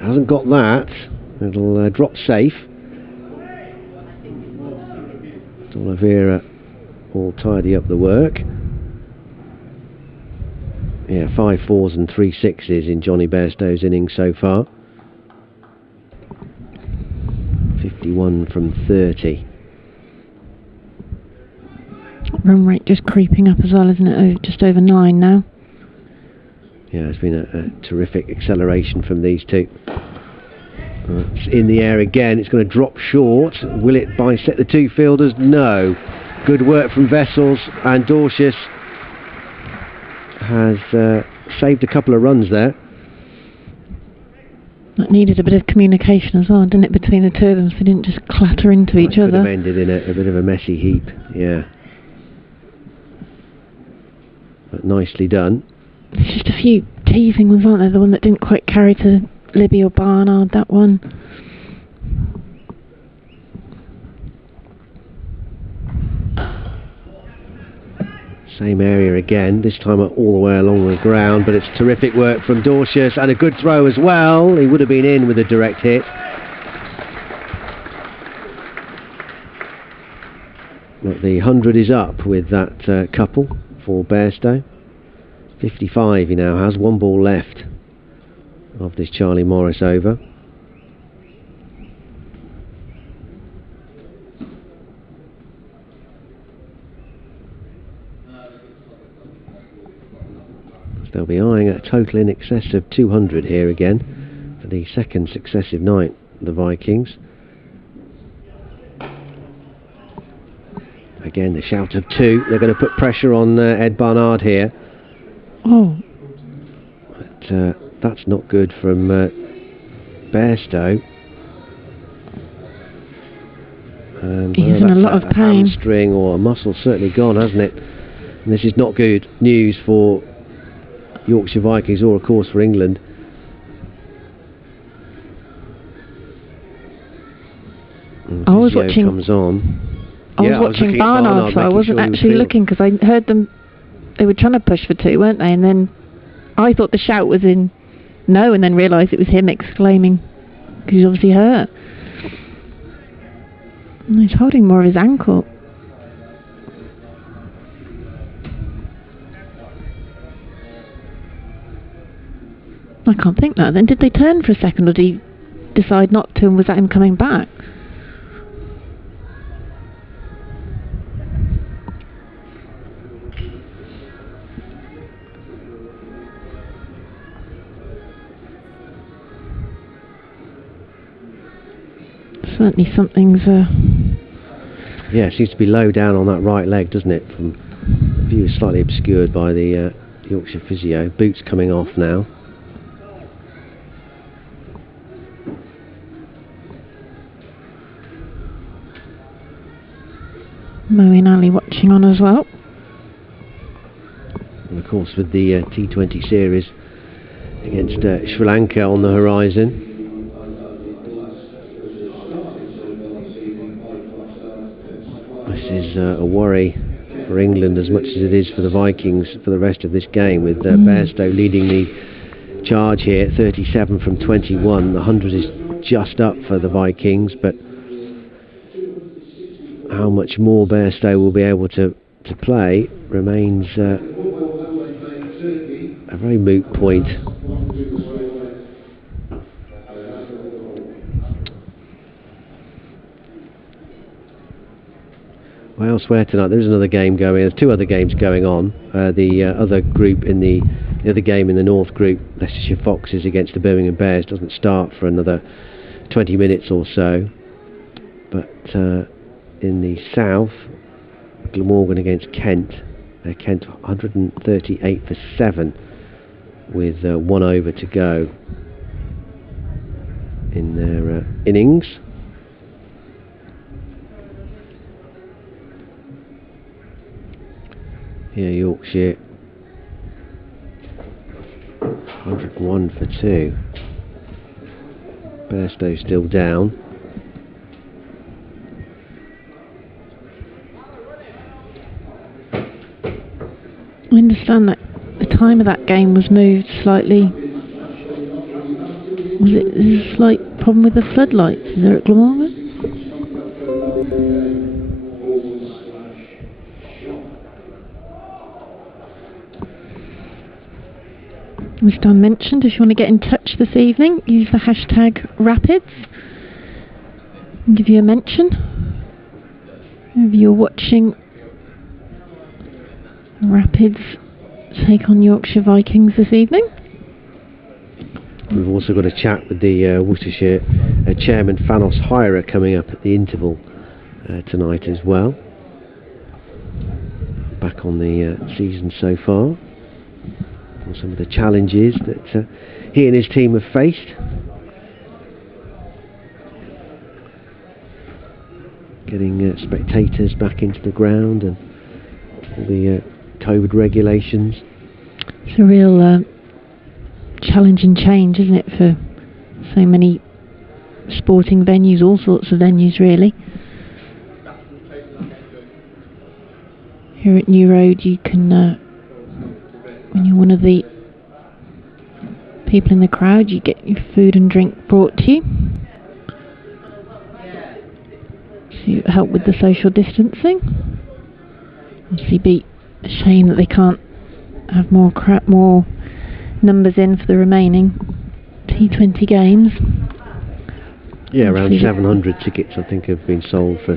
Hasn't got that. It'll drop safe. Oliveira will tidy up the work. Yeah, 5 4s and 3 6s in Johnny Bairstow's innings so far. 51 from 30. Run rate just creeping up as well, isn't it? Just over 9 now. Yeah, it's been a terrific acceleration from these two. It's in the air again. It's going to drop short. Will it bisect the two fielders? No. Good work from Vessels, and Dorcius has saved a couple of runs there. That needed a bit of communication as well, didn't it, between the two of them, so they didn't just clatter into each other. Could have ended in a bit of a messy heap, yeah. But nicely done. There's just a few teasing ones, aren't there? The one that didn't quite carry to Libby or Barnard, that one. Same area again, this time all the way along the ground, but it's terrific work from Dorcius, and a good throw as well. He would have been in with a direct hit. But the 100 is up with that couple for Bairstow. 55 he now has, 1 ball left of this Charlie Morris over. They'll be eyeing a total in excess of 200 here again for the second successive night, the Vikings. Again, the shout of 2. They're going to put pressure on Ed Barnard here. Oh. But that's not good from Bairstow. He's in a lot of pain. Hamstring or a muscle certainly gone, hasn't it? And this is not good news for Yorkshire Vikings, or of course for England. I was watching. Comes on. I was watching Barnard, so I wasn't actually looking, because I heard them. They were trying to push for 2, weren't they? And then I thought the shout was in no, and then realised it was him exclaiming because he's obviously hurt. And he's holding more of his ankle. I can't think now. Then did they turn for a second, or did he decide not to, and was that him coming back? Certainly something's... Yeah, it seems to be low down on that right leg, doesn't it? From the view is slightly obscured by the Yorkshire physio. Boots coming off now. Moe and Ali watching on as well. And of course with the T20 series against Sri Lanka on the horizon. This is a worry for England as much as it is for the Vikings for the rest of this game, with Bairstow leading the charge here, 37 from 21. The 100 is just up for the Vikings, but how much more Bairstow will be able to play remains a very moot point. Well, elsewhere tonight there is another game going. There's two other games going on. The other group in the other game in the North Group, Leicestershire Foxes against the Birmingham Bears, doesn't start for another 20 minutes or so. But in the South, Glamorgan against Kent. Kent 138 for 7 with 1 over to go in their innings. Here Yorkshire 101 for 2. Bairstow still down. I understand that the time of that game was moved slightly. Was it a slight problem with the floodlights? Is there at Glamorgan? As Dan mentioned, if you want to get in touch this evening, use the hashtag Rapids. I'll give you a mention. If you're watching Rapids take on Yorkshire Vikings this evening. We've also got a chat with the Worcestershire chairman Fanos Hira coming up at the interval tonight as well. Back on the season so far. And some of the challenges that he and his team have faced. Getting spectators back into the ground and all the COVID regulations. It's a real challenge and change, isn't it, for so many sporting venues, all sorts of venues really. Here at New Road you can, when you're one of the people in the crowd, you get your food and drink brought to you to help with the social distancing. Obviously be a shame that they can't have more numbers in for the remaining T20 games. Yeah, around 700 tickets I think have been sold for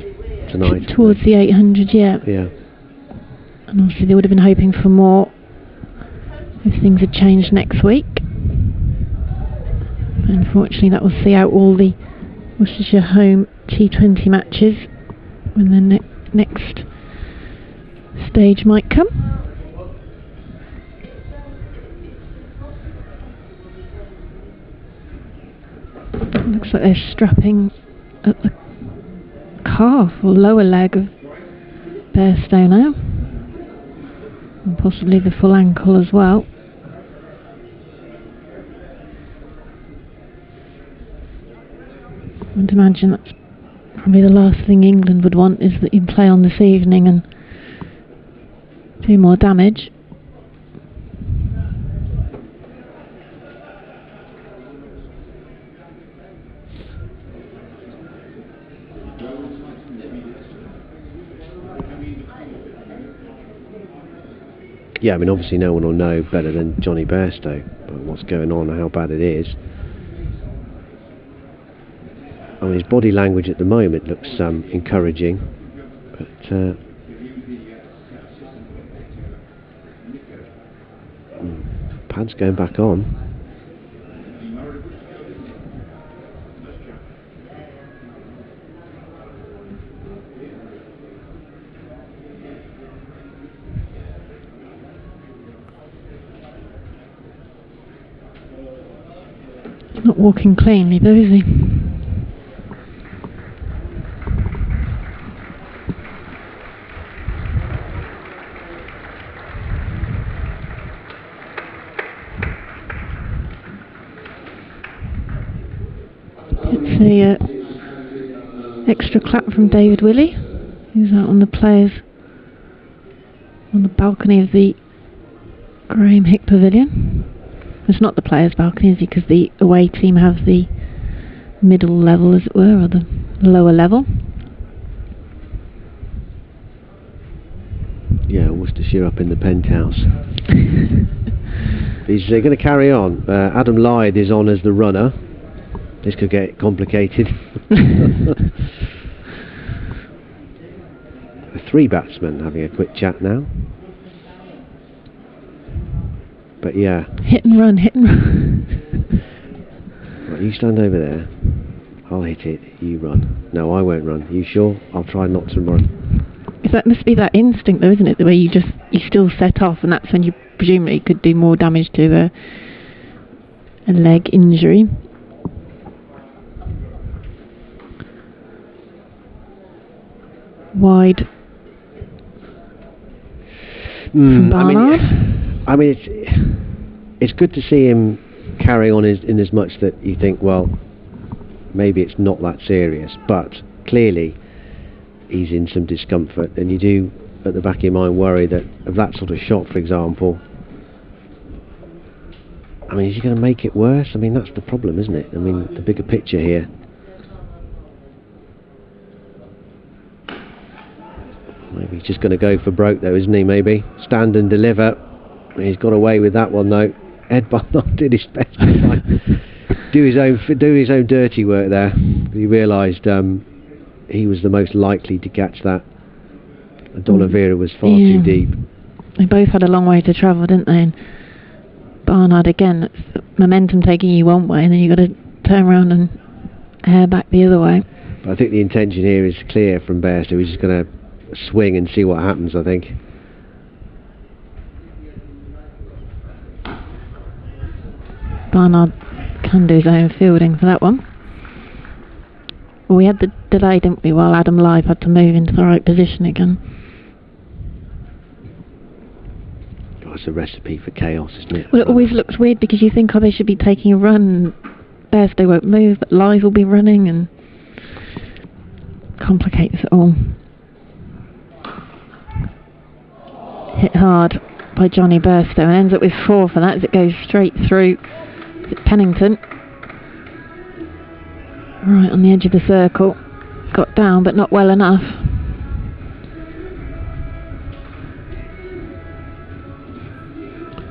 tonight. Towards the 800, yeah. Yeah. And obviously they would have been hoping for more if things had changed next week. But unfortunately that will see out all the Worcestershire home T20 matches when the next stage might come. Looks like they're strapping at the calf or lower leg of Bairstow now, and possibly the full ankle as well. I'd imagine that's probably the last thing England would want, is that you play on this evening and do more damage. Yeah, I mean obviously no one will know better than Johnny Bairstow what's going on and how bad it is. I mean his body language at the moment looks encouraging, but pads going back on. Not walking cleanly though, is he? It's a extra clap from David Willey, who's out on the players on the balcony of the Graham Hick Pavilion. It's not the players' balcony, is it? Because the away team have the middle level, as it were, or the lower level. Yeah, Worcestershire up in the penthouse. He's going to carry on. Adam Lyde is on as the runner. This could get complicated. 3 batsmen having a quick chat now. But yeah. Hit and run, hit and run. Right, you stand over there. I'll hit it, you run. No, I won't run. You sure? I'll try not to run. That must be that instinct though, isn't it? The way you still set off, and that's when you presumably could do more damage to a leg injury. Wide from Barnard. I mean, it's good to see him carry on in as much that you think, well, maybe it's not that serious, but clearly he's in some discomfort, and you do at the back of your mind worry that of that sort of shot, for example. I mean, is he going to make it worse? I mean, that's the problem, isn't it? I mean, the bigger picture here. Maybe he's just going to go for broke though, isn't he? Maybe stand and deliver. He's got away with that one though. Ed Barnard did his best to try do his own dirty work there. He realised he was the most likely to catch that. D'Oliveira was far too deep. They both had a long way to travel, didn't they? And Barnard again, it's momentum taking you one way, and then you've got to turn around and hair back the other way. But I think the intention here is clear from Bairstow. He's just going to swing and see what happens, I think. Barnard can do his own fielding for that one. Well, we had the delay, didn't we, while Adam Live had to move into the right position again. Oh, it's a recipe for chaos, isn't it? Well, it always looks weird because you think, oh, they should be taking a run, Bairstow won't move, but Live will be running, and complicates it all. Hit hard by Johnny Bairstow and ends up with 4 for that as it goes straight through. Is it Pennington? Right on the edge of the circle. Got down but not well enough.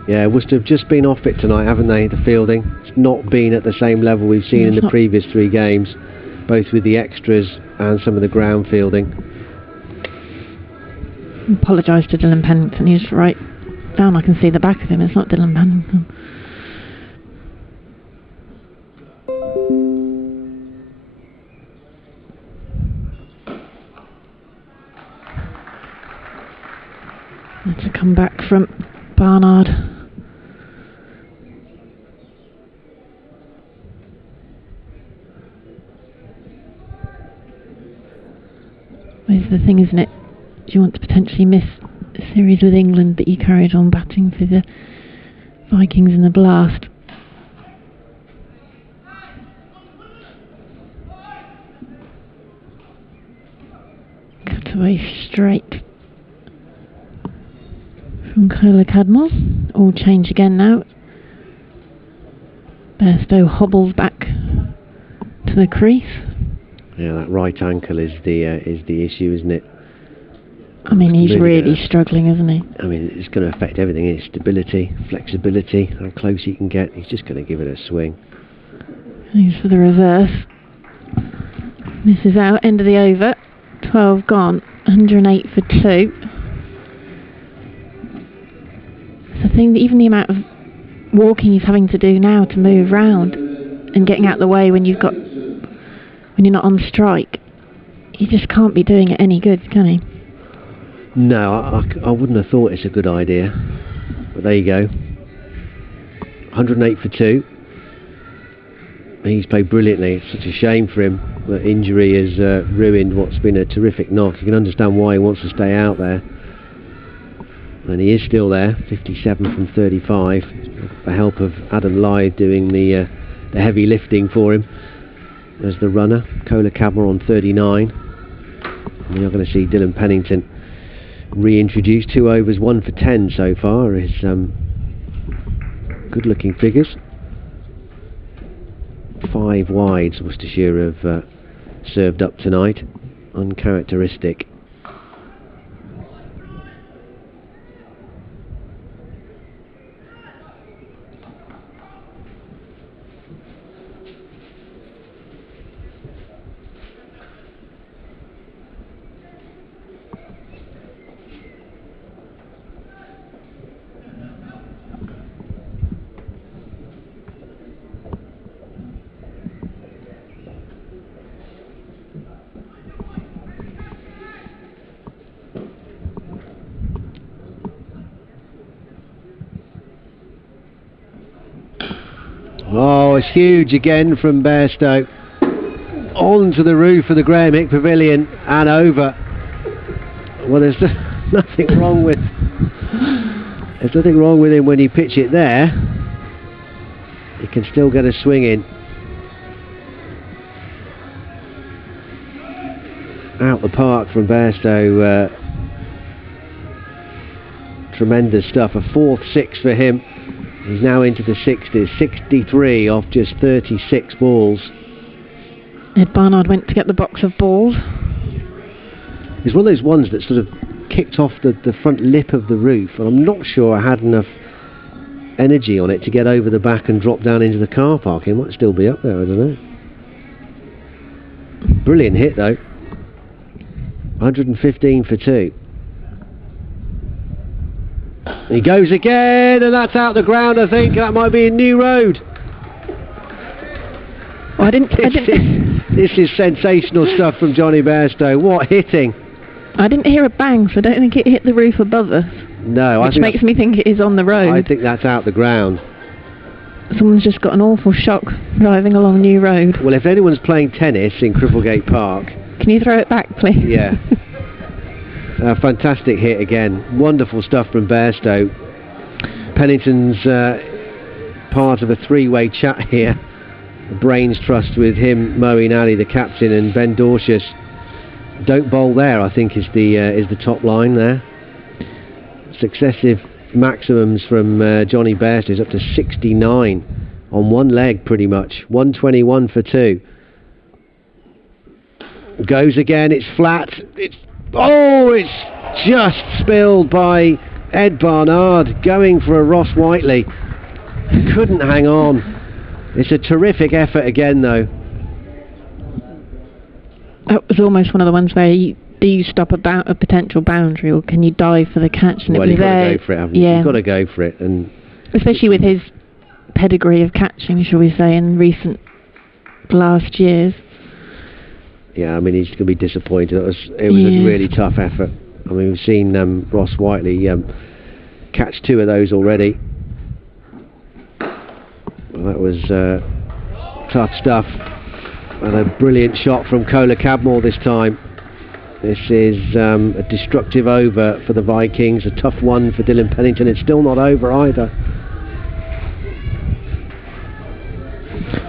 Yeah, Worcester have just been off it tonight, haven't they? The fielding. It's not been at the same level we've seen in the previous 3 games, both with the extras and some of the ground fielding. Apologise to Dylan Pennington, he's right down, I can see the back of him, it's not Dylan Pennington. That's a comeback from Barnard. Where's the thing, isn't it? Do you want to potentially miss a series with England, but you carried on batting for the Vikings in the Blast? Cut away straight from Cola Cadmore. All change again now. Bairstow hobbles back to the crease. Yeah, that right ankle is the issue, isn't it? I mean, he's really struggling, isn't he? I mean, it's going to affect everything. His stability, flexibility, how close he can get. He's just going to give it a swing. He's for the reverse. Misses out. End of the over. 12 gone. 108 for 2. It's the thing that even the amount of walking he's having to do now to move round and getting out of the way when you're not on strike, he just can't be doing it any good, can he? No, I wouldn't have thought it's a good idea. But there you go. 108 for 2. He's played brilliantly. It's such a shame for him that injury has ruined what's been a terrific knock. You can understand why he wants to stay out there. And he is still there, 57 from 35. With the help of Adam Lyth doing the heavy lifting for him as the runner. Kola Cadmore on 39. And you're going to see Dylan Pennington reintroduced. 2 overs, 1 for 10 so far. Is good looking figures. 5 wides Worcestershire have served up tonight. Uncharacteristic. Oh, it's huge again from Bairstow. Onto the roof of the Graham Hick Pavilion and over. Well, there's nothing wrong with him when you pitch it there. He can still get a swing in. Out the park from Bairstow. Tremendous stuff. A 4th 6 for him. He's now into the 60s, 63 off just 36 balls. Ed Barnard went to get the box of balls. It's one of those ones that sort of kicked off the front lip of the roof, and I'm not sure I had enough energy on it to get over the back and drop down into the car park. It might still be up there, I don't know. Brilliant hit though. 115 for 2. He goes again, and that's out the ground. I think that might be a new road. Oh, This is sensational stuff from Johnny Bairstow. What hitting! I didn't hear a bang, so I don't think it hit the roof above us. No, which makes me think it is on the road. I think that's out the ground. Someone's just got an awful shock driving along New Road. Well, if anyone's playing tennis in Cripplegate Park, can you throw it back, please? Yeah. A fantastic hit again. Wonderful stuff from Bairstow. Pennington's part of a 3-way chat here. The Brains Trust with him, Moeen Ali, the captain, and Ben Dorcius. Don't bowl there, I think, is the top line there. Successive maximums from Johnny Bairstow is up to 69 on one leg, pretty much. 121 for 2. Goes again. It's flat. It's just spilled by Ed Barnard, going for a Ross Whiteley. Couldn't hang on. It's a terrific effort again, though. It was almost one of the ones where do you stop a potential boundary, or can you dive for the catch? And well, it was you've got to go for it, haven't you? You've got to go for it, and especially with his pedigree of catching, shall we say, in recent last years. Yeah, I mean, he's going to be disappointed. It was a really tough effort. I mean, we've seen Ross Whiteley catch 2 of those already. Well, that was tough stuff. And a brilliant shot from Kola Cadmore this time. This is a destructive over for the Vikings. A tough one for Dylan Pennington. It's still not over either.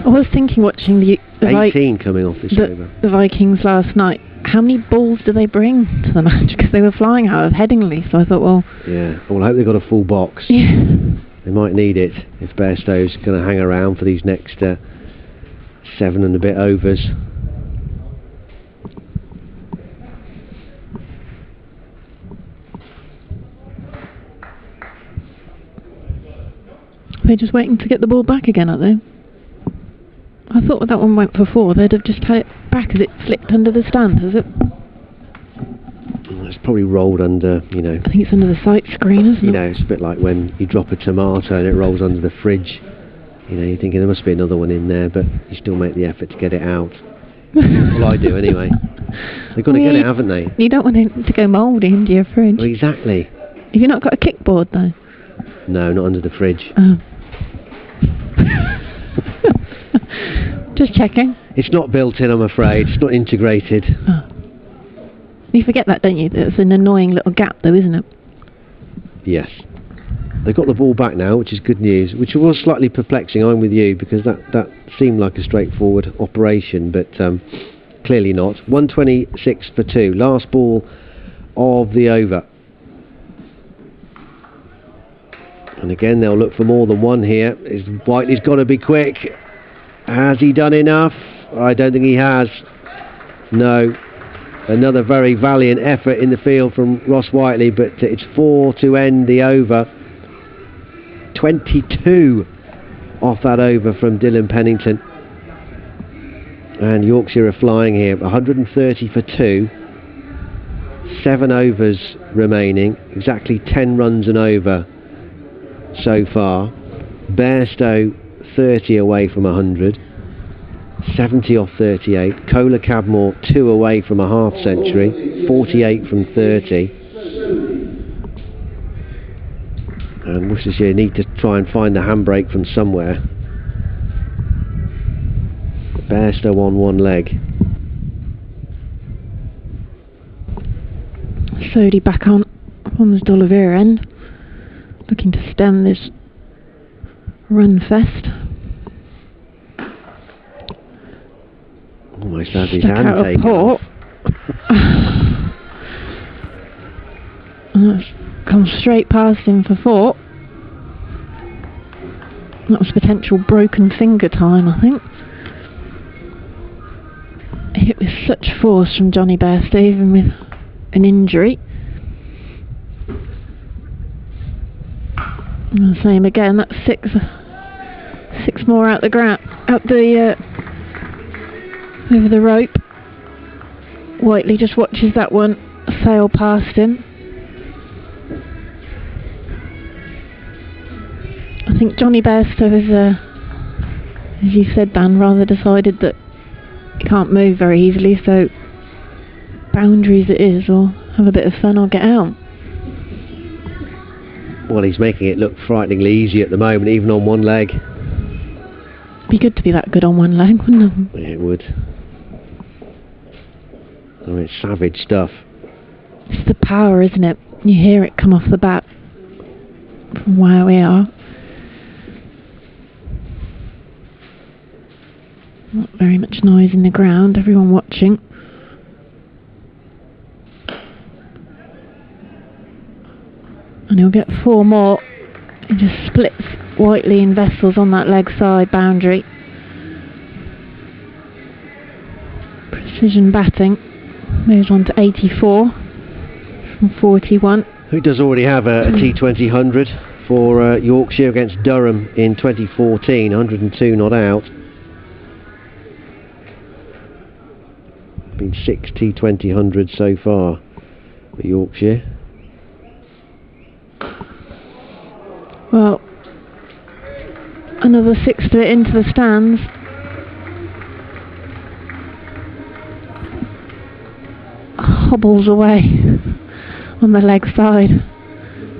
I was thinking, watching the 18 coming off this over. The Vikings last night, how many balls do they bring to the match? Because they were flying out of Headingley, so I thought, well... Yeah, well, I hope they've got a full box. Yeah. They might need it if Bairstow's going to hang around for these next 7 and a bit overs. They're just waiting to get the ball back again, aren't they? I thought that one went for 4. They'd have just had it back as it slipped under the stand, has it? It's probably rolled under, I think it's under the sight screen, isn't it? It's a bit like when you drop a tomato and it rolls under the fridge. You're thinking there must be another one in there, but you still make the effort to get it out. Well, I do anyway. They've got to get it, haven't they? You don't want it to go mouldy into your fridge. Well, exactly. Have you not got a kickboard, though? No, not under the fridge. Oh. Just checking. It's not built in, I'm afraid. It's not integrated. Oh. You forget that, don't you? It's an annoying little gap, though, isn't it? Yes. They've got the ball back now, which is good news, which was slightly perplexing. I'm with you, because that seemed like a straightforward operation, but clearly not. 126 for 2. Last ball of the over. And again, they'll look for more than one here. Whiteley's got to be quick. Has he done enough? I don't think he has. No. Another very valiant effort in the field from Ross Whiteley, but it's 4 to end the over. 22 off that over from Dylan Pennington. And Yorkshire are flying here. 130 for 2. 7 overs remaining. Exactly 10 runs and over so far. Bairstow 30 away from 100. 70 off 38. Kohler Cadmore 2 away from a half century. 48 from 30. And Worcestershire need to try and find the handbrake from somewhere. Bairstow on one leg. Sodhi back on the D'Oliveira end, looking to stem this run fest. Almost has his Stuck hand out of taken port. And that's come straight past him for 4. That was potential broken finger time, I think. Hit with such force from Johnny Bairstow, even with an injury. And the same again. That's 6 more out the ground, over the rope. Whiteley just watches that one sail past him. I think Johnny Bairstow has, as you said, Dan, rather decided that he can't move very easily, so boundaries it is, or have a bit of fun or get out. Well, he's making it look frighteningly easy at the moment, even on one leg. Be good to be that good on one leg, wouldn't it? It would. I mean, it's savage stuff. It's the power, isn't it? You hear it come off the bat from where we are. Not very much noise in the ground, everyone watching. And he'll get 4 more. He just splits Whiteley and Vessels on that leg side boundary. Precision batting. Moves on to 84 from 41. Who does already have a T20 100 for Yorkshire against Durham in 2014. 102 not out. Been 6 T20 100s so far for Yorkshire. Well, another 6 to it into the stands. Hobbles away on the leg side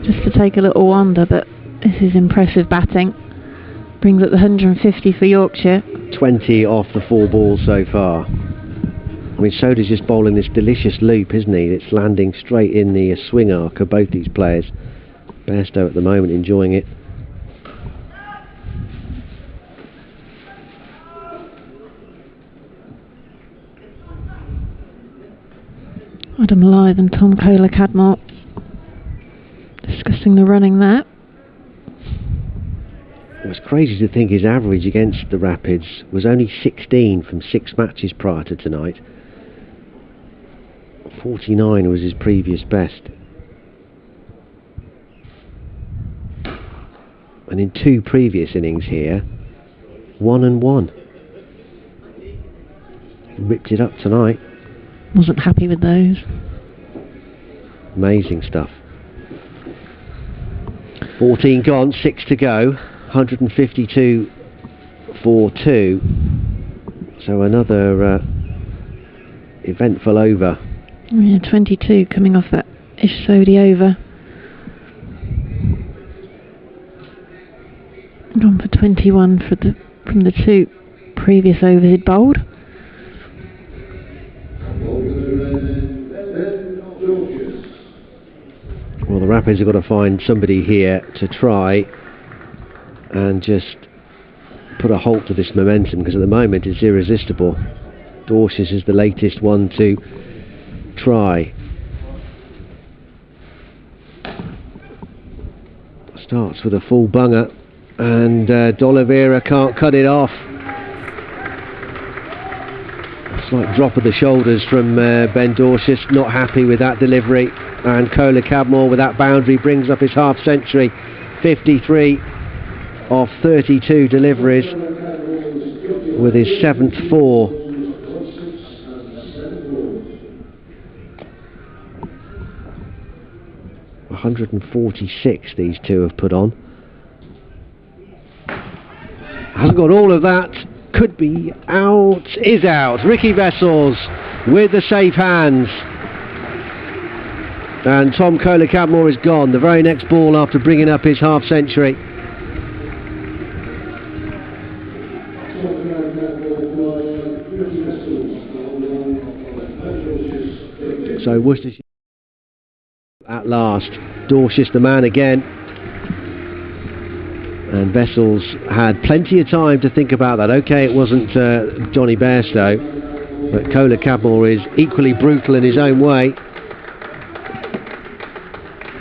just to take a little wander, but this is impressive batting. Brings up the 150 for Yorkshire. 20 off the 4 balls so far. I mean, Soda's just bowling this delicious loop, isn't he? It's landing straight in the swing arc of both these players. Bairstow at the moment enjoying it. Adam Lythe and Tom Kohler Cadmore discussing the running there. It was crazy to think his average against the Rapids was only 16 from 6 matches prior to tonight. 49 was his previous best. And in 2 previous innings here, 1 and 1. Ripped it up tonight. Wasn't happy with those. Amazing stuff. 14 gone, 6 to go. 152 for 2. So another eventful over. Yeah, 22 coming off that Ish Sodhi over. Gone for 21 from the 2 previous overs he'd bowled. Well, the Rapids have got to find somebody here to try and just put a halt to this momentum, because at the moment it's irresistible. Dorsius is the latest one to try. Starts with a full bunger, and D'Oliveira can't cut it off. Slight drop of the shoulders from Ben Dorsius, not happy with that delivery, and Kola Cadmore with that boundary brings up his half century. 53 of 32 deliveries with his 7th 4. .146 these two have put on. Hasn't got all of that. Could be out. Is out. Ricky Vessels with the safe hands. And Tom Kola Cadmore is gone. The very next ball after bringing up his half century. So Worcestershire at last. Dorsius the man again. And Vessels had plenty of time to think about that. Okay, it wasn't Johnny Bairstow, but Kola Cadmore is equally brutal in his own way.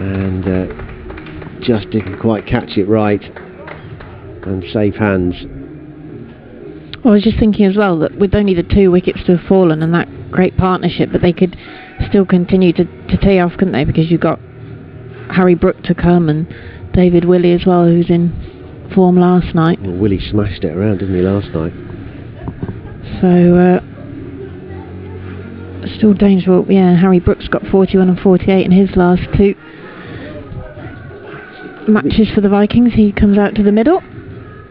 And just didn't quite catch it right. And safe hands. Well, I was just thinking as well that with only the 2 wickets to have fallen and that great partnership, that they could still continue to tee off, couldn't they? Because you've got Harry Brook to come and David Willey as well, who's in form last night. Well, Willey smashed it around, didn't he, last night? So still dangerous. Yeah, Harry Brook's got 41 and 48 in his last 2 matches for the Vikings. He comes out to the middle.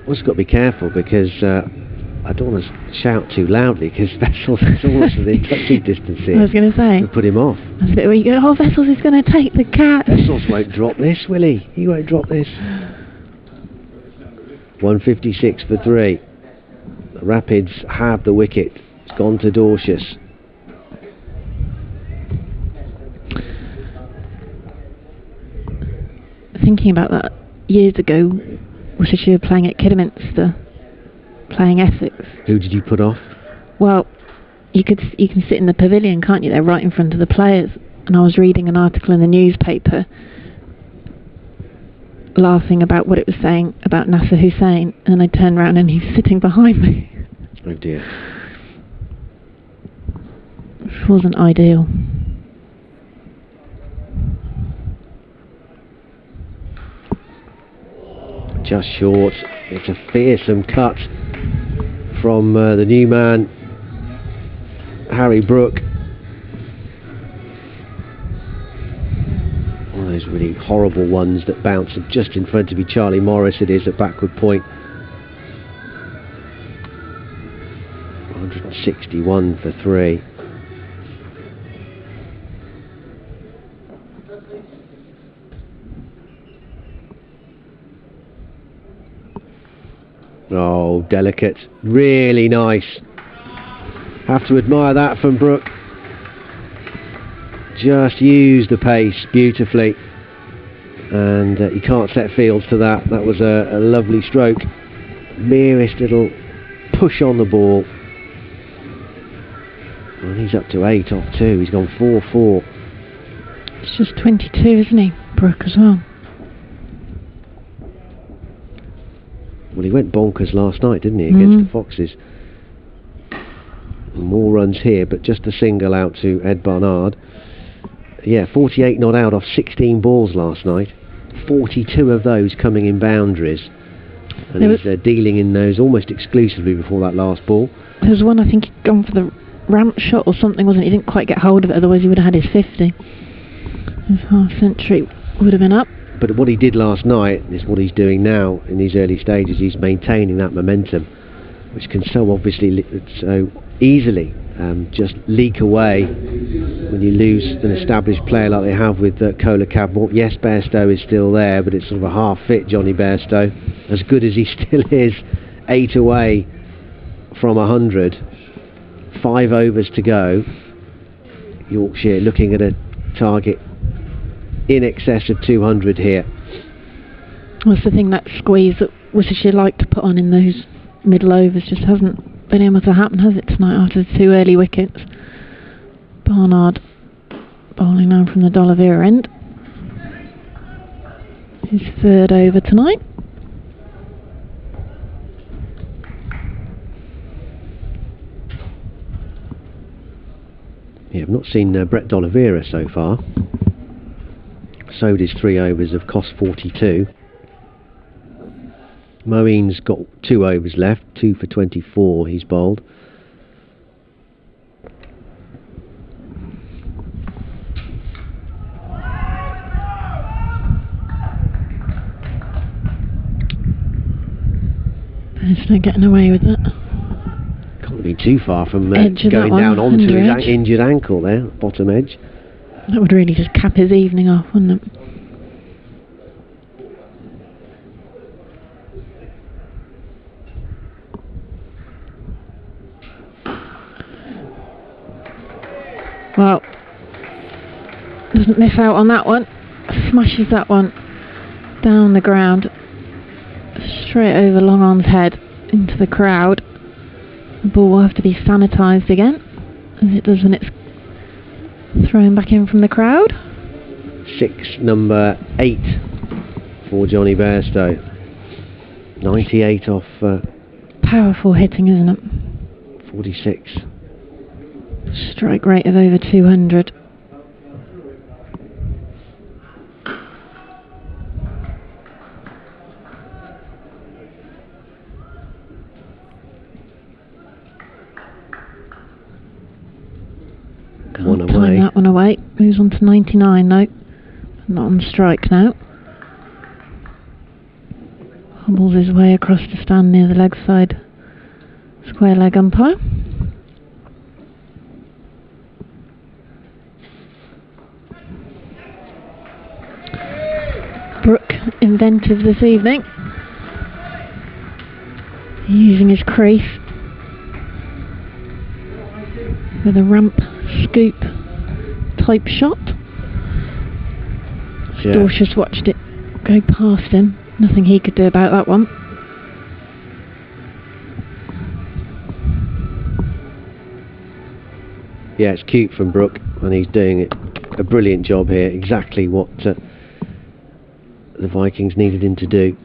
Also got to be careful, because I don't want to shout too loudly, because Vessels is almost within touching distance here. I was going to say. To put him off. That's a bit where you go, oh, Vessels is going to take the catch. Vessels won't drop this, will he? He won't drop this. 156 for 3. The Rapids have the wicket. It's gone to Dorsius. Thinking about that, years ago, Worcestershire playing at Kidderminster, playing Essex. Who did you put off? Well, you can sit in the pavilion, can't you? They're right in front of the players. And I was reading an article in the newspaper, laughing about what it was saying about Nasser Hussain, and I turned around and he's sitting behind me. Oh dear. Which wasn't ideal. Just short. It's a fearsome cut from the new man, Harry Brook. One of those really horrible ones that bounce just in front of you. Charlie Morris it is at backward point. 161 for 3. Oh, delicate. Really nice. Have to admire that from Brook. Just used the pace beautifully. And you can't set fields to that. That was a lovely stroke. Merest little push on the ball. And he's up to 8 off 2. He's gone 4-4. It's just 22, isn't he, Brook, as well? Well, he went bonkers last night, didn't he, against the Foxes. More runs here, but just a single out to Ed Barnard. Yeah, 48 not out off 16 balls last night. 42 of those coming in boundaries. And he's dealing in those almost exclusively before that last ball. There was one, I think he'd gone for the ramp shot or something, wasn't he? He didn't quite get hold of it, otherwise he would have had his 50. His half century would have been up. But what he did last night is what he's doing now in these early stages. He's maintaining that momentum, which can so obviously, so easily just leak away when you lose an established player like they have with Kola Cadmore. Yes, Bairstow is still there, but it's sort of a half-fit Johnny Bairstow. As good as he still is, 8 away from 100. 5 overs to go. Yorkshire looking at a target in excess of 200 here. What's the thing, that squeeze that Worcestershire liked to put on in those middle overs just hasn't been able to happen, has it, tonight, after the 2 early wickets? Barnard bowling now from the D'Oliveira end. His 3rd over tonight. Yeah, I've not seen Brett D'Oliveira so far. Sowed his 3 overs of cost 42. Moeen's got 2 overs left, 2 for 24 he's bowled. There's no getting away with that. Can't be too far from Edge of going that down one, onto his under edge. injured ankle there, bottom edge. That would really just cap his evening off, wouldn't it? Well, doesn't miss out on that one. Smashes that one down the ground, straight over Long Arm's head into the crowd. The ball will have to be sanitised again, as it does when it's thrown back in from the crowd. 6, number 8 for Johnny Bairstow. 98 off Powerful hitting, isn't it? 46. Strike rate of over 200. One Time away. that one away. Moves on to 99 though. Not on strike now. Hobbles his way across to stand near the leg side square leg umpire. Brooke inventive this evening, using his crease with a ramp scoop type shot. Yeah. Dorsch just watched it go past him. Nothing he could do about that one. Yeah, it's cute from Brooke, and he's doing it a brilliant job here. Exactly what the Vikings needed him to do.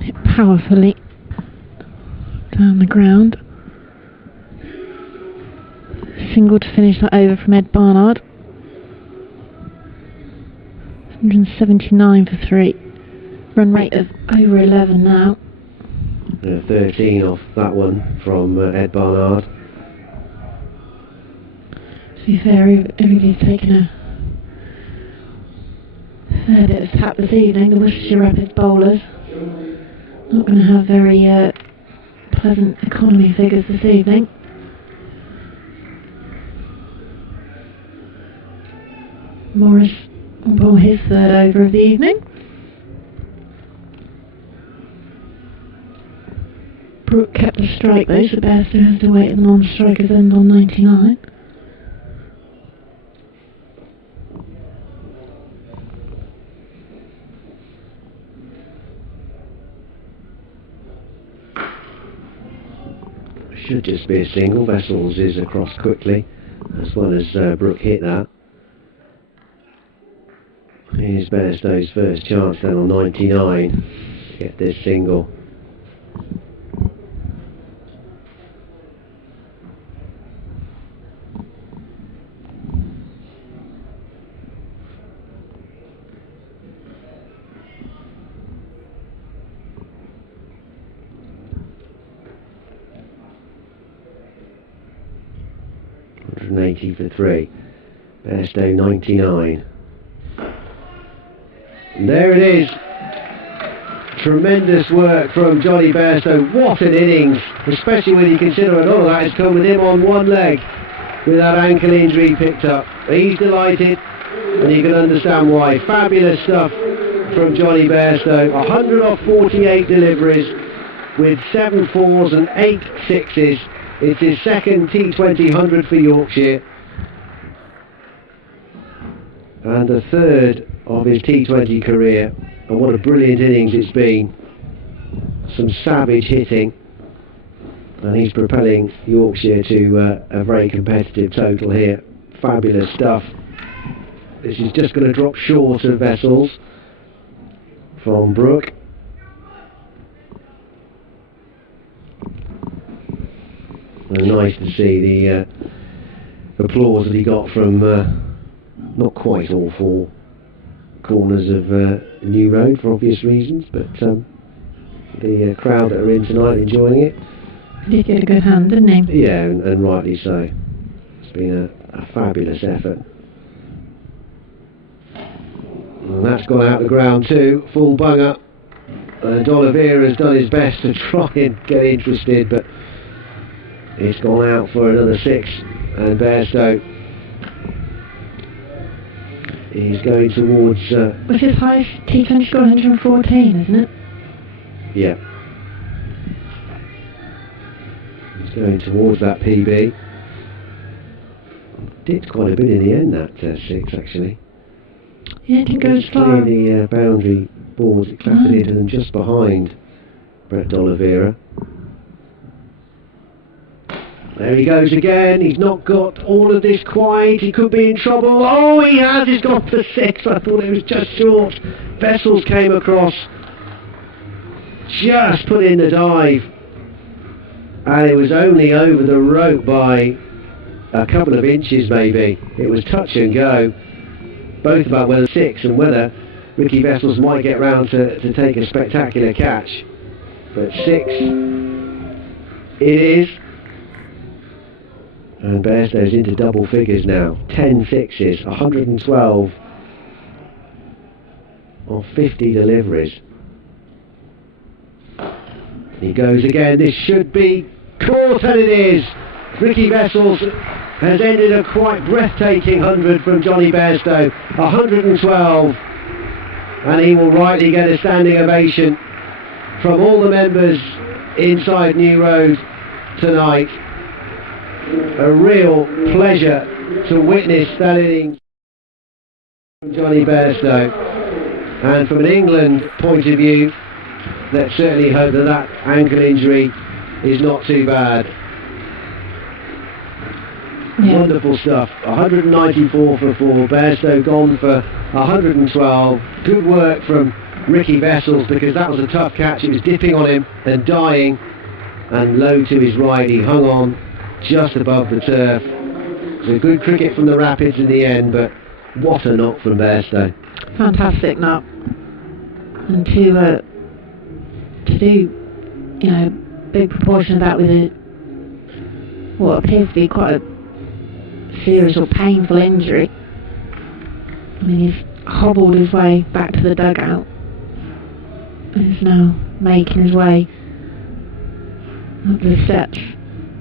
Hit powerfully down the ground. Single to finish that over from Ed Barnard. 179 for 3. Run rate of over 11 now. 13 off that one from Ed Barnard. To be fair, everybody's taken a fair bit of tap this evening. The Worcestershire Rapids bowlers not going to have very pleasant economy figures this evening. Morris will bowl his 3rd over of the evening. Brooke kept the strike though, so Bairstow has to wait at the non-striker's end on 99. Should just be a single. Vessels is across quickly, as well as Brooke hit that. Here's Bairstow's first chance then on 99 to get this single. $180 for 3. Bairstow 99. And there it is. Tremendous work from Johnny Bairstow. What an innings, especially when you consider a lot of that has come with him on one leg with that ankle injury picked up. He's delighted. and you can understand why. Fabulous stuff from Johnny Bairstow. 100 off 48 deliveries with 7 4s and 8 6s. It's his second T20 100 for Yorkshire and the third of his T20 career, and what a brilliant innings it's been. Some savage hitting, and he's propelling Yorkshire to a very competitive total here. Fabulous stuff. This is just going to drop short of Vessels from Brooke. And nice to see the applause that he got from not quite all 4 corners of New Road for obvious reasons, but the crowd that are in tonight enjoying it. He did a good hand, didn't he? Yeah, and rightly so. It's been a fabulous effort. And that's gone out the ground too, full bunger. D'Oliveira's done his best to try and get interested, but it's gone out for another 6, and Bairstow is going towards... Was his highest T20 score 114, isn't it? Yeah. He's going towards that PB. Did quite a bit in the end, that 6 actually. Yeah, it didn't go as far. The boundary boards, it clattered into them just behind Brett D'Oliveira. There he goes again. He's not got all of this quite. He could be in trouble. Oh, he has. He's gone for 6. I thought it was just short. Vessels came across, just put in the dive, and it was only over the rope by a couple of inches maybe. It was touch and go, both about whether 6 and whether Ricky Vessels might get round to take a spectacular catch. But 6 it is. And Bairstow's into double figures now. 10 6s, 112 of 50 deliveries. He goes again. This should be caught, and it is. Ricky Vessels has ended a quite breathtaking 100 from Johnny Bairstow. 112, and he will rightly get a standing ovation from all the members inside New Road tonight. A real pleasure to witness that innings from Johnny Bairstow, and from an England point of view, let's certainly hope that that ankle injury is not too bad. Yeah. Wonderful stuff. 194 for 4. Bairstow gone for 112. Good work from Ricky Vessels, because that was a tough catch. It was dipping on him and dying, and low to his right he hung on just above the turf. So good cricket from the Rapids in the end, but what a knock from Bairstow. Fantastic knock. And to do, you know, big proportion of that with what appears to be quite a serious or painful injury. I mean, he's hobbled his way back to the dugout and is now making his way up the steps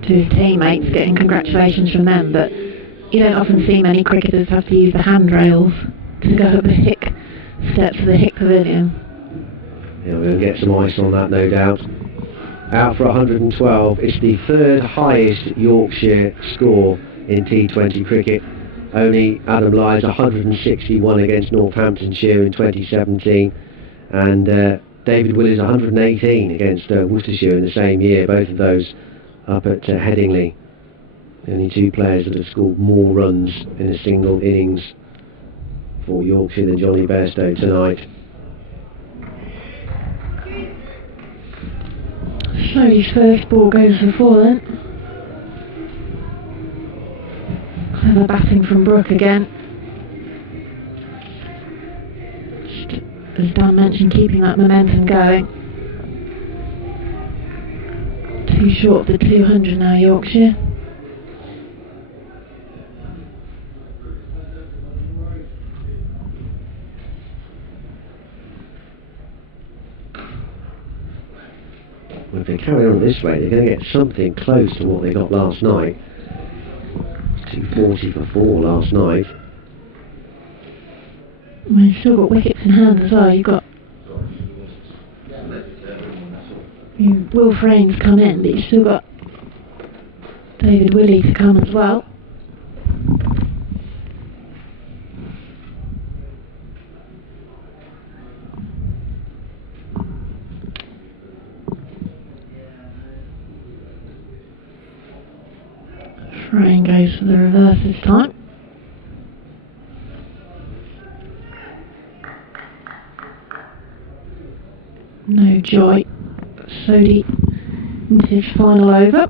to his teammates, getting congratulations from them. But you don't often see many cricketers have to use the handrails to go up the Hick steps of the Hick Pavilion. Yeah, we'll get some ice on that, no doubt. Out for 112. It's the third highest Yorkshire score in T20 cricket. Only Adam Lyons 161 against Northamptonshire in 2017, and David Willis 118 against Worcestershire in the same year. Both of those up at Headingley. The only 2 players that have scored more runs in a single innings for Yorkshire than Johnny Bairstow tonight. So his first ball goes for 4 then. Clever batting from Brooke again. Just, as Dan mentioned, keeping that momentum going. Too short of the 200 now, Yorkshire. Well, if they carry on this way, they're going to get something close to what they got last night. 240 for 4 last night. We've still got wickets in hand as well. You've got Will Frame's come in, but you've still got David Willey to come as well. Frame goes for the reverse this time. No joy. Sodhi into his final over.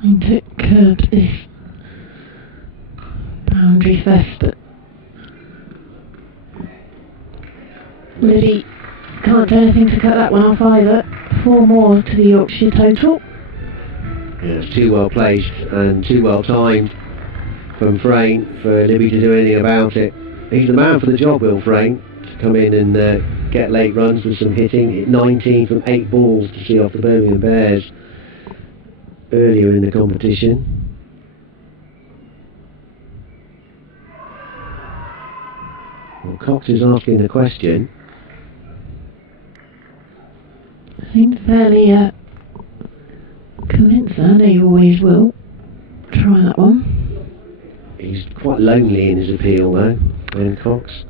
Trying to curb this boundary fest, but Libby can't do anything to cut that one off either. 4 more to the Yorkshire total. Yeah, it's too well placed and too well timed from Frame for Libby to do anything about it. He's the man for the job, Will Frame, to come in and get late runs with some hitting. Hit 19 from 8 balls to see off the Birmingham Bears earlier in the competition. Well, Cox is asking a question. I think fairly convinced. I know you always will try that one. He's quite lonely in his appeal though, Ben Cox,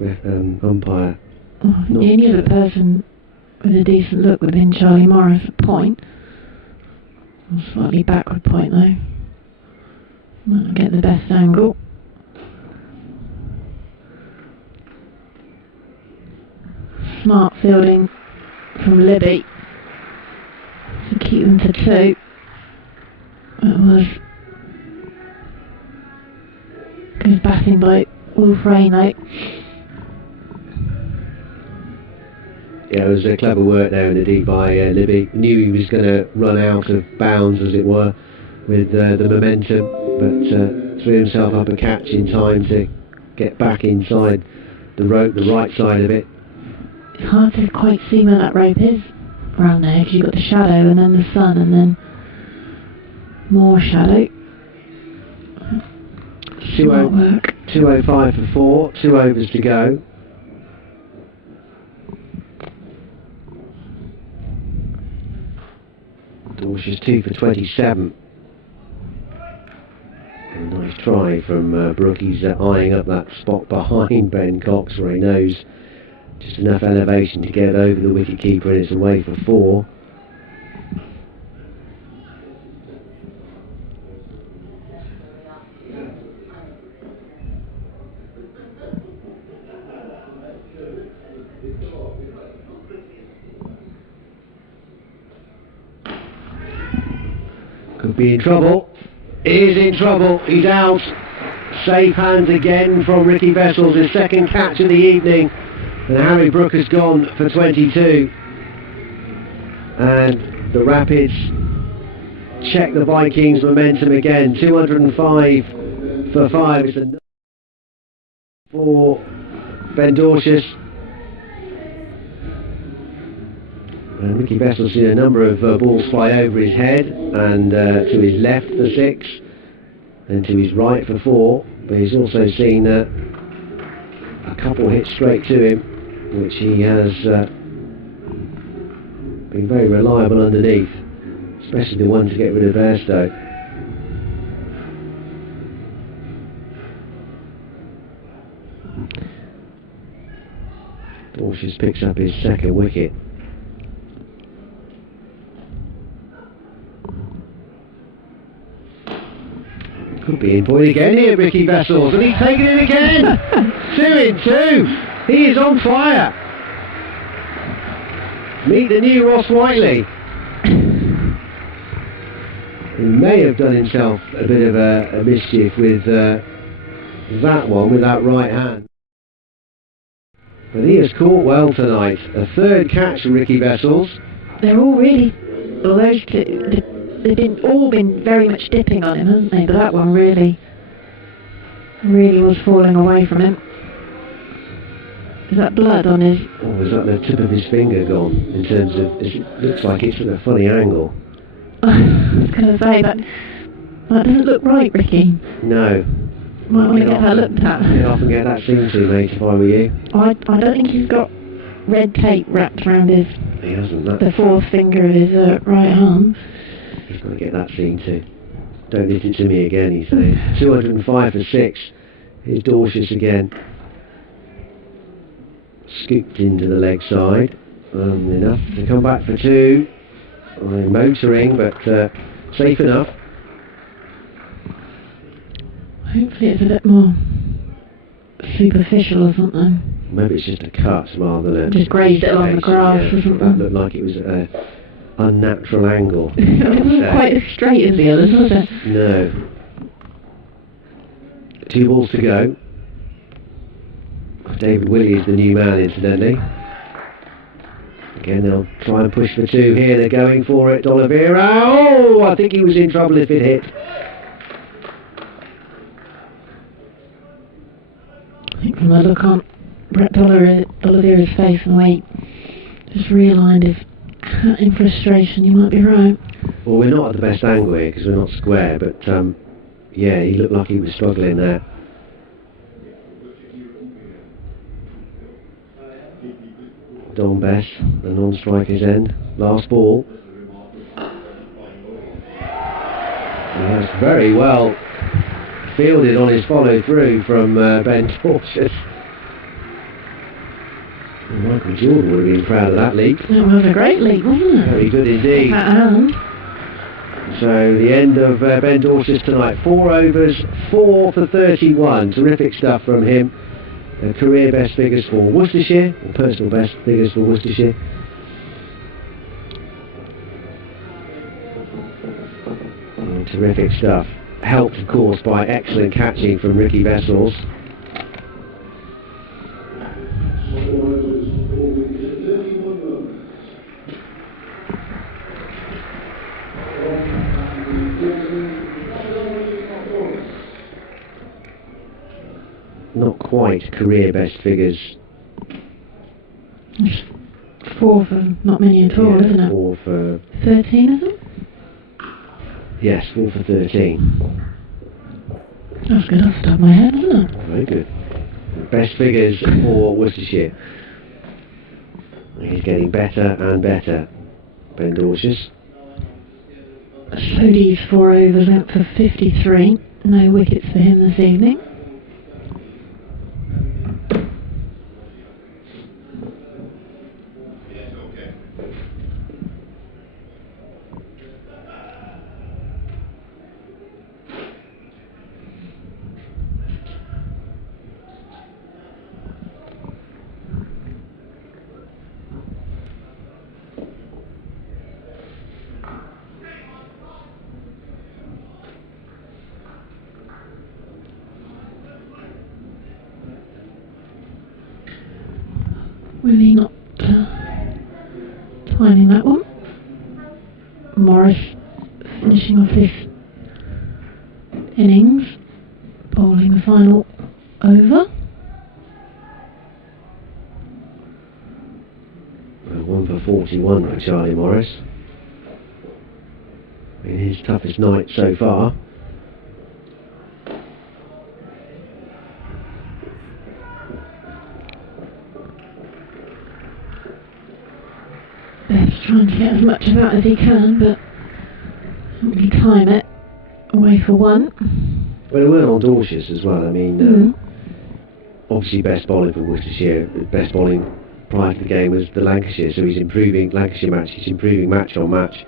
umpire. Oh, the only other person with a decent look would have been Charlie Morris at point. A slightly backward point though. Might not get the best angle. Smart fielding from Libby to keep them to 2. It was good batting by Will Frame though. Yeah, it was a clever work there in the deep by Libby. Knew he was going to run out of bounds, as it were, with the momentum, but threw himself up a catch in time to get back inside the rope, the right side of it. It's hard to quite see where that rope is around there, because you've got the shadow and then the sun and then more shadow. 205 for 4, 2 overs to go. Dorsh's 2 for 27. A nice try from Brook. He's eyeing up that spot behind Ben Cox, where he knows just enough elevation to get over the wicketkeeper, and it's away for 4. Could be in trouble. Is in trouble. He's out. Safe hands again from Ricky Vessels, his second catch of the evening. And Harry Brook has gone for 22. And the Rapids check the Vikings' momentum again. 205 for 5. It's a for Ben Dorsh's. And Ricky Vessel's seen a number of balls fly over his head, and to his left for 6, and to his right for 4. But he's also seen a couple hit straight to him, which he has been very reliable underneath, especially the one to get rid of Bairstow. Dorsh's picks up his second wicket. Could be in point again here, Ricky Vessels, and he's taken it again. 2 in 2. He is on fire. Meet the new Ross Whiteley. He may have done himself a bit of a mischief with that one, with that right hand. But he has caught well tonight. A third catch from Ricky Vessels. They're all really, well, those two, they've all been very much dipping on him, haven't they? But that one really was falling away from him. Is that blood on his... Or is that the tip of his finger gone, in terms of... It looks like it's at a funny angle. I was going to say, but That doesn't look right, Ricky. No. Might want to get that looked at. I'd often get that seen to, mate, if I were you. I don't think he's got red tape wrapped around his He hasn't. the fourth finger of his right arm. He's got to get that seen to. Don't hit it to me again, he's saying. 205 for 6. Here's Dorsius again. Scooped into the leg side. Enough to come back for 2. Motoring, but safe enough. Hopefully it's a bit more superficial or something. Maybe it's just a cut rather than just grazed it along the grass or something. That looked like it was an unnatural angle. It wasn't quite as straight as the others, was it? No. 2 balls to go. David Willey is the new man, incidentally. Again, they'll try and push for 2 here. They're going for it. D'Oliveira. Oh, I think he was in trouble if it hit. I think from the look on Brett Oliveira's face and the way he just realigned his hat in frustration, you might be right. Well, we're not at the best angle here because we're not square, but yeah, he looked like he was struggling there. Don Bess, the non-striker's end. Last ball. Yes, very well fielded on his follow-through from Ben Torches. Michael Jordan would have been proud of that leap. That was a great leap, wasn't it? Very good indeed. So the end of Ben Dorsius tonight. 4 overs, 4 for 31. Terrific stuff from him. Career best figures for Worcestershire, or personal best figures for Worcestershire. Terrific stuff. Helped, of course, by excellent catching from Ricky Vessels. Not quite career best figures. 4 for not many at all, isn't it? 4 for 13, is it? Yes, 4 for 13. That's good off the top of my head, isn't it? Very good. Best figures for Worcestershire. He's getting better and better. Ben Dorsius. Sodi's 4 overs out for 53. No wickets for him this evening. Really not timing that one. Morris finishing off this innings, bowling the final over. 1 for 41 for Charlie Morris. In his toughest night so far. Beth's trying to get as much of that as he can, but not really time it. Away for 1. Well, it weren't on Dorsius as well. I mean, obviously best bowling for Worcestershire. Best bowling prior to the game was the Lancashire, so he's improving Lancashire match. He's improving match on match.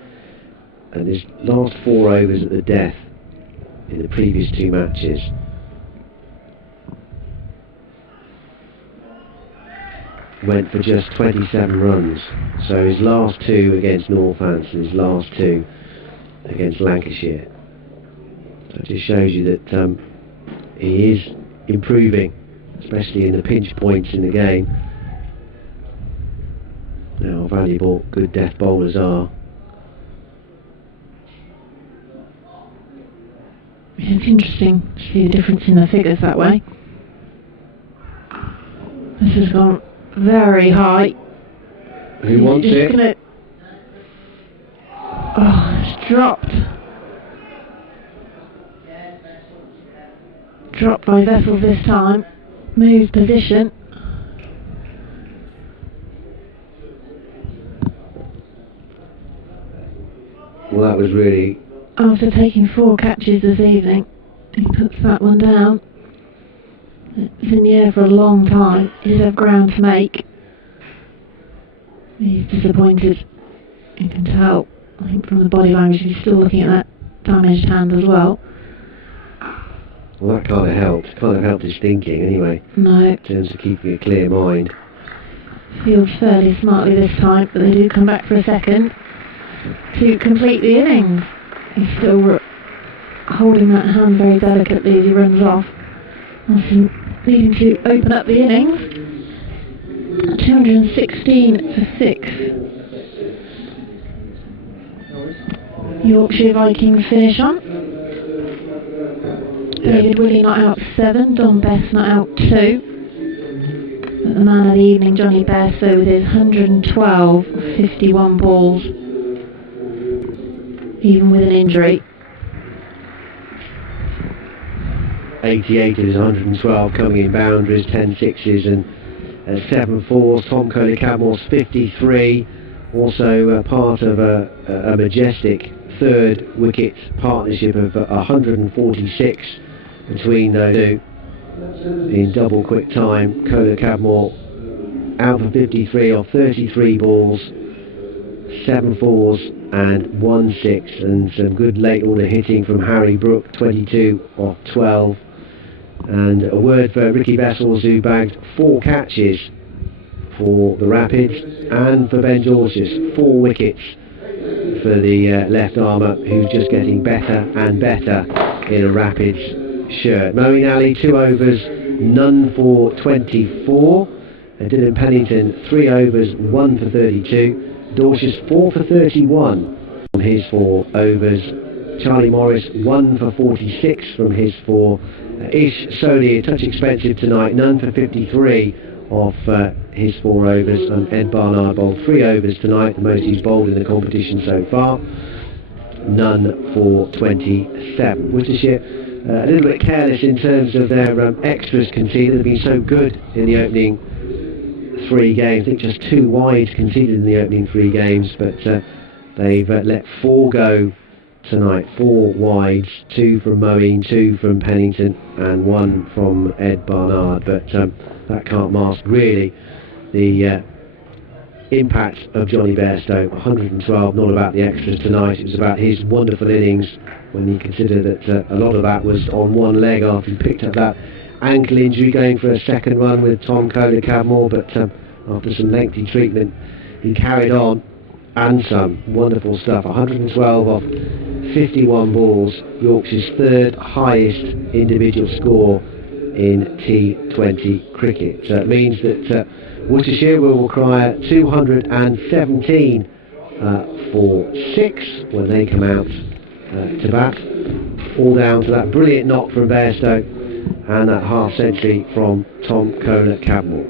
And his last 4 overs at the death in the previous 2 matches. Went for just 27 runs. So his last 2 against Northants, his last 2 against Lancashire. So it just shows you that he is improving, especially in the pinch points in the game. Now, how valuable good death bowlers are. It's interesting to see the difference in the figures that way. This has gone very high. Who wants it? Oh, it's dropped. Dropped by Vessels this time. Moves position. Well, that was really... After taking 4 catches this evening, he puts that one down. It's in the air for a long time. He did have ground to make. He's disappointed. You can tell, I think, from the body language, he's still looking at that damaged hand as well. Well, that kind of helped. Kind of helped his thinking, anyway. No. In terms of keeping a clear mind. Fields fairly smartly this time, but they do come back for a second to complete the innings. He's still holding that hand very delicately as he runs off. Needing to open up the innings. 216 for 6. Yorkshire Vikings finish on. David Willey not out 7, Don Best not out 2. But the man of the evening, Johnny Bairstow, with his 112 of 51 balls, even with an injury. 88 of his 112 coming in boundaries, 10 sixes and 7 fours. Tom Kohler-Cadmore's 53, also part of a majestic third wicket partnership of 146 between those two in double quick time. Kohler-Cadmore out for 53 off 33 balls, 7 fours and 1 6, and some good late order hitting from Harry Brook, 22 off 12. And a word for Ricky Vessels, who bagged 4 catches for the Rapids, and for Ben Georges, 4 wickets for the left armour, who's just getting better and better in a Rapids shirt. Moeen Ali, 2 overs, none for 24. And Dylan Pennington, 3 overs, 1 for 32. Dorsius, 4 for 31 from his 4 overs. Charlie Morris, 1 for 46 from his 4. Ish Sodhi, a touch expensive tonight, none for 53 off his 4 overs, and Ed Barnard bowled 3 overs tonight, the most he's bowled in the competition so far, none for 27. Worcestershire a little bit careless in terms of their extras conceded. They've been so good in the opening 3 games. I think just 2 wides conceded in the opening 3 games, but they've let 4 go tonight. 4 wides, 2 from Moeen, 2 from Pennington and 1 from Ed Barnard, but that can't mask really the impact of Johnny Bairstow. 112, not about the extras tonight, it was about his wonderful innings, when you consider that a lot of that was on one leg after he picked up that ankle injury going for a second run with Tom Kohler-Cadmore, but after some lengthy treatment he carried on, and some wonderful stuff. 112 off 51 balls, Yorkshire's 3rd highest individual score in T20 cricket. So it means that Worcestershire will require 217 for 6 when they come out to bat, all down to that brilliant knock from Bairstow and that half century from Tom Kohler-Cadmore.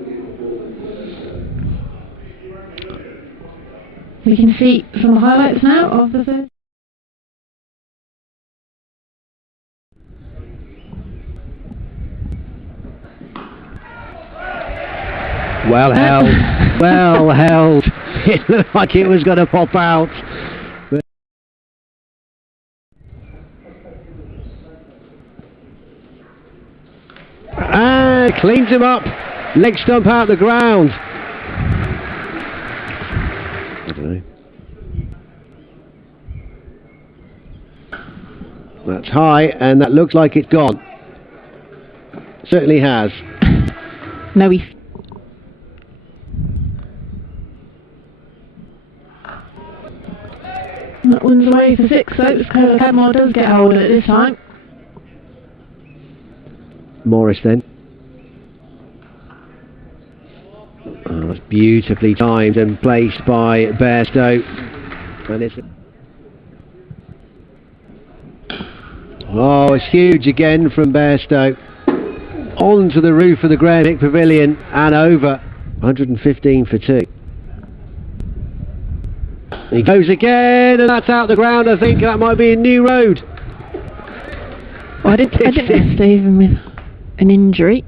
We can see some highlights now of the third. Well held, well held. It looked like it was going to pop out. But and cleans him up. Leg stump out the ground. I don't know. That's high, and that looks like it's gone. Certainly has. No, he's. That one's away for 6, so Kohler-Cadmore does get hold of it this time. Morris then. Oh, that's beautifully timed and placed by Bairstow. And it's it's huge again from Bairstow. Onto the roof of the Graham Pavilion and over. 115 for 2. He goes again, and that's out the ground. I think that might be a new road. Well, I didn't miss Stephen with an injury.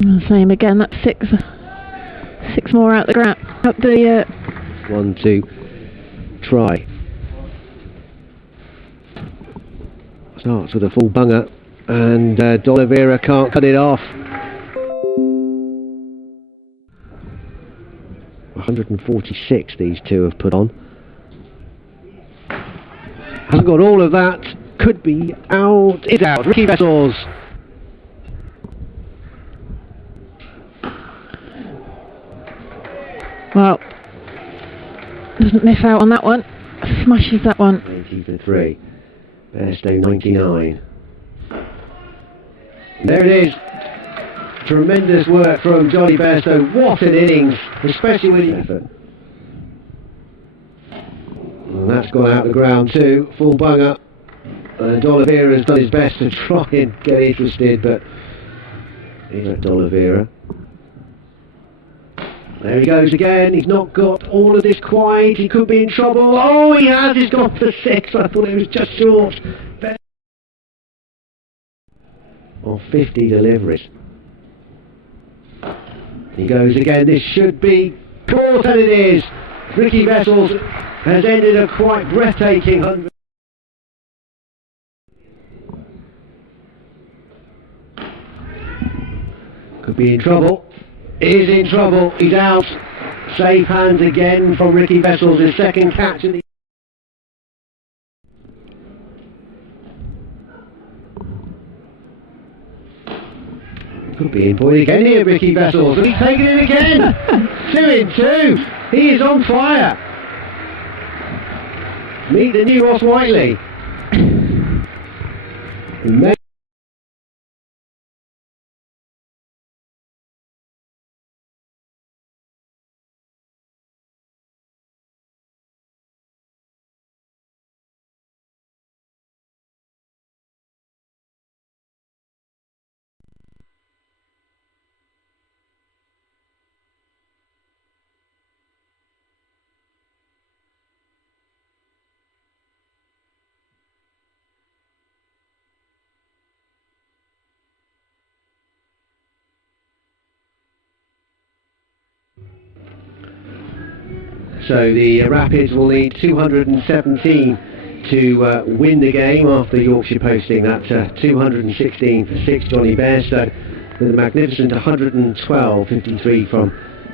And same again, that's six more out the ground. Up the 1-2 try. Starts with a full bunger, and D'Oliveira can't cut it off. 146 these two have put on. Hasn't got all of that. Could be out. It's out. Ricky Vessels. Well, doesn't miss out on that one. Smashes that one. 80 for 3. Bairstow 99. There it is. Tremendous work from Johnny Bairstow. What an innings, especially with the effort. And that's gone out the ground too. Full bunger. D'Oliveira has done his best to try and get interested, but here's at D'Oliveira. There he goes again. He's not got all of this quite. He could be in trouble. Oh, he has. He's gone for 6. I thought it was just short. Of 50 deliveries. He goes again. This should be caught, and it is. Ricky Vessels has ended a quite breathtaking 100. Could be in trouble. Is in trouble. He's out. Safe hands again from Ricky Vessels. His second catch. Could be in point again here, Ricky Vessels. And he's taken it again. 2 in 2. He is on fire. Meet the new Ross Whiteley. So the Rapids will need 217 to win the game after Yorkshire posting that 216 for 6 Johnny Bairstow, with a magnificent 112.53 from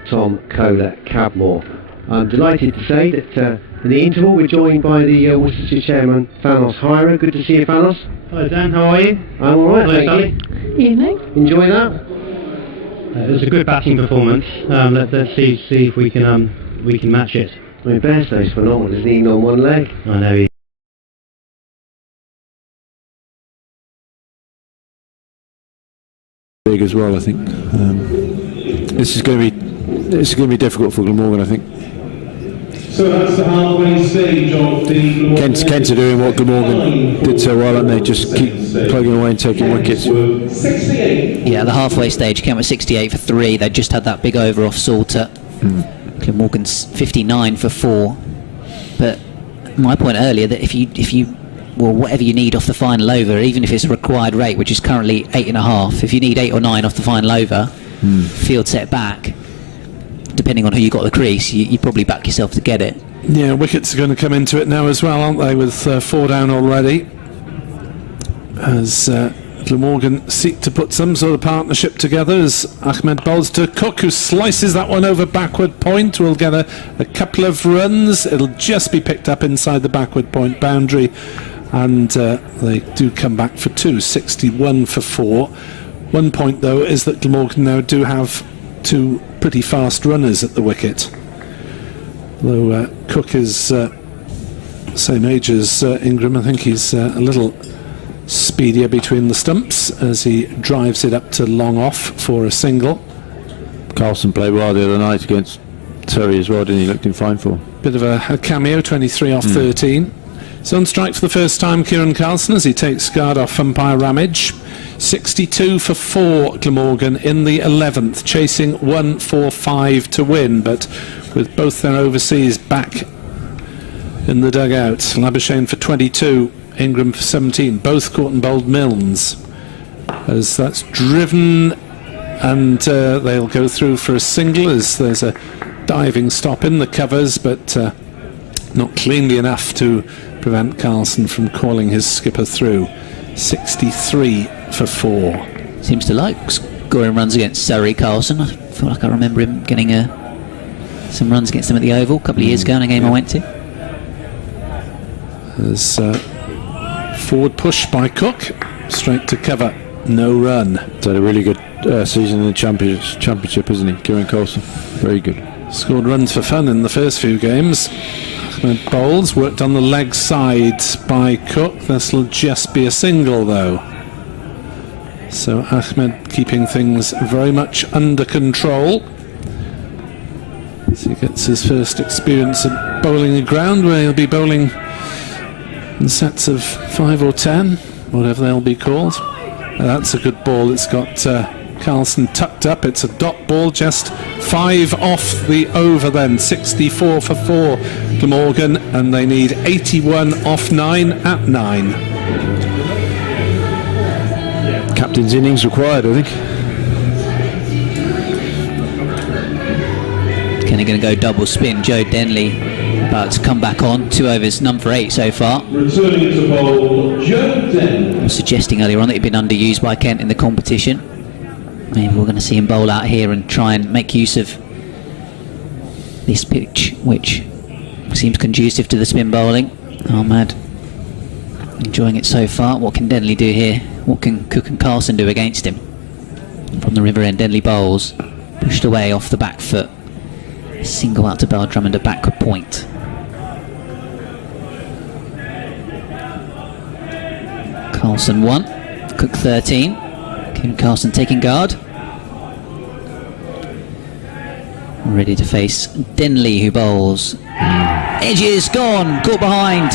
Tom Kohler-Cabmore. I'm delighted to say that in the interval we're joined by the Worcestershire chairman Thanos Hyra. Good to see you, Thanos. Hi Dan, how are you? I'm alright, thank you. Evening. Enjoy that? It was a good batting performance. Let's see if we can match it. I mean, Bairstow's phenomenal, isn't he, even on one leg? I know he. Big as well, I think. This is going to be difficult for Glamorgan, I think. So that's the halfway stage of the Kent are doing what Glamorgan did so well, and they just keep plugging away and taking wickets. 68. Yeah, the halfway stage came at 68 for 3. They just had that big over off Salter. Glamorgan's 59 for 4. But my point earlier that if you whatever you need off the final over, even if it's a required rate, which is currently 8.5, if you need 8 or 9 off the final over, field set back, depending on who you got the crease, you probably back yourself to get it. Yeah, wickets are going to come into it now as well, aren't they, with 4 down already, as Glamorgan seek to put some sort of partnership together, as Ahmed Bolster Cook, who slices that one over backward point, will get a couple of runs. It'll just be picked up inside the backward point boundary, and they do come back for 2, 61 for 4. One point though is that Glamorgan now do have 2 pretty fast runners at the wicket, though Cook is same age as Ingram. I think he's a little speedier between the stumps as he drives it up to long off for a single. Carlson played well the other night against Surrey as well, didn't he? Looked in fine for. Bit of a cameo, 23 off 13. So on strike for the first time, Kieran Carlson, as he takes guard off umpire Ramage. 62 for 4 Glamorgan in the 11th, chasing 145 to win, but with both their overseas back in the dugout. Labuschagne for 22. Ingram for 17. Both caught and bowled Milnes. As that's driven, and they'll go through for a single as there's a diving stop in the covers, but not cleanly enough to prevent Carlson from calling his skipper through. 63 for 4. Seems to like scoring runs against Surrey, Carlson. I feel like I remember him getting some runs against them at the Oval a couple of years ago in a game I went to. There's forward push by Cook, straight to cover, no run. He's had a really good season in the championship, isn't he, Kieran Carlson? Very good. Scored runs for fun in the first few games. Ahmed bowls, worked on the leg side by Cook. This will just be a single though. So Ahmed keeping things very much under control. As he gets his first experience of bowling a ground where he'll be bowling in sets of 5 or 10, whatever they'll be called. That's a good ball. It's got Carlson tucked up. It's a dot ball, just 5 off the over then. 64 for 4 Glamorgan, and they need 81 off 9 at 9. Captain's innings required, I think. Kenny going to go double spin. Joe Denley about to come back on. 2 overs, none for 8 so far. Returning to bowl, Joe Denley. I was suggesting earlier on that he'd been underused by Kent in the competition. Maybe we're going to see him bowl out here and try and make use of this pitch, which seems conducive to the spin bowling. Ahmad enjoying it so far. What can Denley do here? What can Cook and Carlson do against him? From the river end, Denley bowls, pushed away off the back foot. Single out to Bell Drummond, a backward point. Carlson 1, Cook 13. Kieran Carlson taking guard. Ready to face Denley, who bowls. Edges gone, caught behind.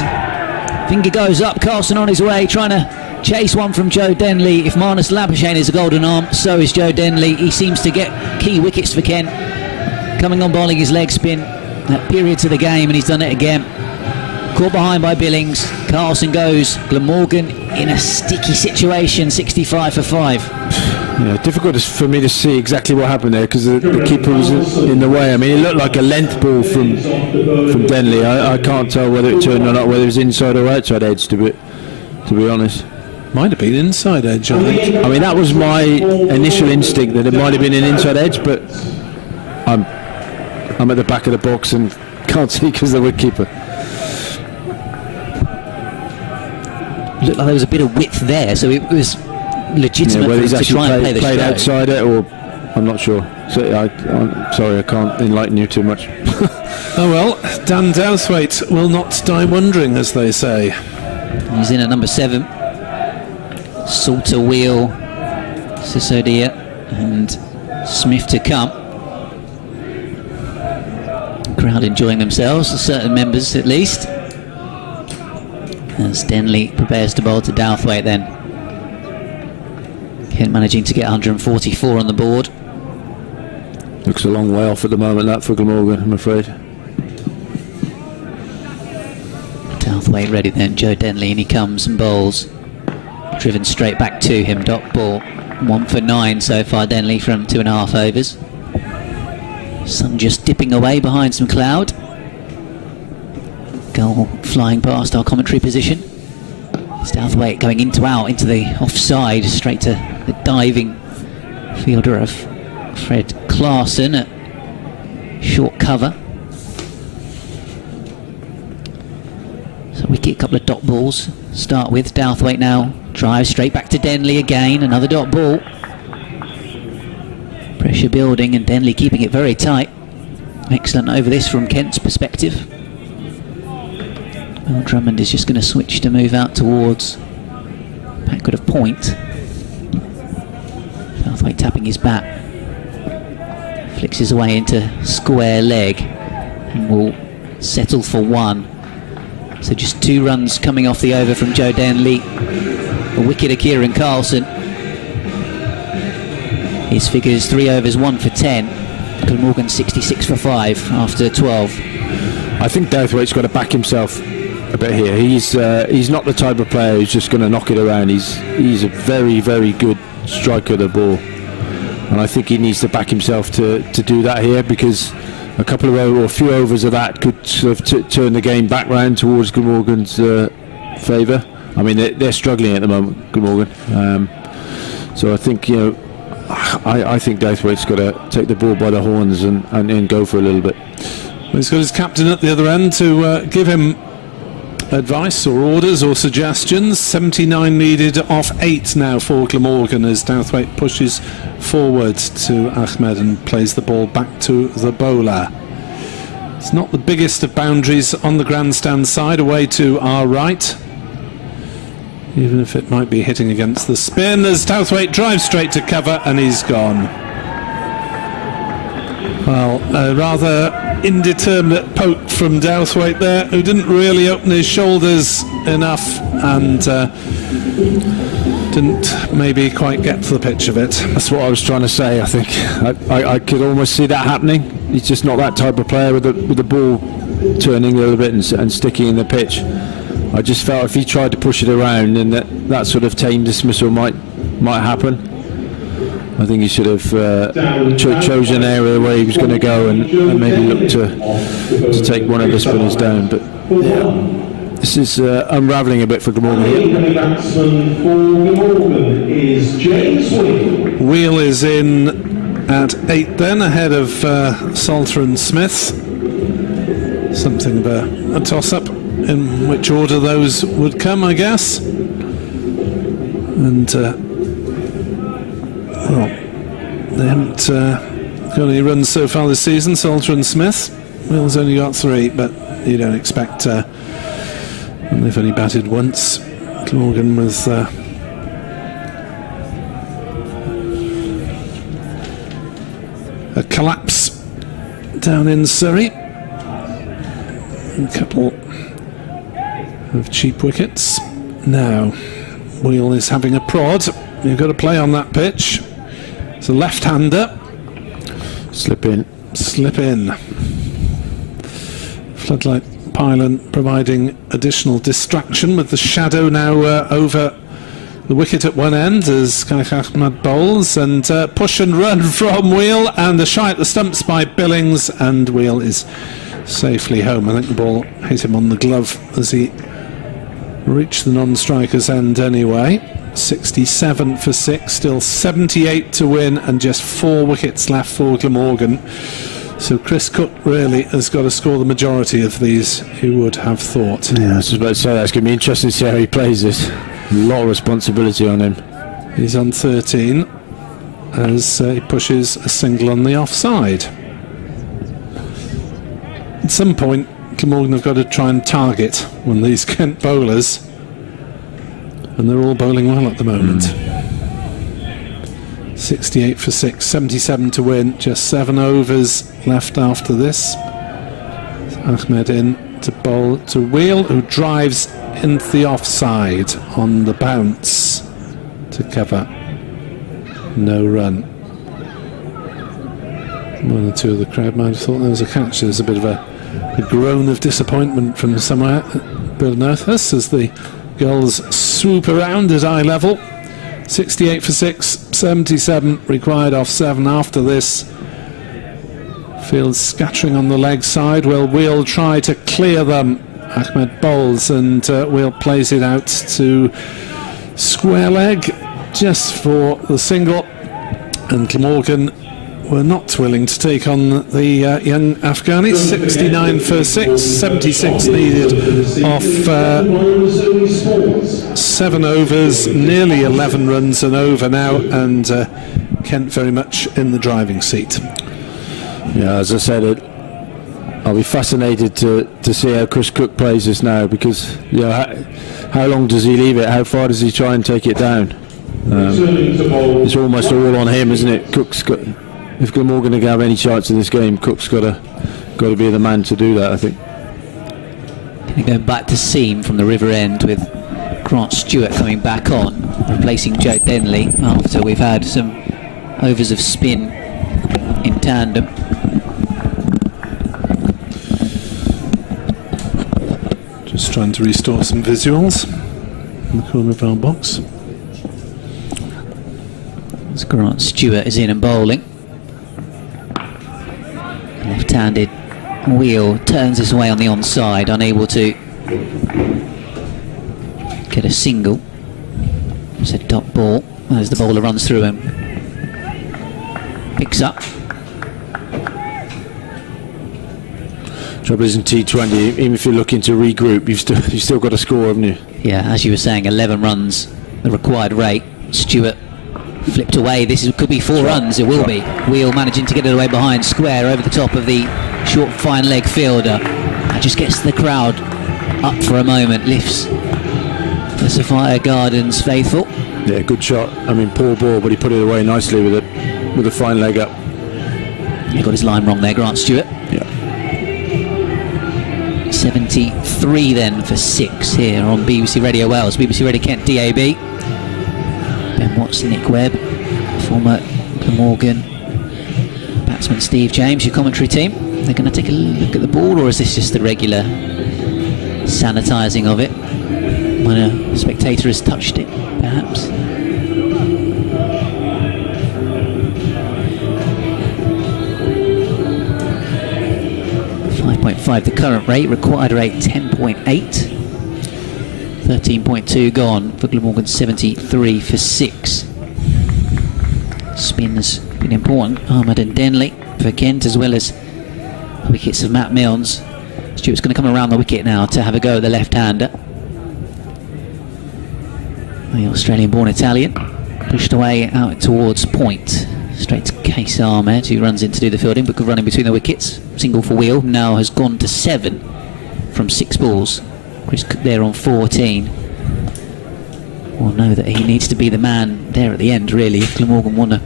Finger goes up, Carlson on his way, trying to chase one from Joe Denley. If Marnus Labuschagne is a golden arm, so is Joe Denley. He seems to get key wickets for Kent. Coming on bowling his leg spin at periods of the game, and he's done it again. Caught behind by Billings. Carlson goes. Glamorgan in a sticky situation, 65 for 5. Yeah, difficult for me to see exactly what happened there because the keeper was in the way. I mean, it looked like a length ball from Denley. I can't tell whether it turned or not, whether it was inside or outside edge, to be honest. Might have been inside edge, I think. I mean, that was my initial instinct, that it might have been an inside edge, but I'm at the back of the box and can't see because of the wicketkeeper. Looked like there was a bit of width there, so it was legitimate for him to try and play the played show. outside it, or I'm not sure. So I'm sorry, I can't enlighten you too much. Oh well, Dan Douthwaite will not die wondering, as they say. He's in at number 7. Salter, Wheel, Sisodia and Smith to come. Crowd enjoying themselves, certain members at least. As Denley prepares to bowl to Douthwaite then. Kent managing to get 144 on the board. Looks a long way off at the moment, that, for Glamorgan, I'm afraid. Douthwaite ready then, Joe Denley, and he comes and bowls. Driven straight back to him, dot ball. 1 for 9 so far, Denley, from 2.5 overs. Sun just dipping away behind some cloud. Gull flying past our commentary position. Douthwaite going into the offside, straight to the diving fielder of Fred Clarkson at short cover. So we get a couple of dot balls. Start with Douthwaite now. Drive straight back to Denley again. Another dot ball. Pressure building and Denley keeping it very tight. Excellent over this from Kent's perspective. Well, Drummond is just going to switch to move out towards backward of point. Douthwaite tapping his bat. Flicks his way into square leg and will settle for 1. So just 2 runs coming off the over from Joe Denley. A wicket of Kieran Carlson. His figures 3 overs, 1 for 10. Glamorgan 66 for 5 after 12. I think Douthwaite's got to back himself a bit here. He's not the type of player who's just going to knock it around. He's a very, very good striker of the ball, and I think he needs to back himself to do that here, because a few overs of that could sort of turn the game back round towards Glamorgan's favour. I mean, they're struggling at the moment, Glamorgan. So I think, you know, I think Douthwaite's got to take the ball by the horns and go for a little bit. Well, he's got his captain at the other end to give him advice or orders or suggestions. 79 needed off 8 now for Glamorgan as Douthwaite pushes forward to Ahmed and plays the ball back to the bowler. It's not the biggest of boundaries on the grandstand side, away to our right, even if it might be hitting against the spin, as Douthwaite drives straight to cover and he's gone. Well, a rather indeterminate poke from Douthwaite there, who didn't really open his shoulders enough and didn't maybe quite get to the pitch of it. That's what I was trying to say. I think I could almost see that happening. He's just not that type of player with the ball turning a little bit and sticking in the pitch. I just felt if he tried to push it around, then that sort of tame dismissal might happen. I think he should have chosen an area where he was going to go and maybe look to take one of the spinners down. But yeah, this is unravelling a bit for Glamorgan. Wheel is in at 8 then, ahead of Salter and Smith. Something of a toss-up in which order those would come, I guess. And well, they haven't got any runs so far this season, Salter and Smith. Wheel's only got 3, but you don't expect, and they've only batted once. Glamorgan with a collapse down in Surrey. A couple of cheap wickets. Now, Wheel is having a prod. You've got to play on that pitch. It's a left-hander. Slip in. Floodlight pylon providing additional distraction, with the shadow now over the wicket at one end as Sheikh Ahmed bowls, and push and run from Wheel, and a shy at the stumps by Billings, and Wheel is safely home. I think the ball hit him on the glove as he reached the non-striker's end anyway. 67 for 6, still 78 to win, and just 4 wickets left for Glamorgan. So Chris Cook really has got to score the majority of these, who would have thought. Yeah, I was about to say that's going to be interesting to see how he plays this. A lot of responsibility on him. He's on 13 as he pushes a single on the offside. At some point, Glamorgan have got to try and target one of these Kent bowlers, and they're all bowling well at the moment. 68 for 6, 77 to win, just 7 overs left after this. Ahmed in to bowl to Wheel, who drives into the offside on the bounce to cover. No run. One or two of the crowd might have thought there was a catch. There's a bit of a groan of disappointment from somewhere beneath us as the gulls swoop around at eye level. 68 for 6, 77 required off 7 after this. Field scattering on the leg side. Well, Wheel try to clear them. Ahmed bowls, and Wheel plays it out to square leg just for the single, and Glamorgan were not willing to take on the young Afghani. 69 for 6, 76 needed off 7 overs, nearly 11 runs an over now, and Kent very much in the driving seat. Yeah, as I said, I'll be fascinated to see how Chris Cook plays this now, because how long does he leave it? How far does he try and take it down? It's almost all on him, isn't it? Cook's got. If Glamorgan are going to have any chance in this game, Cook's got to be the man to do that, I think. Going back to seam from the river end with Grant Stewart coming back on, replacing Joe Denley after we've had some overs of spin in tandem. Just trying to restore some visuals in the corner of our box. As Grant Stewart is in and bowling. Left-handed wheel turns his way on the onside, unable to get a single. It's a dot ball as the bowler runs through and picks up. Trouble is in T20, even if you're looking to regroup, you've still got to score, haven't you? Yeah, as you were saying, 11 runs, the required rate. Stewart flipped away. Could be 4 runs. It will be. Wheel managing to get it away behind square over the top of the short fine leg fielder. That just gets the crowd up for a moment. Lifts the Sophia Gardens faithful. Yeah, good shot. I mean, poor ball, but he put it away nicely with a fine leg up. He got his line wrong there, Grant Stewart. Yeah. 73 then for 6 here on BBC Radio Wales, BBC Radio Kent DAB. Ben Watson, Nick Webb, former Glamorgan batsman Steve James, your commentary team. They're going to take a look at the ball, or is this just the regular sanitising of it when a spectator has touched it, perhaps? .5 the current rate, required rate 10.8. 13.2 gone for Glamorgan, 73 for 6. Spin has been important. Ahmed and Denley for Kent, as well as the wickets of Matt Milnes. Stewart's going to come around the wicket now to have a go at the left-hander. The Australian-born Italian pushed away out towards point. Straight to Case Ahmed, who runs in to do the fielding, but good running between the wickets. Single for Wheel, now has gone to 7 from 6 balls. Chris Cook there on 14. Will know that he needs to be the man there at the end, really, if Glamorgan want to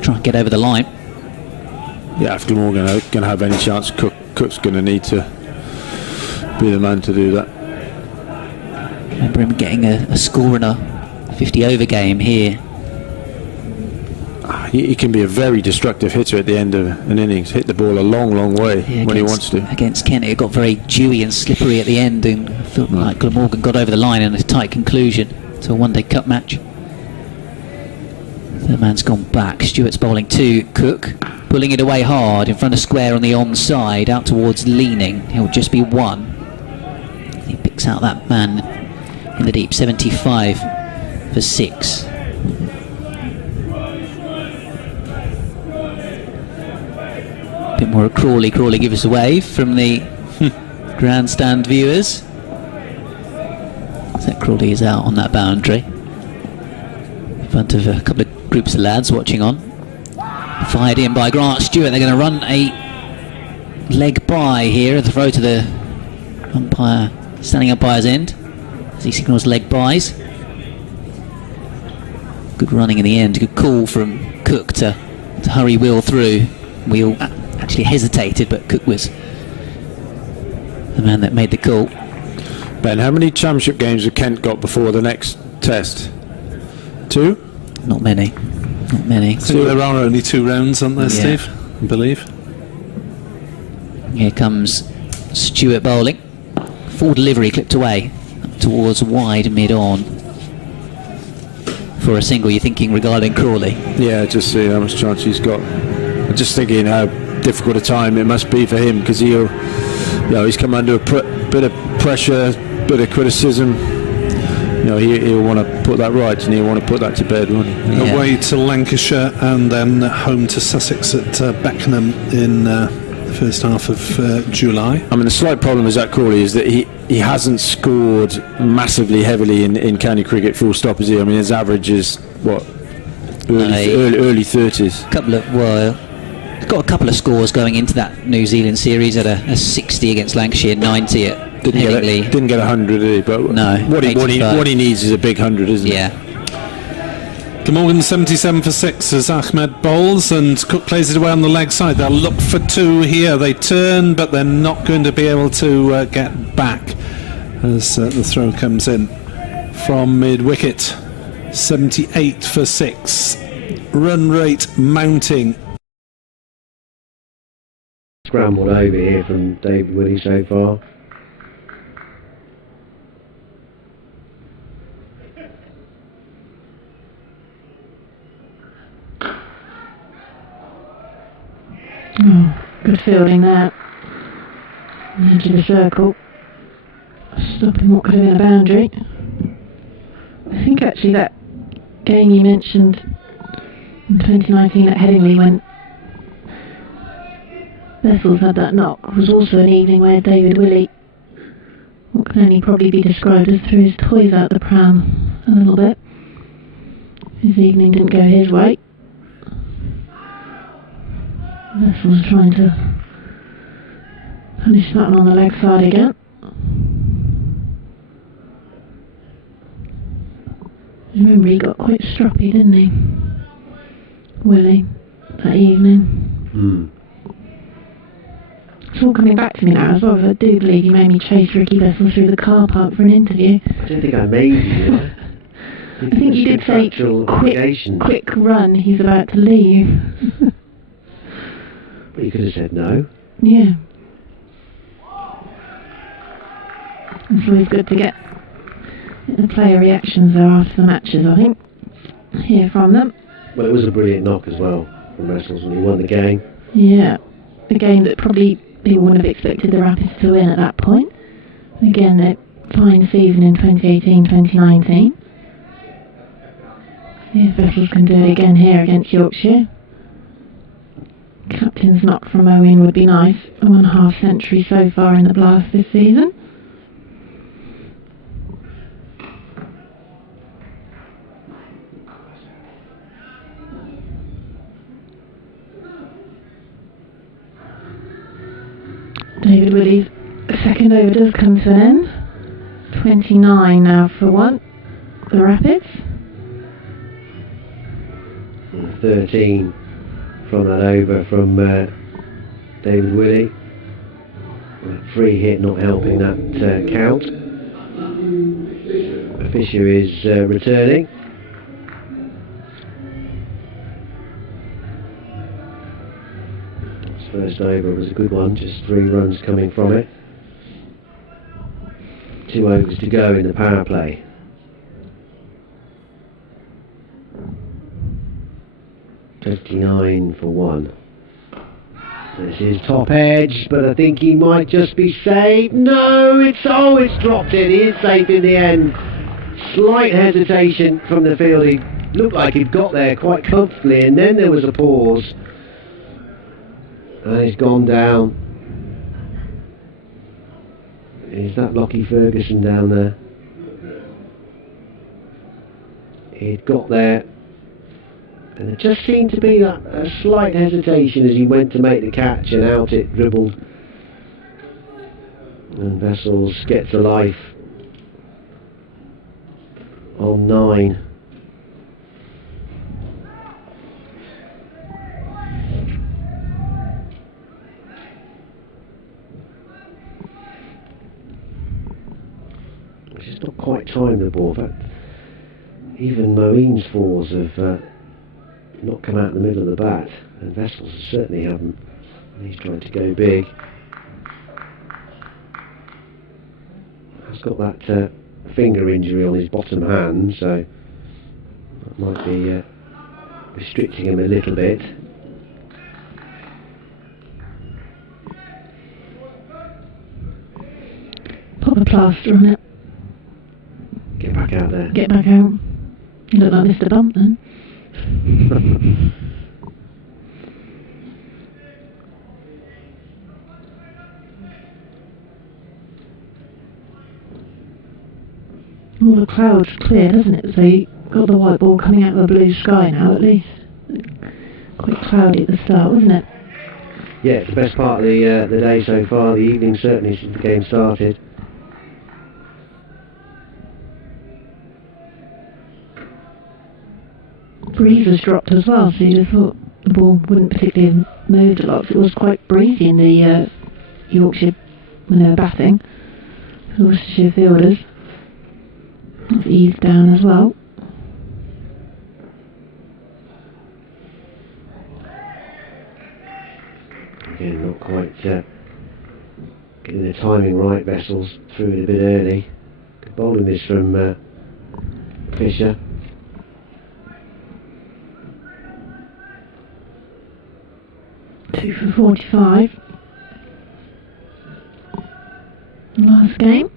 try and get over the line. Yeah, if Glamorgan are going to have any chance, Cook's going to need to be the man to do that. Remember him getting a score in a 50-over game here. He can be a very destructive hitter at the end of an innings. Hit the ball a long way when he wants to. Against Kent, it got very dewy and slippery at the end, and felt like Glamorgan got over the line in a tight conclusion to a one-day cup match. The man's gone back. Stewart's bowling to Cook, pulling it away hard in front of square on the onside, out towards leaning. He'll just be 1. He picks out that man in the deep, 75 for 6. Bit more of Crawley. Crawley gives us a wave from the grandstand viewers. So Crawley is out on that boundary in front of a couple of groups of lads watching on. Fired in by Grant Stewart. They're going to run a leg by here, the throw to the umpire, standing umpire's end as he signals leg bys. Good running in the end. Good call from Cook to hurry Wheel through. Wheel actually hesitated, but Cook was the man that made the call. Ben, how many championship games have Kent got before the next test? 2? Not many. Not many. I think there are only 2 rounds, aren't there, Yeah. Steve? I believe. Here comes Stewart bowling. Full delivery, clipped away up towards wide mid-on. For a single, you're thinking regarding Crawley? Yeah, just see how much chance he's got. I'm just thinking how difficult a time it must be for him, because he's come under a bit of pressure, bit of criticism. He'll want to put that right, and he'll want to put that to bed, won't he? Yeah. Away to Lancashire and then home to Sussex at Beckenham in the first half of July. I mean, the slight problem with Zach Crawley is that he hasn't scored massively heavily in county cricket, full stop, is he? I mean, his average is what, early 30s. Got a couple of scores going into that New Zealand series. At a 60 against Lancashire, 90 at Headingley. Didn't get 100, did he? But no, what he needs is a big 100, isn't it? Yeah. Glamorgan 77 for 6 as Ahmed bowls, and Cook plays it away on the leg side. They'll look for 2 here. They turn, but they're not going to be able to get back as the throw comes in from mid-wicket. 78 for 6. Run rate mounting. Scrambled over here from David Willey so far. Oh, good fielding there. Into the circle. Stopping what could have been a boundary. I think actually that game you mentioned in 2019 at Headingley when Vessels had that knock was also an evening where David Willey, what can only probably be described as threw his toys out the pram a little bit. His evening didn't go his way. Vessels trying to punish that one on the leg side again. Remember he got quite stroppy, didn't he? Willie, that evening. It's all coming back to me now as well. I do believe you made me chase Ricky Vessels through the car park for an interview. I don't think I made you. I think you did say quick run, he's about to leave. But you could have said no. Yeah. It's always good to get the player reactions there after the matches, I think. Hear from them. Well, it was a brilliant knock as well from Vessels when he won the game. Yeah. A game that probably people wouldn't have expected the Rapids to win at that point. Again, a fine season in 2018-2019. See if Vessels can do it again here against Yorkshire. Captain's knock from Owen would be nice. A 1.5 century so far in the Blast this season. David Willey's second over does come to an end. 29 now for one. The Rapids. 13 from that over from David Willey. Free hit not helping that count. Fisher is returning. His first over was a good one, just 3 runs coming from it. 2 overs to go in the power play. $29 for 1. This is top edge, but I think he might just be safe. No, it's dropped in. He is safe in the end. Slight hesitation from the field. He looked like he'd got there quite comfortably, and then there was a pause. And he's gone down. Is that Lockie Ferguson down there? He'd got there. And there just seemed to be a slight hesitation as he went to make the catch, and out it dribbled. And Vessels gets a life on 9. It's just not quite timed the ball. In fact, even Moeen's 4s have not come out in the middle of the bat, and Vessels certainly haven't. And he's trying to go big. He's got that finger injury on his bottom hand, so that might be restricting him a little bit. Put a plaster on it. Get back out there. Get back out. You look like Mr. Bump then. All the clouds clear, doesn't it? So you got the white ball coming out of a blue sky now, at least. Quite cloudy at the start, wasn't it? Yeah, it's the best part of the day so far, the evening certainly since the game started. Breeze has dropped as well, so you'd have thought the ball wouldn't particularly have moved a lot. It was quite breezy in the Yorkshire when they were batting. The Worcestershire fielders. It's eased down as well. Again, not quite getting the timing right. Vessels threw it a bit early. Good bowling this from Fisher. 2 for 45. Last game.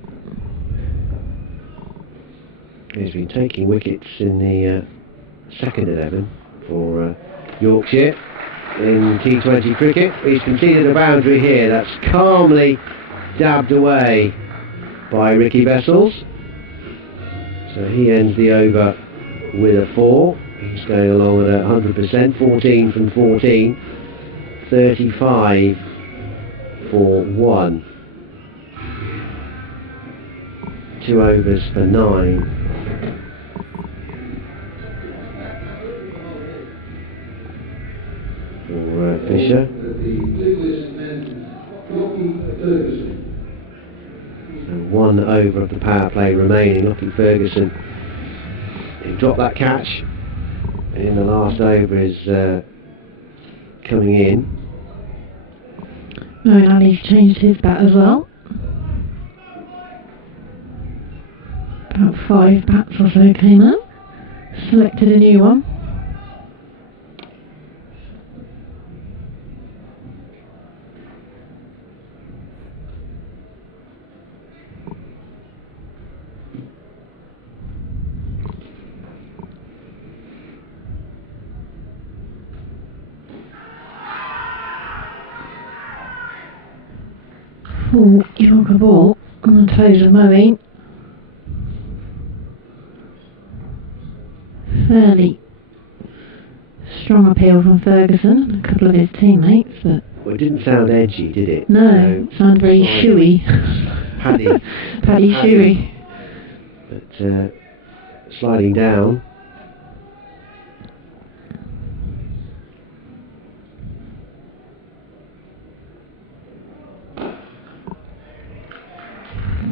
He's been taking wickets in the second 11 for Yorkshire in T20 cricket. He's conceded a boundary here. That's calmly dabbed away by Ricky Vessels. So he ends the over with a 4. He's going along at 100%, 14 from 14, 35 for 1. 2 overs for 9. For Fisher. So 1 over of the power play remaining. Lockie Ferguson, he dropped that catch in the last over, is coming in. Moeen Ali's changed his bat as well. About 5 bats or so came out. Selected a new one. Full Yorker ball on the toes of Moeen. Fairly strong appeal from Ferguson and a couple of his teammates, but well, it didn't sound edgy, did it? No, it sounded very shoey. Paddy shoey. But sliding down.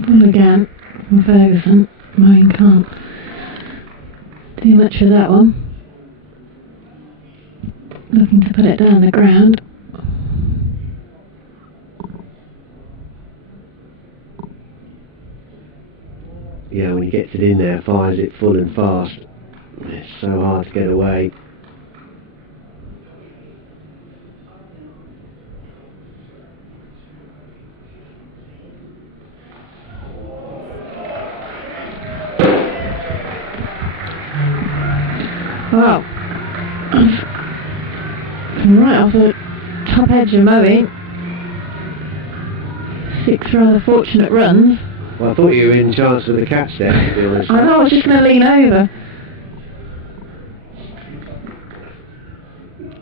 And again, from Ferguson, Moeen can't do much with that one. Looking to put it down the ground. Yeah, when he gets it in there, fires it full and fast. It's so hard to get away. Wow. From right off the top edge of Moeen. 6 rather fortunate runs. Well, I thought you were in chance with the catch there, to be honest. I know, I was just going to lean over.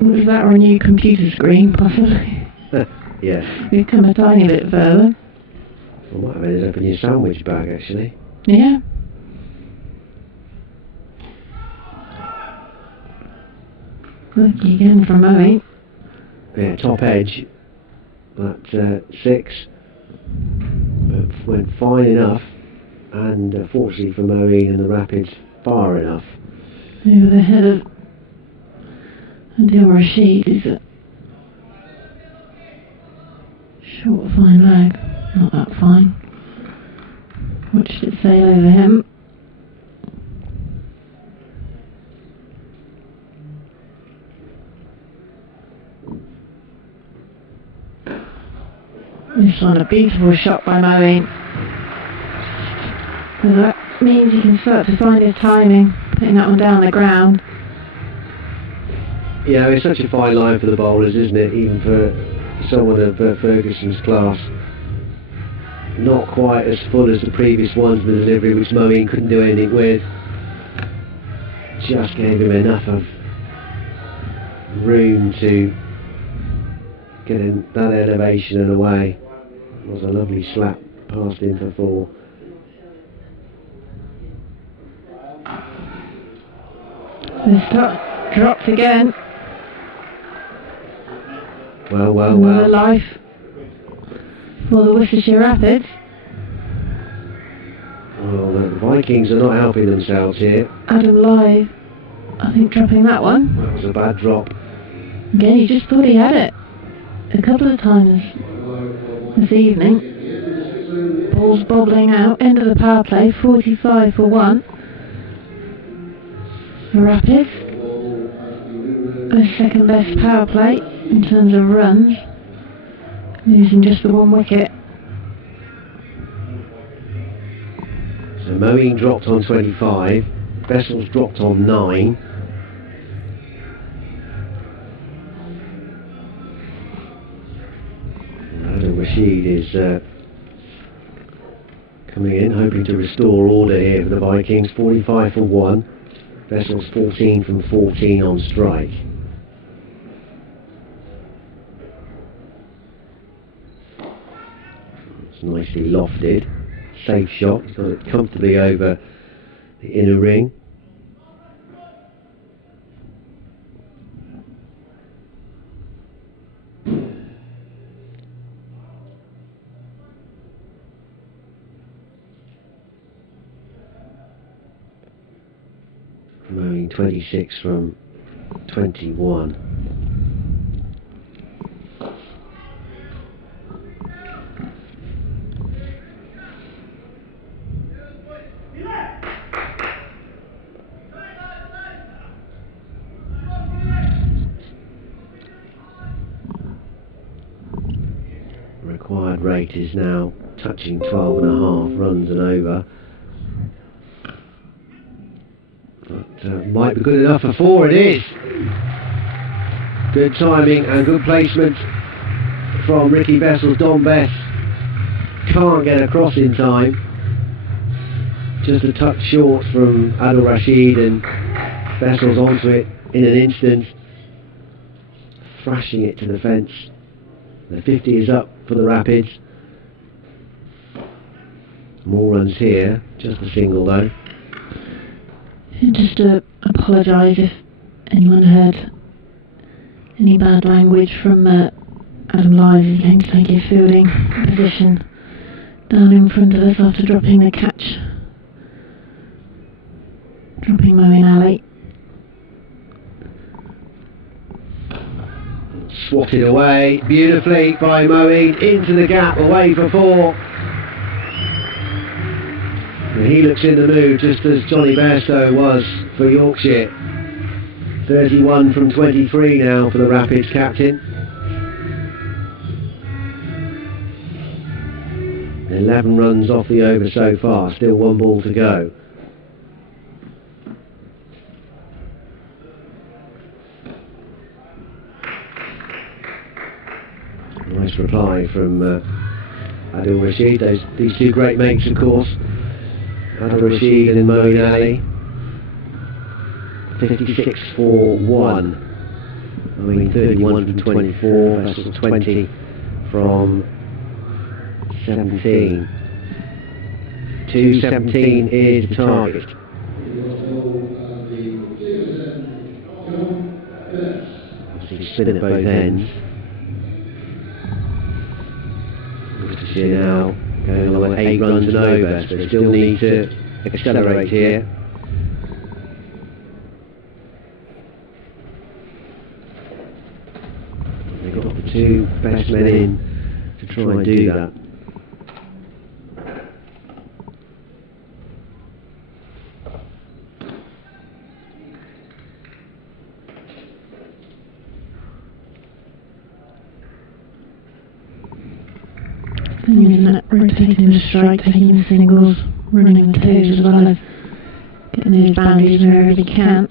Was that on a new computer screen, possibly? Yes. You've come a tiny bit further. I might have ended up in your sandwich bag, actually. Yeah. Lucky again from Moeen. Yeah, top edge. That 6 went fine enough, and fortunately for Moeen and the Rapids, far enough. Over the head of Adil Rashid is a short, fine leg. Not that fine. Watched it sail over him. This one, a beautiful shot by Moeen. And that means he can start to find his timing, putting that one down the ground. Yeah, it's such a fine line for the bowlers, isn't it? Even for someone of Ferguson's class. Not quite as full as the previous ones with the delivery, which Moeen couldn't do anything with. Just gave him enough of room to get in that elevation and away. It was a lovely slap passed in for 4. The stop dropped again. Well. Another life for the Worcestershire Rapids. Well, the Vikings are not helping themselves here. Adam Live, I think, dropping that one. That was a bad drop. Again, he just thought he had it a couple of times this evening. Ball's bobbling out. End of the power play. 45 for 1. The Rapids. A second best power play. in terms of runs, losing just the 1 wicket. So Moeen dropped on 25, Vessels dropped on 9. Adil Rashid is coming in, hoping to restore order here for the Vikings. 45 for 1, Vessels 14 from 14 on strike. It's nicely lofted. Safe shot, he's got it comfortably over the inner ring. Mowing 26 from 21. Required rate is now touching 12.5 runs and over. But might be good enough for 4, it is. Good timing and good placement from Ricky Vessels. Don Bess can't get across in time. Just a touch short from Adil Rashid, and Vessels onto it in an instant, thrashing it to the fence. The 50 is up for the Rapids. More runs here, just a single though. Just to apologise if anyone heard any bad language from Adam Lyles. He came to take his fielding position down in front of us after dropping the catch, dropping Moeen Ali. Swatted away beautifully by Moeen, into the gap, away for 4. And he looks in the mood, just as Johnny Bairstow was for Yorkshire. 31 from 23 now for the Rapids captain. 11 runs off the over so far, still 1 ball to go. Nice reply from Adil Rashid. These two great mates, of course. Adil Rashid and Moeen Ali. 56 for 1. Moeen 31 from 24, Vessels 20 from 17. 217 is the target. Obviously spin at both ends. Now going on at 8 runs and over, so they still need to accelerate here. They've got the 2 best men in to try and do that. Using that rotating the strike, taking the singles, running the twos, as well as getting those boundaries wherever he can.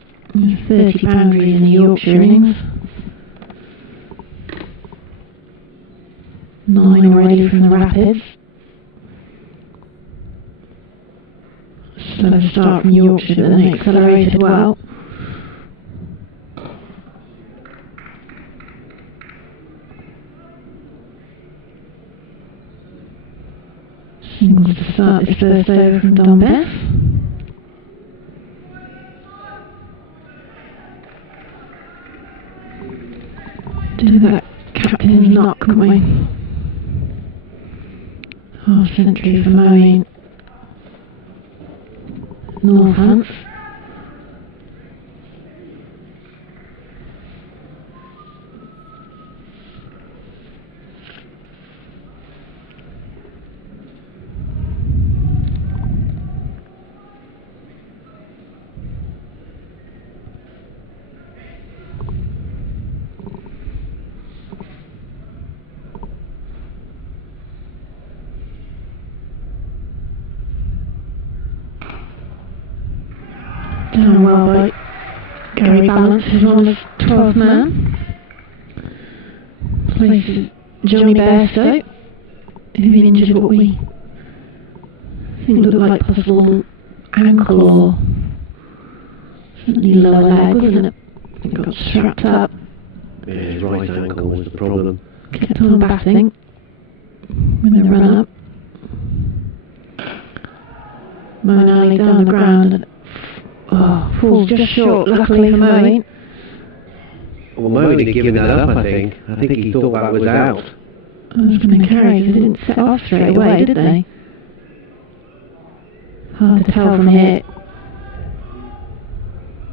30 boundaries in the Yorkshire innings. 9 already from the Rapids. Slow start from Yorkshire, but then they accelerated well. Singles to start this first over from Don Bess. Do that captain's knock, couldn't we? Half century for Moeen. Northants. Done well by Gary Balance, who's on as 12th man. Places Johnny Bairstow, who injured what we think looked like possible ankle or certainly lower leg, wasn't it? It got strapped up. Yeah, his right ankle was the problem. Kept on batting when they run up. Moeen down the ground and falls just short, luckily for Moeen. Well, Moeen had given that up, I think. I think he thought that was out. I was going to carry because they didn't set off straight away, did they? Hard to tell from here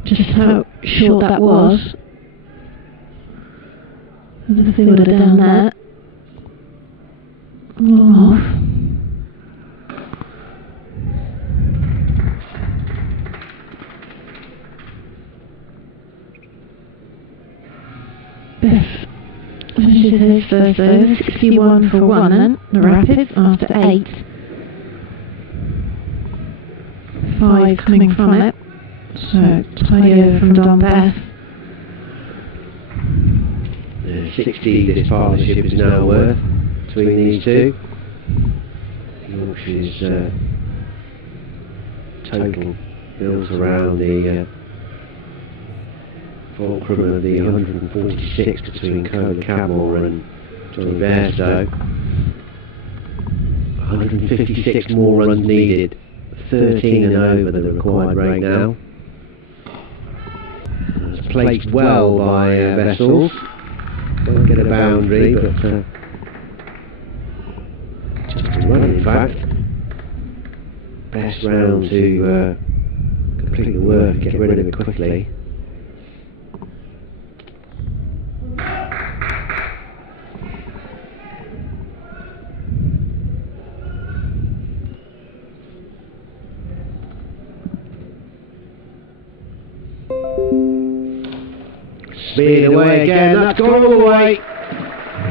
just how short that was. The fielder down there. Long off. Best finishes his first over, 61 for 1 then, the Rapids, after 8. 5 coming from it, so tidy over from Don Beth. 60 this partnership is now worth between these two. Yorkshire's total bills around the fulcrum of the 146 between Cole Cabell and Johnny Bairstow. 156 more runs needed, 13 and over the required rate now. It's placed well by Vessels. Won't get a boundary, but just a run in fact. Best round to complete the work, get rid of it quickly. Speed away again, that's gone all the way.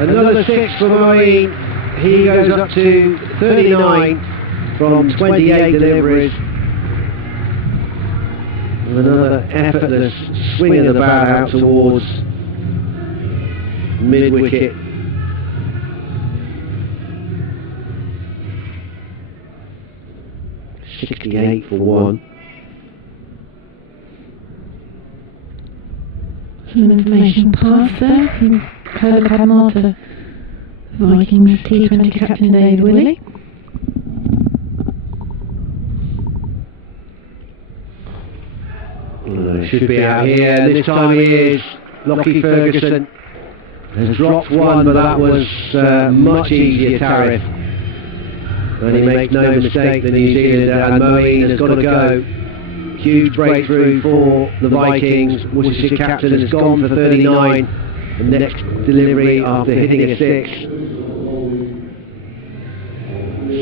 Another 6 for Moeen. He goes up to 39 from 28 deliveries. With another effortless swing of the bat out towards mid-wicket. .68 for 1. Some information passed there from Cole Cabell to Vikings T20 captain David Willey. Should be out here, this time he is. Lockie Ferguson has dropped one, but that was much easier tariff. And he makes no mistake, the New Zealander, and Moeen has got to go. Huge breakthrough for the Vikings. Worcestershire captain has gone for 39. The next delivery after hitting a 6.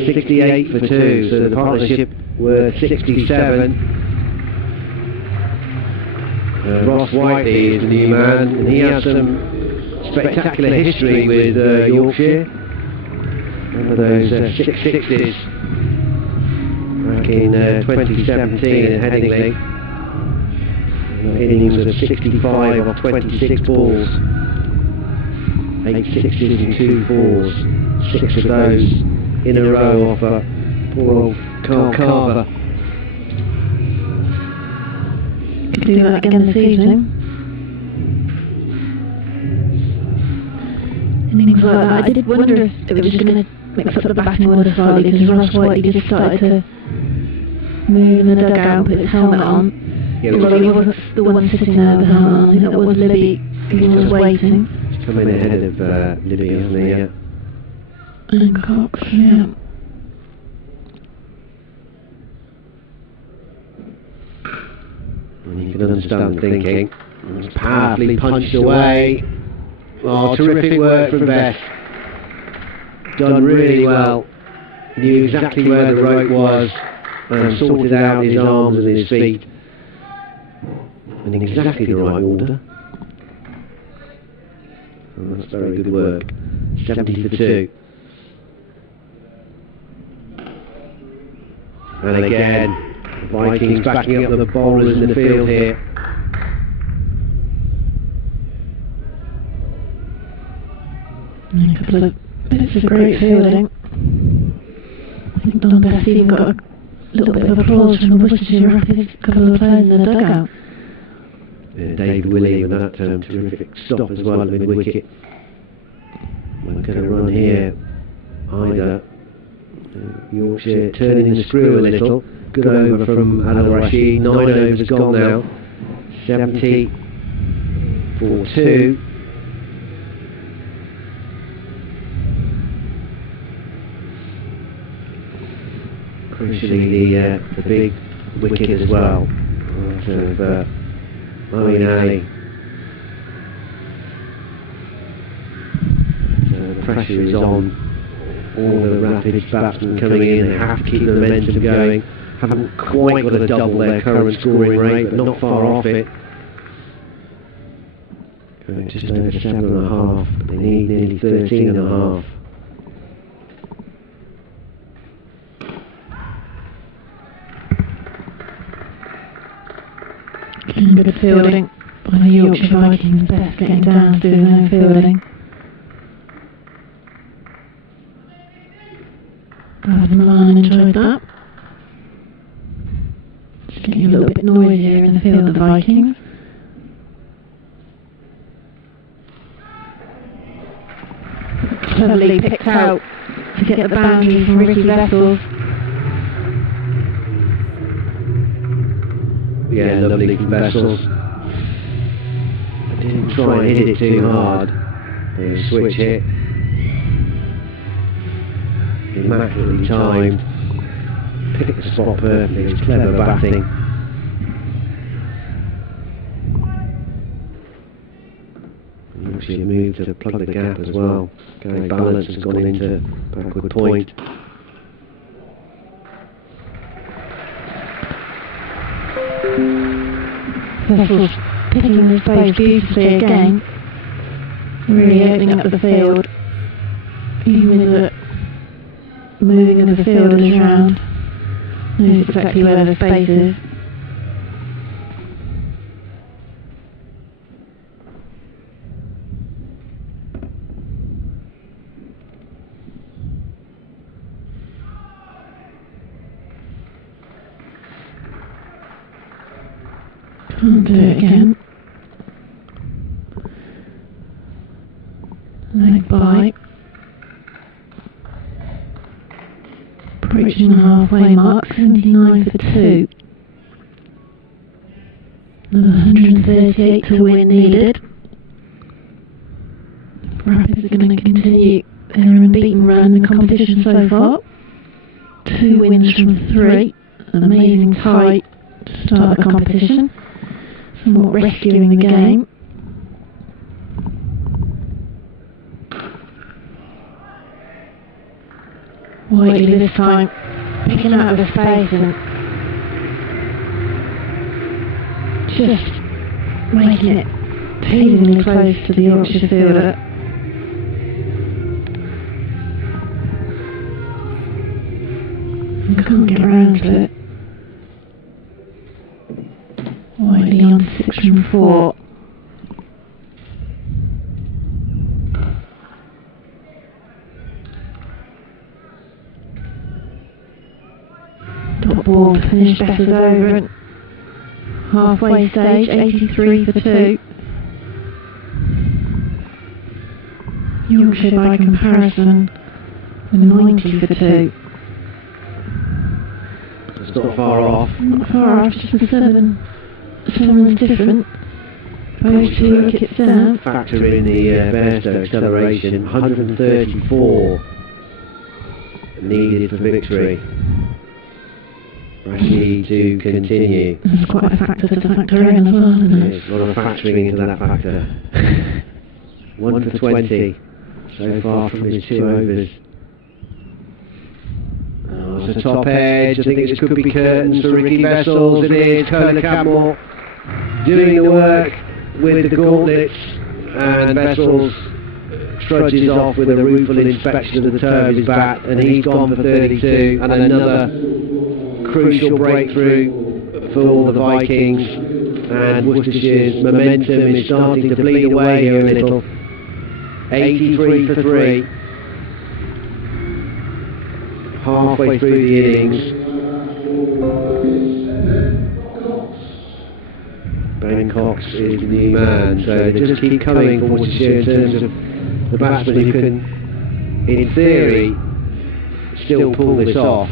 68 for 2, so the partnership were 67. Ross Whiteley is the new man, and he has some spectacular history with Yorkshire. One of those 6 sixes back in 2017 at Headingley. Innings of 65 off 26 balls. 8 sixes and 2 fours. 6 of those in a row off poor old Carl Carver. Could do that again this evening. Innings like that. I did wonder if it was just going to mix up the batting order slightly, because Ross Whiteley just started to move in the dugout, put his helmet on. Yeah, although he wasn't the one sitting there with the helmet on. I think that was Libby who was waiting. He's coming ahead of Libby, hasn't he? Yeah. And Cox, yeah. And you can understand the thinking. It's powerfully punched away. Oh, terrific work from Bess. Done really well. Knew exactly where the rope was and sorted out his arms and his feet. And in exactly the right order. And that's very good work. 70 for 2. And again, Vikings backing up the bowlers in the field here. A couple of bits of great fielding. I think Don Best even got a little bit of applause from the Worcestershire Rapids, a couple of players in the dugout. David Willey with that terrific stop as well at mid-wicket. We're going to run here either. Yorkshire turning the screw a little. Good over from Adil Rashid. 9 overs gone now. 70 for 2. Crucially the big wicket as well of Moeen Ali. So the pressure is on all the Rapids batsmen coming in. They have to keep the momentum going. Haven't quite got to double their current scoring rate, but not far off it. Going just over 7.5. They need nearly 13.5. Good fielding by the Yorkshire Vikings. Best getting down to doing their fielding. Brad Milan enjoyed that. It's getting a little bit noisier in the field, the Vikings. Cleverly picked out to get the boundary from Ricky Vessels. Yeah, lovely from Vessels. I didn't try and hit it too hard. They switch hit. Immaculately timed. Picked the spot perfectly. It was clever batting. Yorkshire moved to plug the gap as well. Gary Balance has gone into backward point. Vessels picking the space beautifully again, really opening up the field, even with the moving of the fielders around, knows exactly where the space is. Can't do it again. Leg bite. Approaching the halfway mark, 79 for 2. Another 138 to win needed. Rapids are going to continue their unbeaten run in the competition so far. 2 wins from 3. An amazing tie to start the competition. Somewhat rescuing the game. Whiteley this time picking out of the space and just making it teasingly close to the Yorkshire fielder. And can't get round to it. Whiteley on 6 from 4. Dot ball to finish Bessers over at halfway stage, 83 for 2. Yorkshire by comparison with 90 for 2. It's not far off. Not far off, just with 7 runs different. Both 2 wickets down. Factor in the Bairstow acceleration, 134 needed for victory. Rashid to continue. There's quite a factor to factor in as well, isn't it? There's a lot of factoring into that factor. 1 for 20 so far from his 2 overs. Oh, it's a top edge. I think this could be curtains for Ricky Vessels. It is. Kohler Cadmore doing the work with the gauntlets, and Vessels trudges off with a rueful inspection of the toe of his bat, and he's gone for 32, and another crucial breakthrough for the Vikings, and Worcestershire's momentum is starting to bleed away here a little. 83 for 3. Halfway through the innings. Ben Cox is the new man, so they just keep coming for Worcestershire in terms of the batsmen who can, in theory, still pull this off.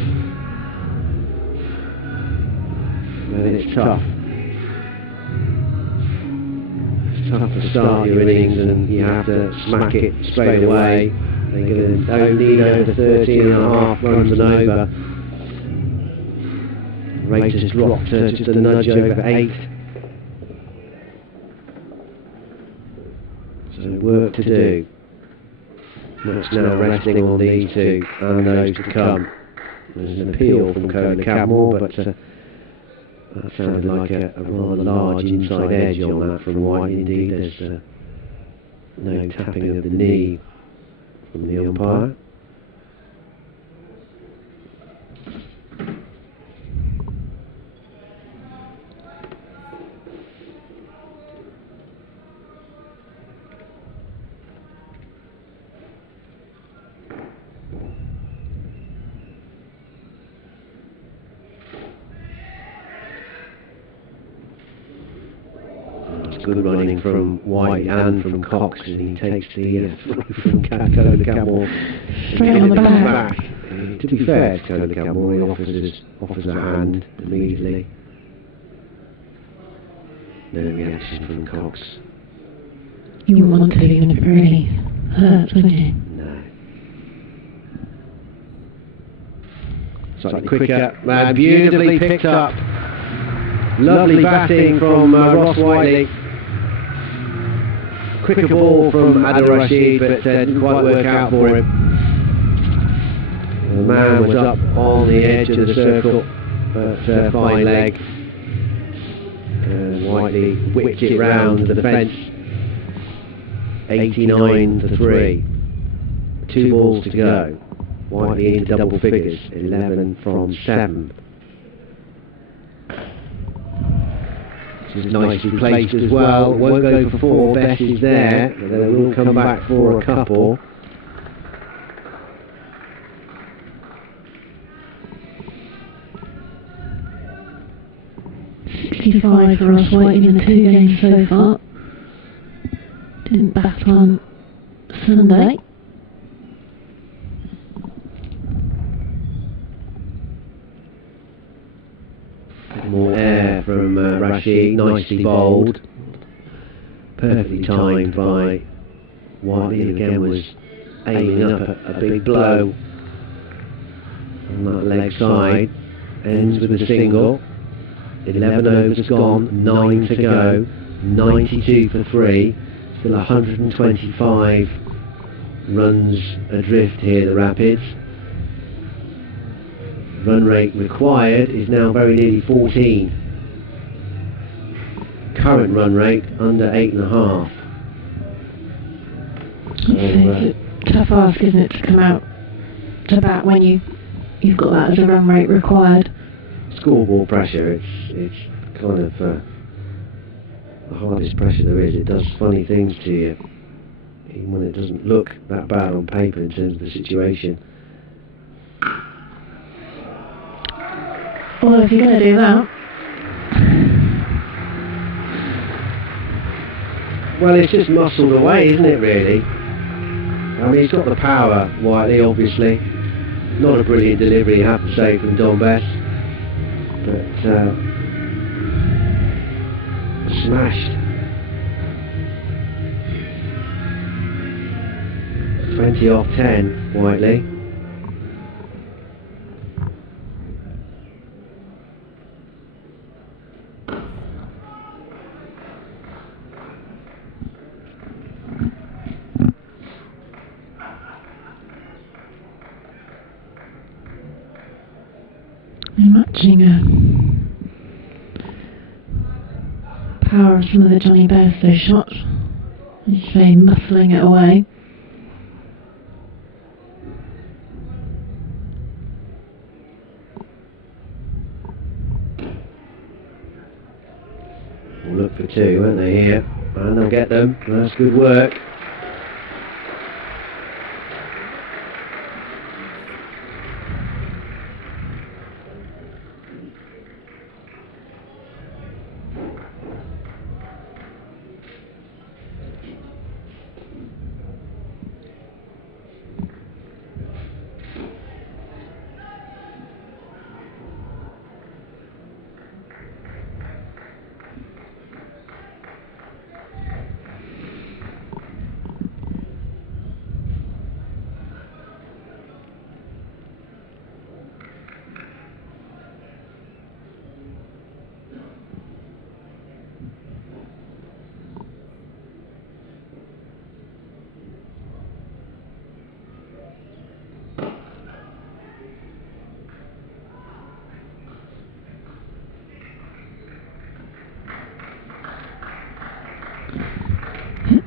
But it's tough. It's tough to start your innings and you have to smack it straight away. They're going to need over 13.5 runs and over. Rate has dropped to just a nudge over 8. So work to do. That's now resting on these two and those to come. There's an appeal from Glamorgan, but that sounded like a rather large inside edge on that from White. Indeed, there's no tapping of the knee from the umpire. Good running from White and from Cox, and he takes the throw from Glamorgan straight on the back. To be fair to Glamorgan, he offers a hand immediately. No reaction from Cox. You wouldn't want to, even if it really hurts, would you? No. Slightly quicker, and beautifully picked up. Lovely batting from Ross Whiteley. Quicker ball from Adil Rashid, but didn't quite work out for him. The man was up on the edge of the circle, but fine leg. And Whiteley whipped it round the fence. 89 for 3. 2 balls to go. Whiteley into double figures, 11 from 7. This is nicely placed as well. Won't go for 4. Bess is there, but they will come back for a couple. .65 for Ross White in the 2 games so far. Didn't bat on Sunday. More air from Rashid, nicely bowled. Perfectly timed by Whiteley, again was aiming up a big blow on that leg side. Ends with a single. 11 overs gone, 9 to go. 92 for 3. Still 125 runs adrift here, the Rapids. Run rate required is now very nearly 14. Current run rate under 8.5. It's a tough ask, isn't it, to come out to bat when you've got that as a run rate required. Scoreboard pressure, it's kind of the hardest pressure there is. It does funny things to you, even when it doesn't look that bad on paper in terms of the situation. Well, if you're going to do that... Well, it's just muscled away, isn't it, really? I mean, he's got the power, Whiteley, obviously. Not a brilliant delivery, I have to say, from Don Bess. But, smashed. 20 off 10, Whiteley. Matching power of some of the Johnny Bairstow shots. He's very muscling it away. for 2, weren't they, here? And they'll get them. That's good work.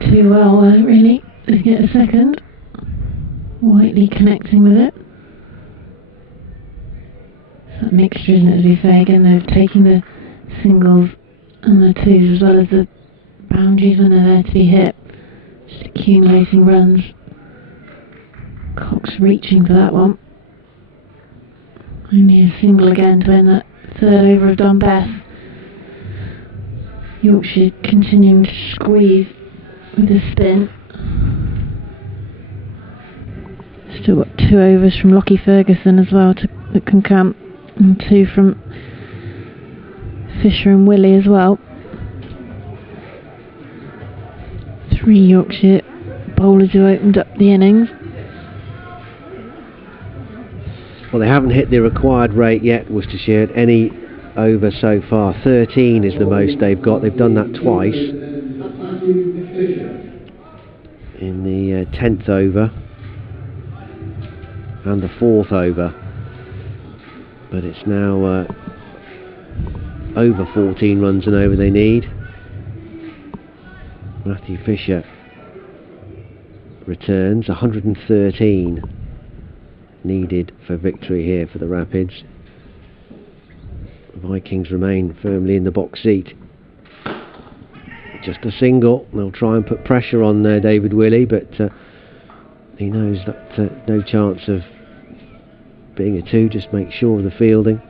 Too well, really, to get a second. Whiteley connecting with it. It's that mixture, isn't it, as we say again, they're taking the singles and the twos as well as the boundaries when they're there to be hit. Just accumulating runs. Cox reaching for that one. Only a single again to end that third over of Dunbeth. Yorkshire continuing to squeeze with a spin. Still got 2 overs from Lockie Ferguson as well that can count, and 2 from Fisher and Willie as well. 3 Yorkshire bowlers who opened up the innings. Well, they haven't hit the required rate yet, Worcestershire, at any over so far. 13 is the most they've got. They've done that twice. In the 10th over and the 4th over. But it's now over 14 runs and over they need. Matthew Fisher returns. 113 needed for victory here for the Rapids. The Vikings remain firmly in the box seat. Just a single. They'll try and put pressure on David Willey, but he knows that no chance of being a 2. Just make sure of the fielding.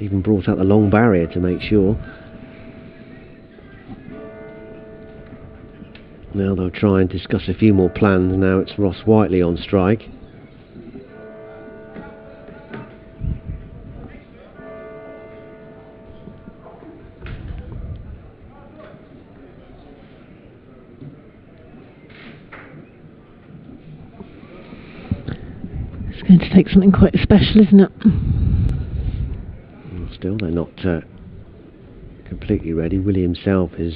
Even brought out the long barrier to make sure. Now they'll try and discuss a few more plans. Now it's Ross Whiteley on strike. It's going to take something quite special, isn't it? Well, still, they're not completely ready. Willie himself is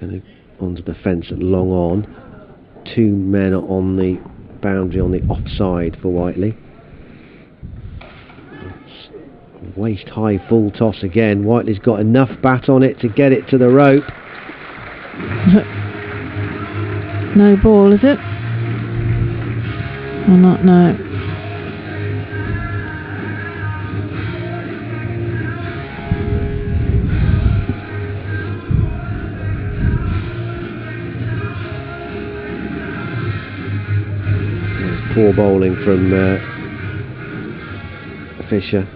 going onto the fence at long on. 2 men are on the boundary on the offside for Whiteley. It's waist high full toss again. Whiteley's got enough bat on it to get it to the rope. No ball, is it? Or not? No. Poor bowling from Fisher.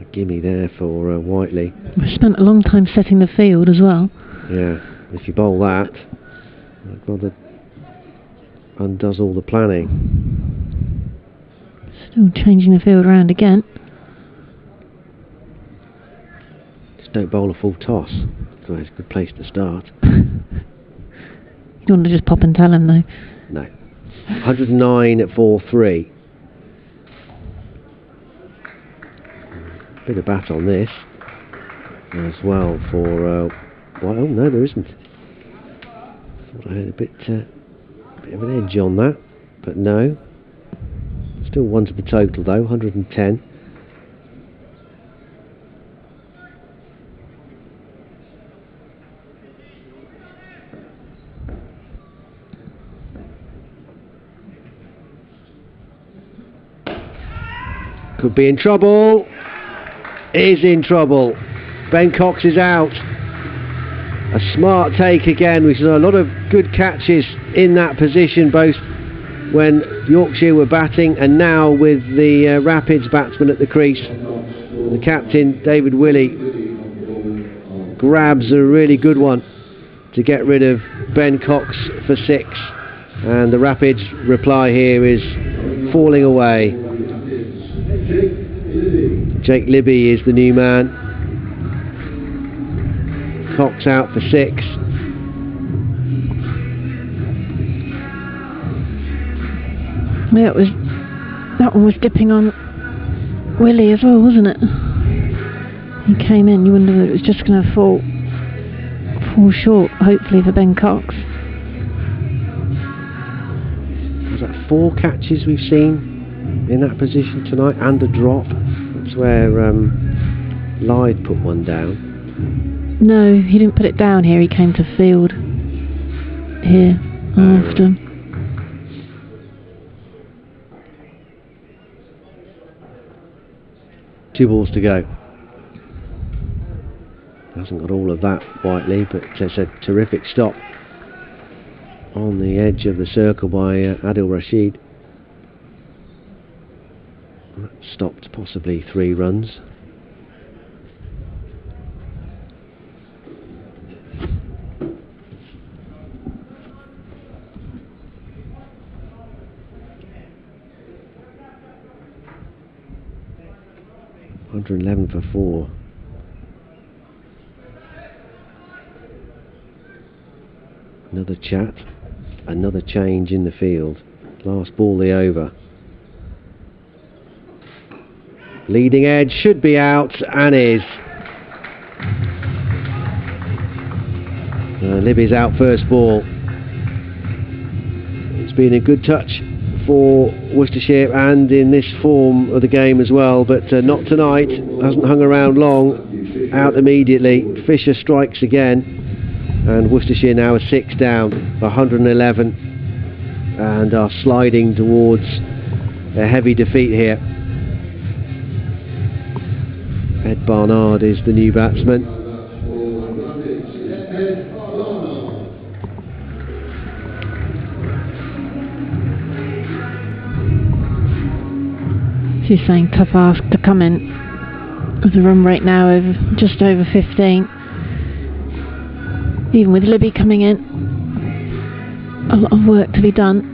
A gimme there for Whiteley. We spent a long time setting the field as well. Yeah, if you bowl that, that undoes all the planning. Still changing the field around again. Just don't bowl a full toss. It's a good place to start. You don't want to just pop and tell him though. No. 109 at 4-3. Bit of bat on this as well for well, oh no, there isn't. Thought I had a bit of an edge on that, but no. Still 1 to the total though, 110. Could be in trouble. is in trouble. Ben Cox is out. A smart take again. We saw a lot of good catches in that position, both when Yorkshire were batting and now with the Rapids batsman at the crease. The captain, David Willey, grabs a really good one to get rid of Ben Cox for 6. And the Rapids reply here is falling away. Jake Libby is the new man. Cox out for 6. Yeah, that one was dipping on Willie as well, wasn't it? He came in, you wonder if it was just going to fall short, hopefully, for Ben Cox. Was that 4 catches we've seen in that position tonight and a drop? That's where Lyde put one down. No, he didn't put it down here, he came to field here after. 2 balls to go. Hasn't got all of that, Whiteley, but it's a terrific stop on the edge of the circle by Adil Rashid. That stopped possibly 3 runs. $111 for 4. Another chat, another change in the field. Last ball the over. Leading edge should be out and is. Libby's out first ball. It's been a good touch for Worcestershire and in this form of the game as well, but not tonight. Hasn't hung around long. Out immediately. Fisher strikes again, and Worcestershire now are 6 down, 111, and are sliding towards a heavy defeat here. Ed Barnard is the new batsman. She's saying tough ask to come in with a run rate now of just over 15. Even with Libby coming in, a lot of work to be done.